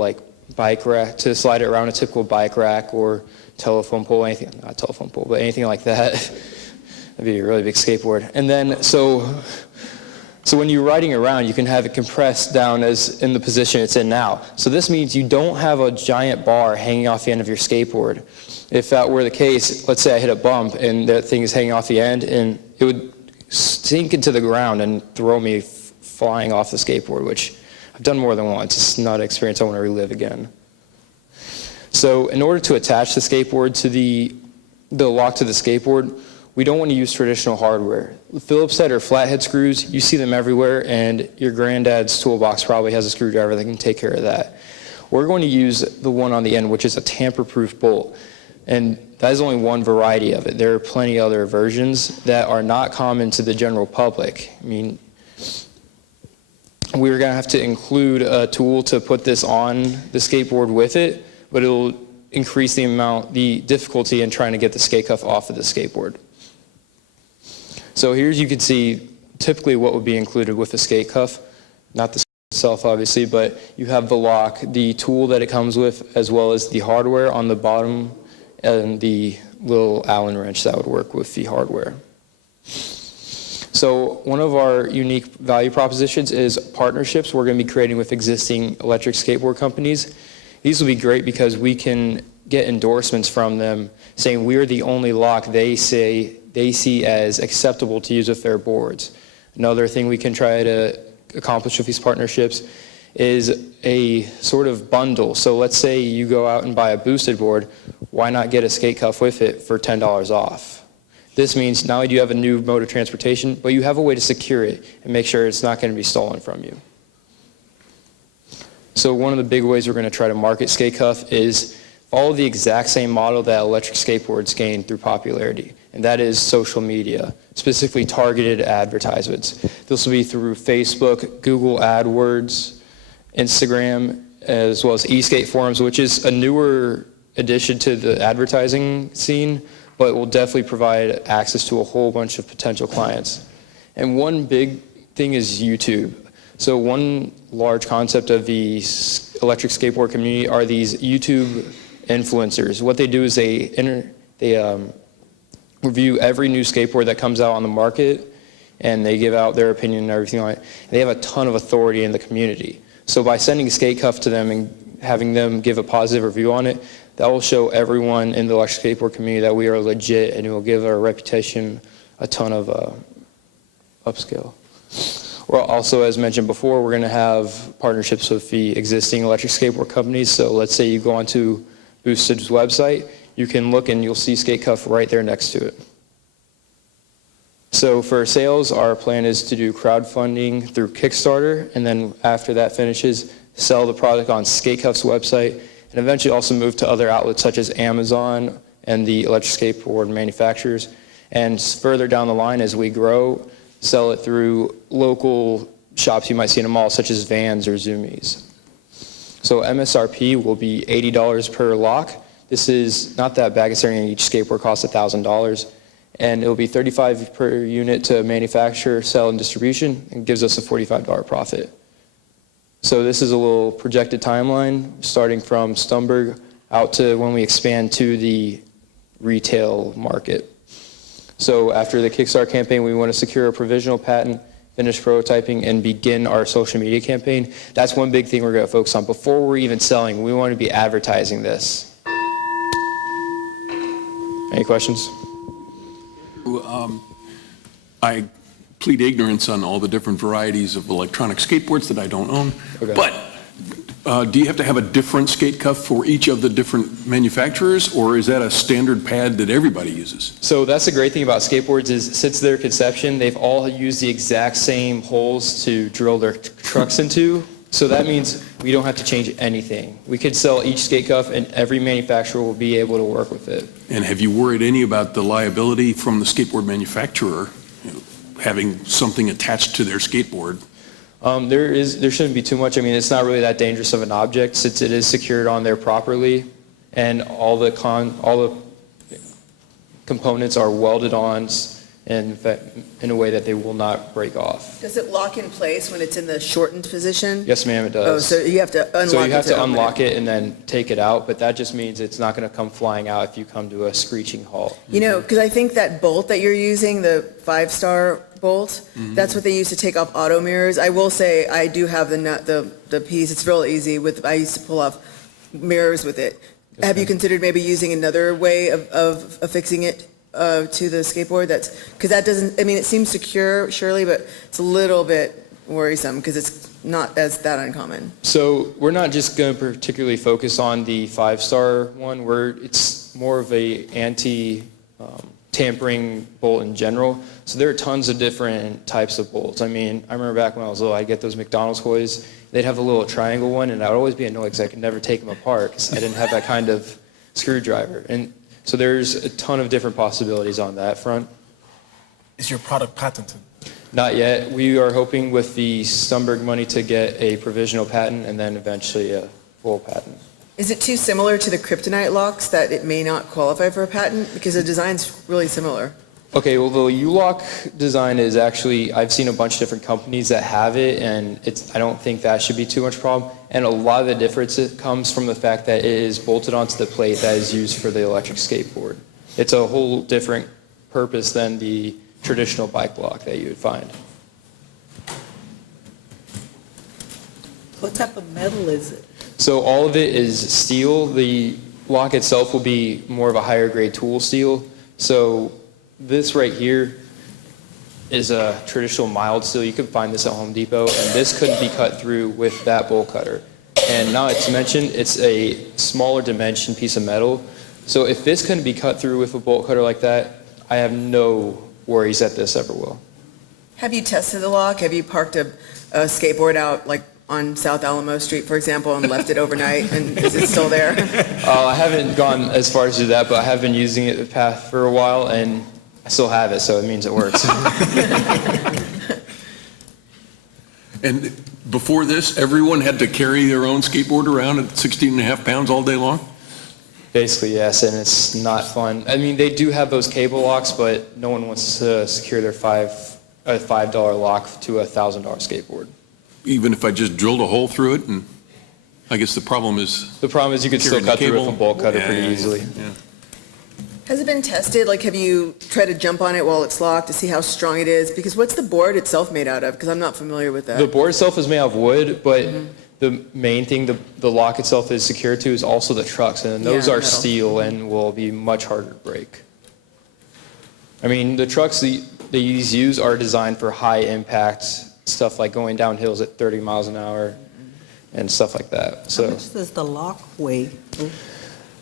bike rack, to slide it around a typical bike rack or telephone pole, anything, not telephone pole, but anything like that. That'd be a really big skateboard. And then, so when you're riding around, you can have it compressed down as in the position it's in now. So this means you don't have a giant bar hanging off the end of your skateboard. If that were the case, let's say I hit a bump and that thing is hanging off the end, and it would sink into the ground and throw me flying off the skateboard, which I've done more than once. It's not an experience I want to relive again. So in order to attach the skateboard to the lock to the skateboard, we don't want to use traditional hardware. Phillips head or flathead screws, you see them everywhere, and your granddad's toolbox probably has a screwdriver that can take care of that. We're going to use the one on the end, which is a tamper-proof bolt. And that is only one variety of it. There are plenty other versions that are not common to the general public. I mean, we're going to have to include a tool to put this on the skateboard with it, but it'll increase the difficulty in trying to get the skate cuff off of the skateboard. So here you can see typically what would be included with the skate cuff, not the itself obviously, but you have the lock, the tool that it comes with, as well as the hardware on the bottom and the little Allen wrench that would work with the hardware. So one of our unique value propositions is partnerships we're going to be creating with existing electric skateboard companies. These will be great because we can get endorsements from them saying we're the only lock they see as acceptable to use with their boards. Another thing we can try to accomplish with these partnerships is a sort of bundle. So let's say you go out and buy a boosted board, why not get a skate cuff with it for $10 off? This means not only do you have a new mode of transportation, but you have a way to secure it and make sure it's not going to be stolen from you. So one of the big ways we're going to try to market skate cuff is follow the exact same model that electric skateboards gained through popularity, and that is social media, specifically targeted advertisements. This will be through Facebook, Google AdWords, Instagram, as well as eSkate forums, which is a newer addition to the advertising scene, but will definitely provide access to a whole bunch of potential clients. And one big thing is YouTube. So one large concept of the electric skateboard community are these YouTube influencers. What they do is they review every new skateboard that comes out on the market, and they give out their opinion and everything on it. They have a ton of authority in the community. So by sending a skate cuff to them and having them give a positive review on it, that will show everyone in the electric skateboard community that we are legit, and it will give our reputation a ton of upscale. We're also, as mentioned before, we're going to have partnerships with the existing electric skateboard companies. So let's say you go onto Boosted's website, you can look and you'll see skate cuff right there next to it. So for sales, our plan is to do crowdfunding through Kickstarter, and then after that finishes, sell the product on Skate Cuff's website, and eventually also move to other outlets such as Amazon and the electric skateboard manufacturers. And further down the line, as we grow, sell it through local shops you might see in a mall, such as Vans or Zoomies. So MSRP will be $80 per lock. This is not that bad considering each skateboard costs $1,000. And it will be $35 per unit to manufacture, sell, and distribution, and gives us a $45 profit. So this is a little projected timeline, starting from Stumberg out to when we expand to the retail market. So after the Kickstarter campaign, we want to secure a provisional patent, finish prototyping, and begin our social media campaign. That's one big thing we're going to focus on. Before we're even selling, we want to be advertising this. Any questions? I plead ignorance on all the different varieties of electronic skateboards that I don't own. Okay. But do you have to have a different skate cuff for each of the different manufacturers, or is that a standard pad that everybody uses? So that's the great thing about skateboards is since their conception, they've all used the exact same holes to drill their trucks into. So that means we don't have to change anything. We could sell each skate cuff and every manufacturer will be able to work with it. And have you worried any about the liability from the skateboard manufacturer, you know, having something attached to their skateboard? There shouldn't be too much. I mean, it's not really that dangerous of an object since it is secured on there properly, and all the components are welded on in a way that they will not break off. Does it lock in place when it's in the shortened position? Yes, ma'am, it Oh, does. so you have to unlock it. So you have to open unlock it and then take it out, but that just means it's not going to come flying out if you come to a screeching halt. You know, because I think that bolt that you're using, the 5-star bolt, that's what they use to take off auto mirrors. I will say I do have the piece. It's real easy. I used to pull off mirrors with it. Have you considered maybe using another way of fixing it to the skateboard? Because that doesn't, I mean, it seems secure, surely, but it's a little bit worrisome because it's not that uncommon. So we're not just going to particularly focus on the 5-star one. It's more of a anti-tampering bolt in general. So there are tons of different types of bolts. I mean, I remember back when I was little, I'd get those McDonald's toys. They'd have a little triangle one, and I'd always be annoyed because I could never take them apart because I didn't have that kind of screwdriver. And so there's a ton of different possibilities on that front. Is your product patented? Not yet. We are hoping with the Stumberg money to get a provisional patent and then eventually a full patent. Is it too similar to the kryptonite locks that it may not qualify for a patent? Because the design's really similar. Okay, well, the U-lock design is actually, I've seen a bunch of different companies that have it, and I don't think that should be too much problem. And a lot of the difference comes from the fact that it is bolted onto the plate that is used for the electric skateboard. It's a whole different purpose than the traditional bike lock that you would find. What type of metal is it? So all of it is steel. The lock itself will be more of a higher grade tool steel. So this right here is a traditional mild steel. You can find this at Home Depot, and this couldn't be cut through with that bolt cutter. And not to mention, it's a smaller dimension piece of metal. So if this couldn't be cut through with a bolt cutter like that, I have no worries that this ever will. Have you tested the lock? Have you parked a skateboard out like on South Alamo Street, for example, and left it overnight, and is it still there? I haven't gone as far as to do that, but I have been using it the path for a while, and I still have it, so it means it works. And before this, everyone had to carry their own skateboard around at 16.5 pounds all day long? Basically, yes, and it's not fun. I mean, they do have those cable locks, but no one wants to secure their $5 lock to a $1,000 skateboard. Even if I just drilled a hole through it, and I guess the problem is... The problem is you could still cut through with a bolt cutter pretty easily. Yeah. Has it been tested? Like, have you tried to jump on it while it's locked to see how strong it is? Because what's the board itself made out of? Because I'm not familiar with that. The board itself is made out of wood, but the main thing the lock itself is secured to is also the trucks, and those are steel and will be much harder to break. I mean, the trucks these use are designed for high impact stuff like going down hills at 30 miles an hour and stuff like that. So how much does the lock weigh?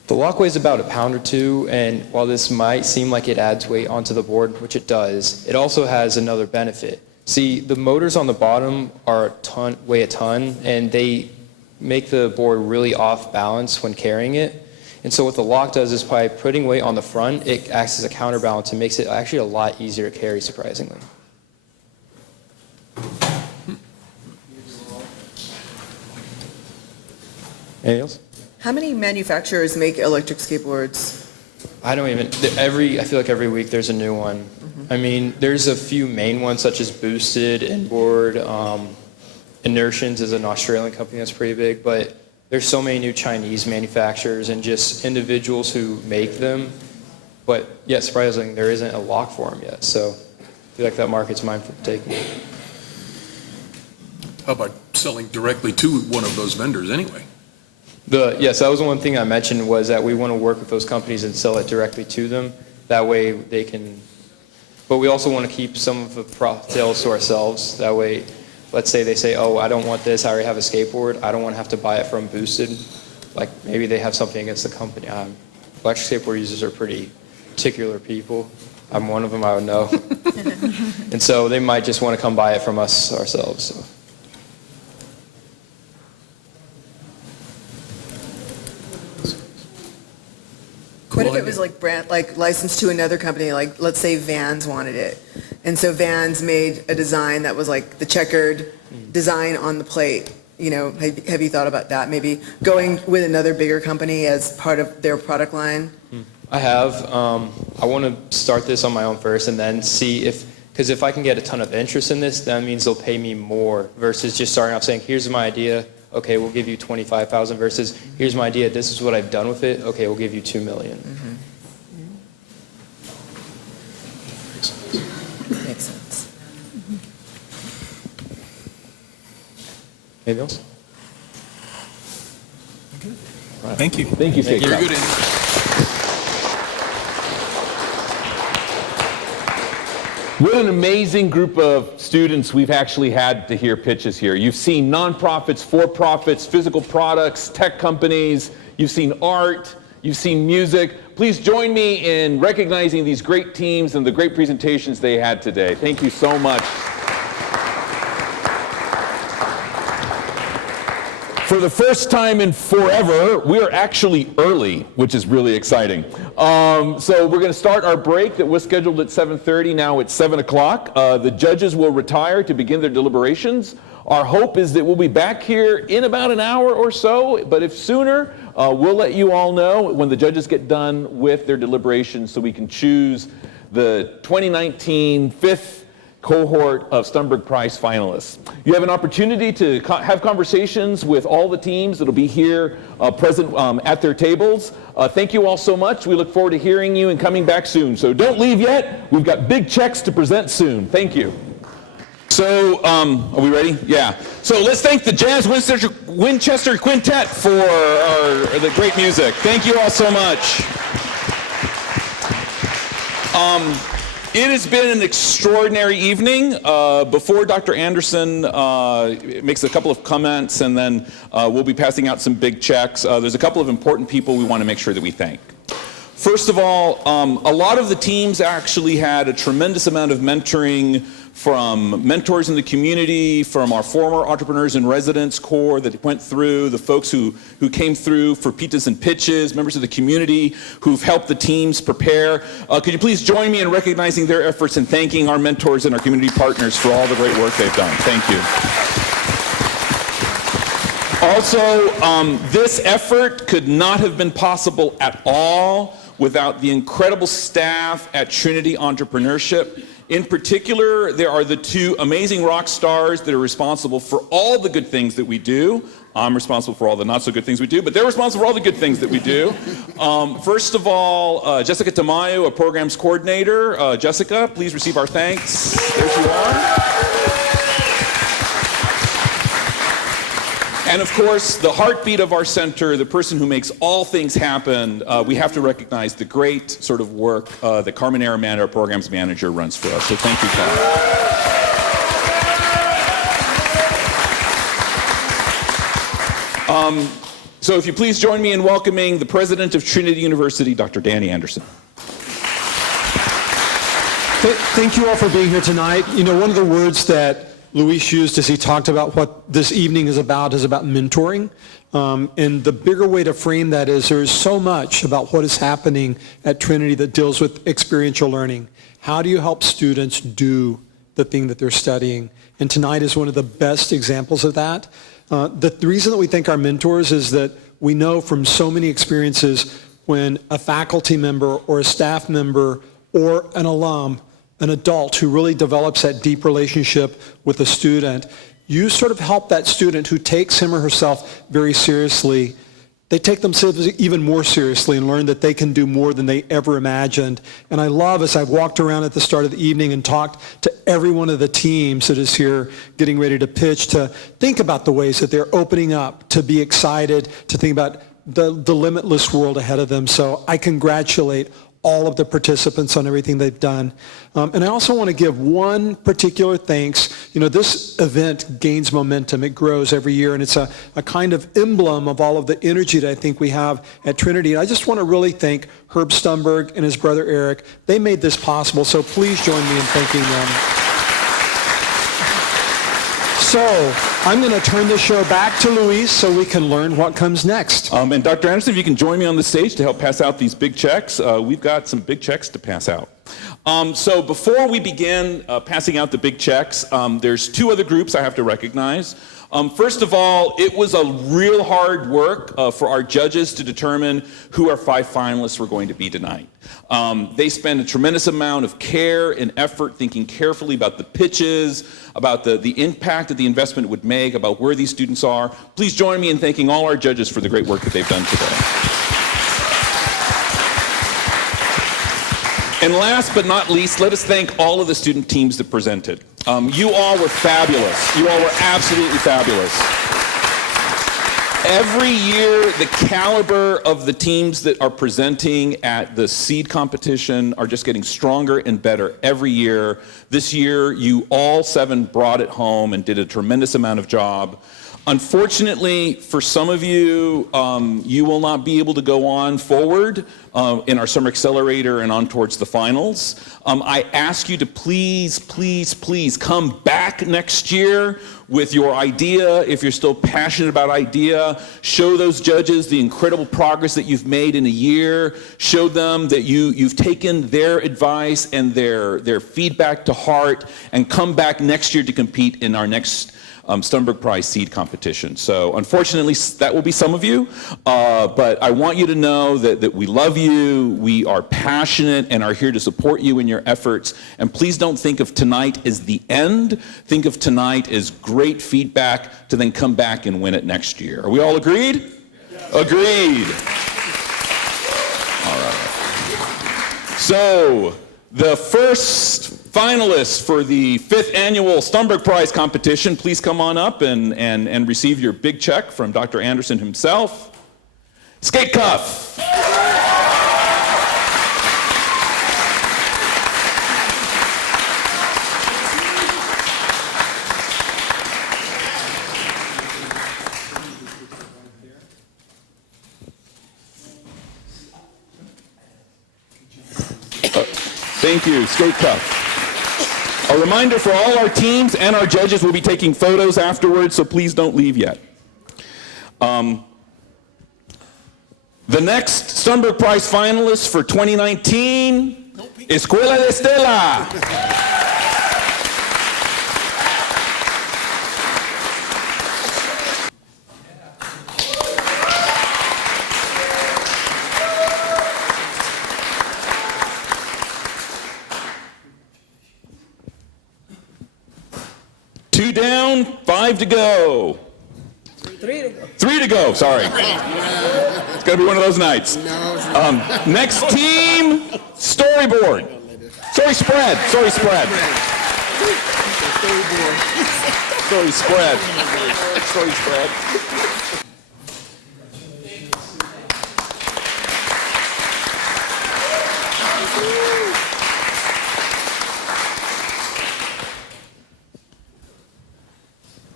The lock weighs about 1 pound or 2, and while this might seem like it adds weight onto the board, which it does, it also has another benefit. See, the motors on the bottom weigh a ton, and they make the board really off balance when carrying it. And so what the lock does is by putting weight on the front, it acts as a counterbalance and makes it actually a lot easier to carry, surprisingly. Anything else? How many manufacturers make electric skateboards? I don't even, I feel like every week there's a new one. I mean, there's a few main ones such as Boosted, Inboard, Inertions is an Australian company that's pretty big, but there's so many new Chinese manufacturers and just individuals who make them. But yeah, surprisingly, there isn't a lock for them yet. So I feel like that market's mine for the taking. How about selling directly to one of those vendors anyway? Yes, that was one thing I mentioned, was that we want to work with those companies and sell it directly to them. That way they can, but we also want to keep some of the sales to ourselves. That way, let's say they say, oh, I don't want this, I already have a skateboard, I don't want to have to buy it from Boosted. Like maybe they have something against the company. Electric skateboard users are pretty particular people. I'm one of them, I would know. And so they might just want to come buy it from us ourselves. So. What if it was like licensed to another company, like let's say Vans wanted it, and so Vans made a design that was like the checkered design on the plate. You know, have you thought about that? Maybe going with another bigger company as part of their product line? I have. I want to start this on my own first and then see because if I can get a ton of interest in this, that means they'll pay me more versus just starting off saying, here's my idea. Okay, we'll give you $25,000 versus here's my idea. This is what I've done with it. Okay, we'll give you $2 million. Makes sense. Anything else? Right. Thank you. Thank you, Skate Very Shop. good, Andy. What an amazing group of students we've actually had to hear pitches here. You've seen nonprofits, for-profits, physical products, tech companies, you've seen art, you've seen music. Please join me in recognizing these great teams and the great presentations they had today. Thank you so much. For the first time in forever, we're actually early, which is really exciting. So we're going to start our break that was scheduled at 7:30. Now it's 7 o'clock. The judges will retire to begin their deliberations. Our hope is that we'll be back here in about an hour or so, but if sooner, we'll let you all know when the judges get done with their deliberations so we can choose the 2019 fifth cohort of Stumberg Prize finalists. You have an opportunity to have conversations with all the teams that'll be here present at their tables. Thank you all so much. We look forward to hearing you and coming back soon. So don't leave yet. We've got big checks to present soon. Thank you. So, are we ready? Yeah. So let's thank the Jazz Winchester Quintet for the great music. Thank you all so much. It has been an extraordinary evening. Before Dr. Anderson makes a couple of comments, and then we'll be passing out some big checks, there's a couple of important people we want to make sure that we thank. First of all, a lot of the teams actually had a tremendous amount of mentoring from mentors in the community, from our former Entrepreneurs in Residence Corps that went through, the folks who came through for pitas and pitches, members of the community who've helped the teams prepare. Could you please join me in recognizing their efforts and thanking our mentors and our community partners for all the great work they've done. Thank you. Also, this effort could not have been possible at all without the incredible staff at Trinity Entrepreneurship. In particular, there are the two amazing rock stars that are responsible for all the good things that we do. I'm responsible for all the not so good things we do, but they're responsible for all the good things that we do. First of all, Jessica Tamayo, a programs coordinator. Jessica, please receive our thanks. There you are. And of course, the heartbeat of our center, the person who makes all things happen, we have to recognize the great sort of work that Carmen Aramanda, our programs manager, runs for us. So thank you, Carmen. So if you please join me in welcoming the president of Trinity University, Dr. Danny Anderson. Thank you all for being here tonight. You know, one of the words that Luis used as he talked about what this evening is about mentoring. And the bigger way to frame that is there's so much about what is happening at Trinity that deals with experiential learning. How do you help students do the thing that they're studying? And tonight is one of the best examples of that. The reason that we thank our mentors is that we know from so many experiences when a faculty member or a staff member or an alum, an adult who really develops that deep relationship with a student, you sort of help that student who takes him or herself very seriously. They take themselves even more seriously and learn that they can do more than they ever imagined. And I love, as I've walked around at the start of the evening and talked to every one of the teams that is here getting ready to pitch, to think about the ways that they're opening up, to be excited, to think about the limitless world ahead of them. So I congratulate all of the participants on everything they've done. And I also want to give one particular thanks. You know, this event gains momentum. It grows every year, and it's a kind of emblem of all of the energy that I think we have at Trinity. And I just want to really thank Herb Stumberg and his brother Eric. They made this possible, so please join me in thanking them. So I'm going to turn the show back to Luis so we can learn what comes next. And Dr. Anderson, if you can join me on the stage to help pass out these big checks. We've got some big checks to pass out. So before we begin passing out the big checks, there's two other groups I have to recognize. First of all, it was a real hard work for our judges to determine who our 5 finalists were going to be tonight. They spent a tremendous amount of care and effort thinking carefully about the pitches, about the impact that the investment would make, about where these students are. Please join me in thanking all our judges for the great work that they've done today. And last but not least, let us thank all of the student teams that presented. You all were fabulous. You all were absolutely fabulous. Every year, the caliber of the teams that are presenting at the seed competition are just getting stronger and better every year. This year, you all 7 brought it home and did a tremendous amount of job. Unfortunately, for some of you, you will not be able to go on forward in our Summer Accelerator and on towards the finals. I ask you to please, please, please come back next year with your idea. If you're still passionate about idea, show those judges the incredible progress that you've made in a year. Show them that you've taken their advice and their feedback to heart, and come back next year to compete in our next Stumberg Prize Seed Competition. So unfortunately, that will be some of you, but I want you to know that we love you, we are passionate, and are here to support you in your efforts. And please don't think of tonight as the end. Think of tonight as great feedback to then come back and win it next year. Are we all agreed? Yes. Agreed. All right. So the first finalists for the 5th annual Stumberg Prize competition, please come on up and receive your big check from Dr. Anderson himself. Skate Cuff. Thank you, Skate Cuff. A reminder for all our teams and our judges, we'll be taking photos afterwards, so please don't leave yet. The next Stumberg Prize finalist for 2019, Escuela de Estela. Two down, 5 to go. 3 to go. 3 to go, sorry. It's gonna be one of those nights. Next team, storyboard. Story spread. Story spread.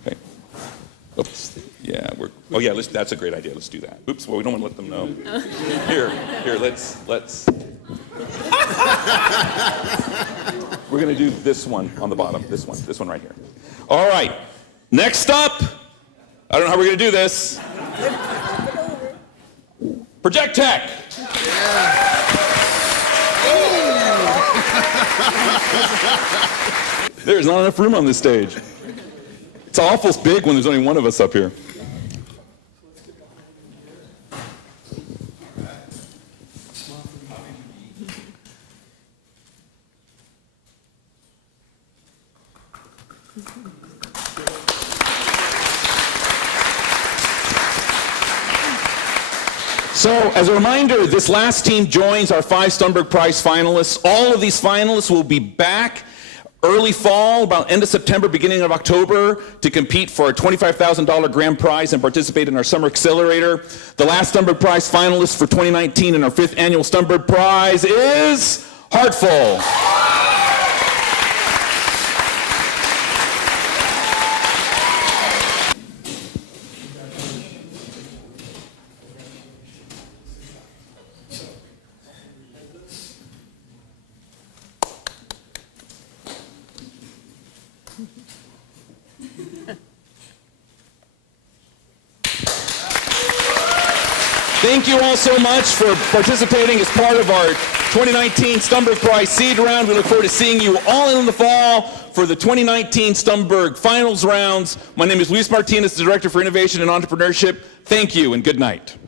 Okay. Oops. Yeah, oh yeah, that's a great idea. Let's do that. Oops, well, we don't want to let them know. Here, let's. We're going to do this one on the bottom, this one right here. All right, next up, I don't know how we're going to do this. Project Tech. There's not enough room on this stage. It's awful big when there's only one of us up here. So, as a reminder, this last team joins our 5 Stumberg Prize finalists. All of these finalists will be back early fall, about end of September, beginning of October, to compete for a $25,000 grand prize and participate in our Summer Accelerator. The last Stumberg Prize finalist for 2019 in our 5th annual Stumberg Prize is Heartful. Thank you all so much for participating as part of our 2019 Stumberg Prize Seed Round. We look forward to seeing you all in the fall for the 2019 Stumberg Finals Rounds. My name is Luis Martinez, the Director for Innovation and Entrepreneurship. Thank you and good night.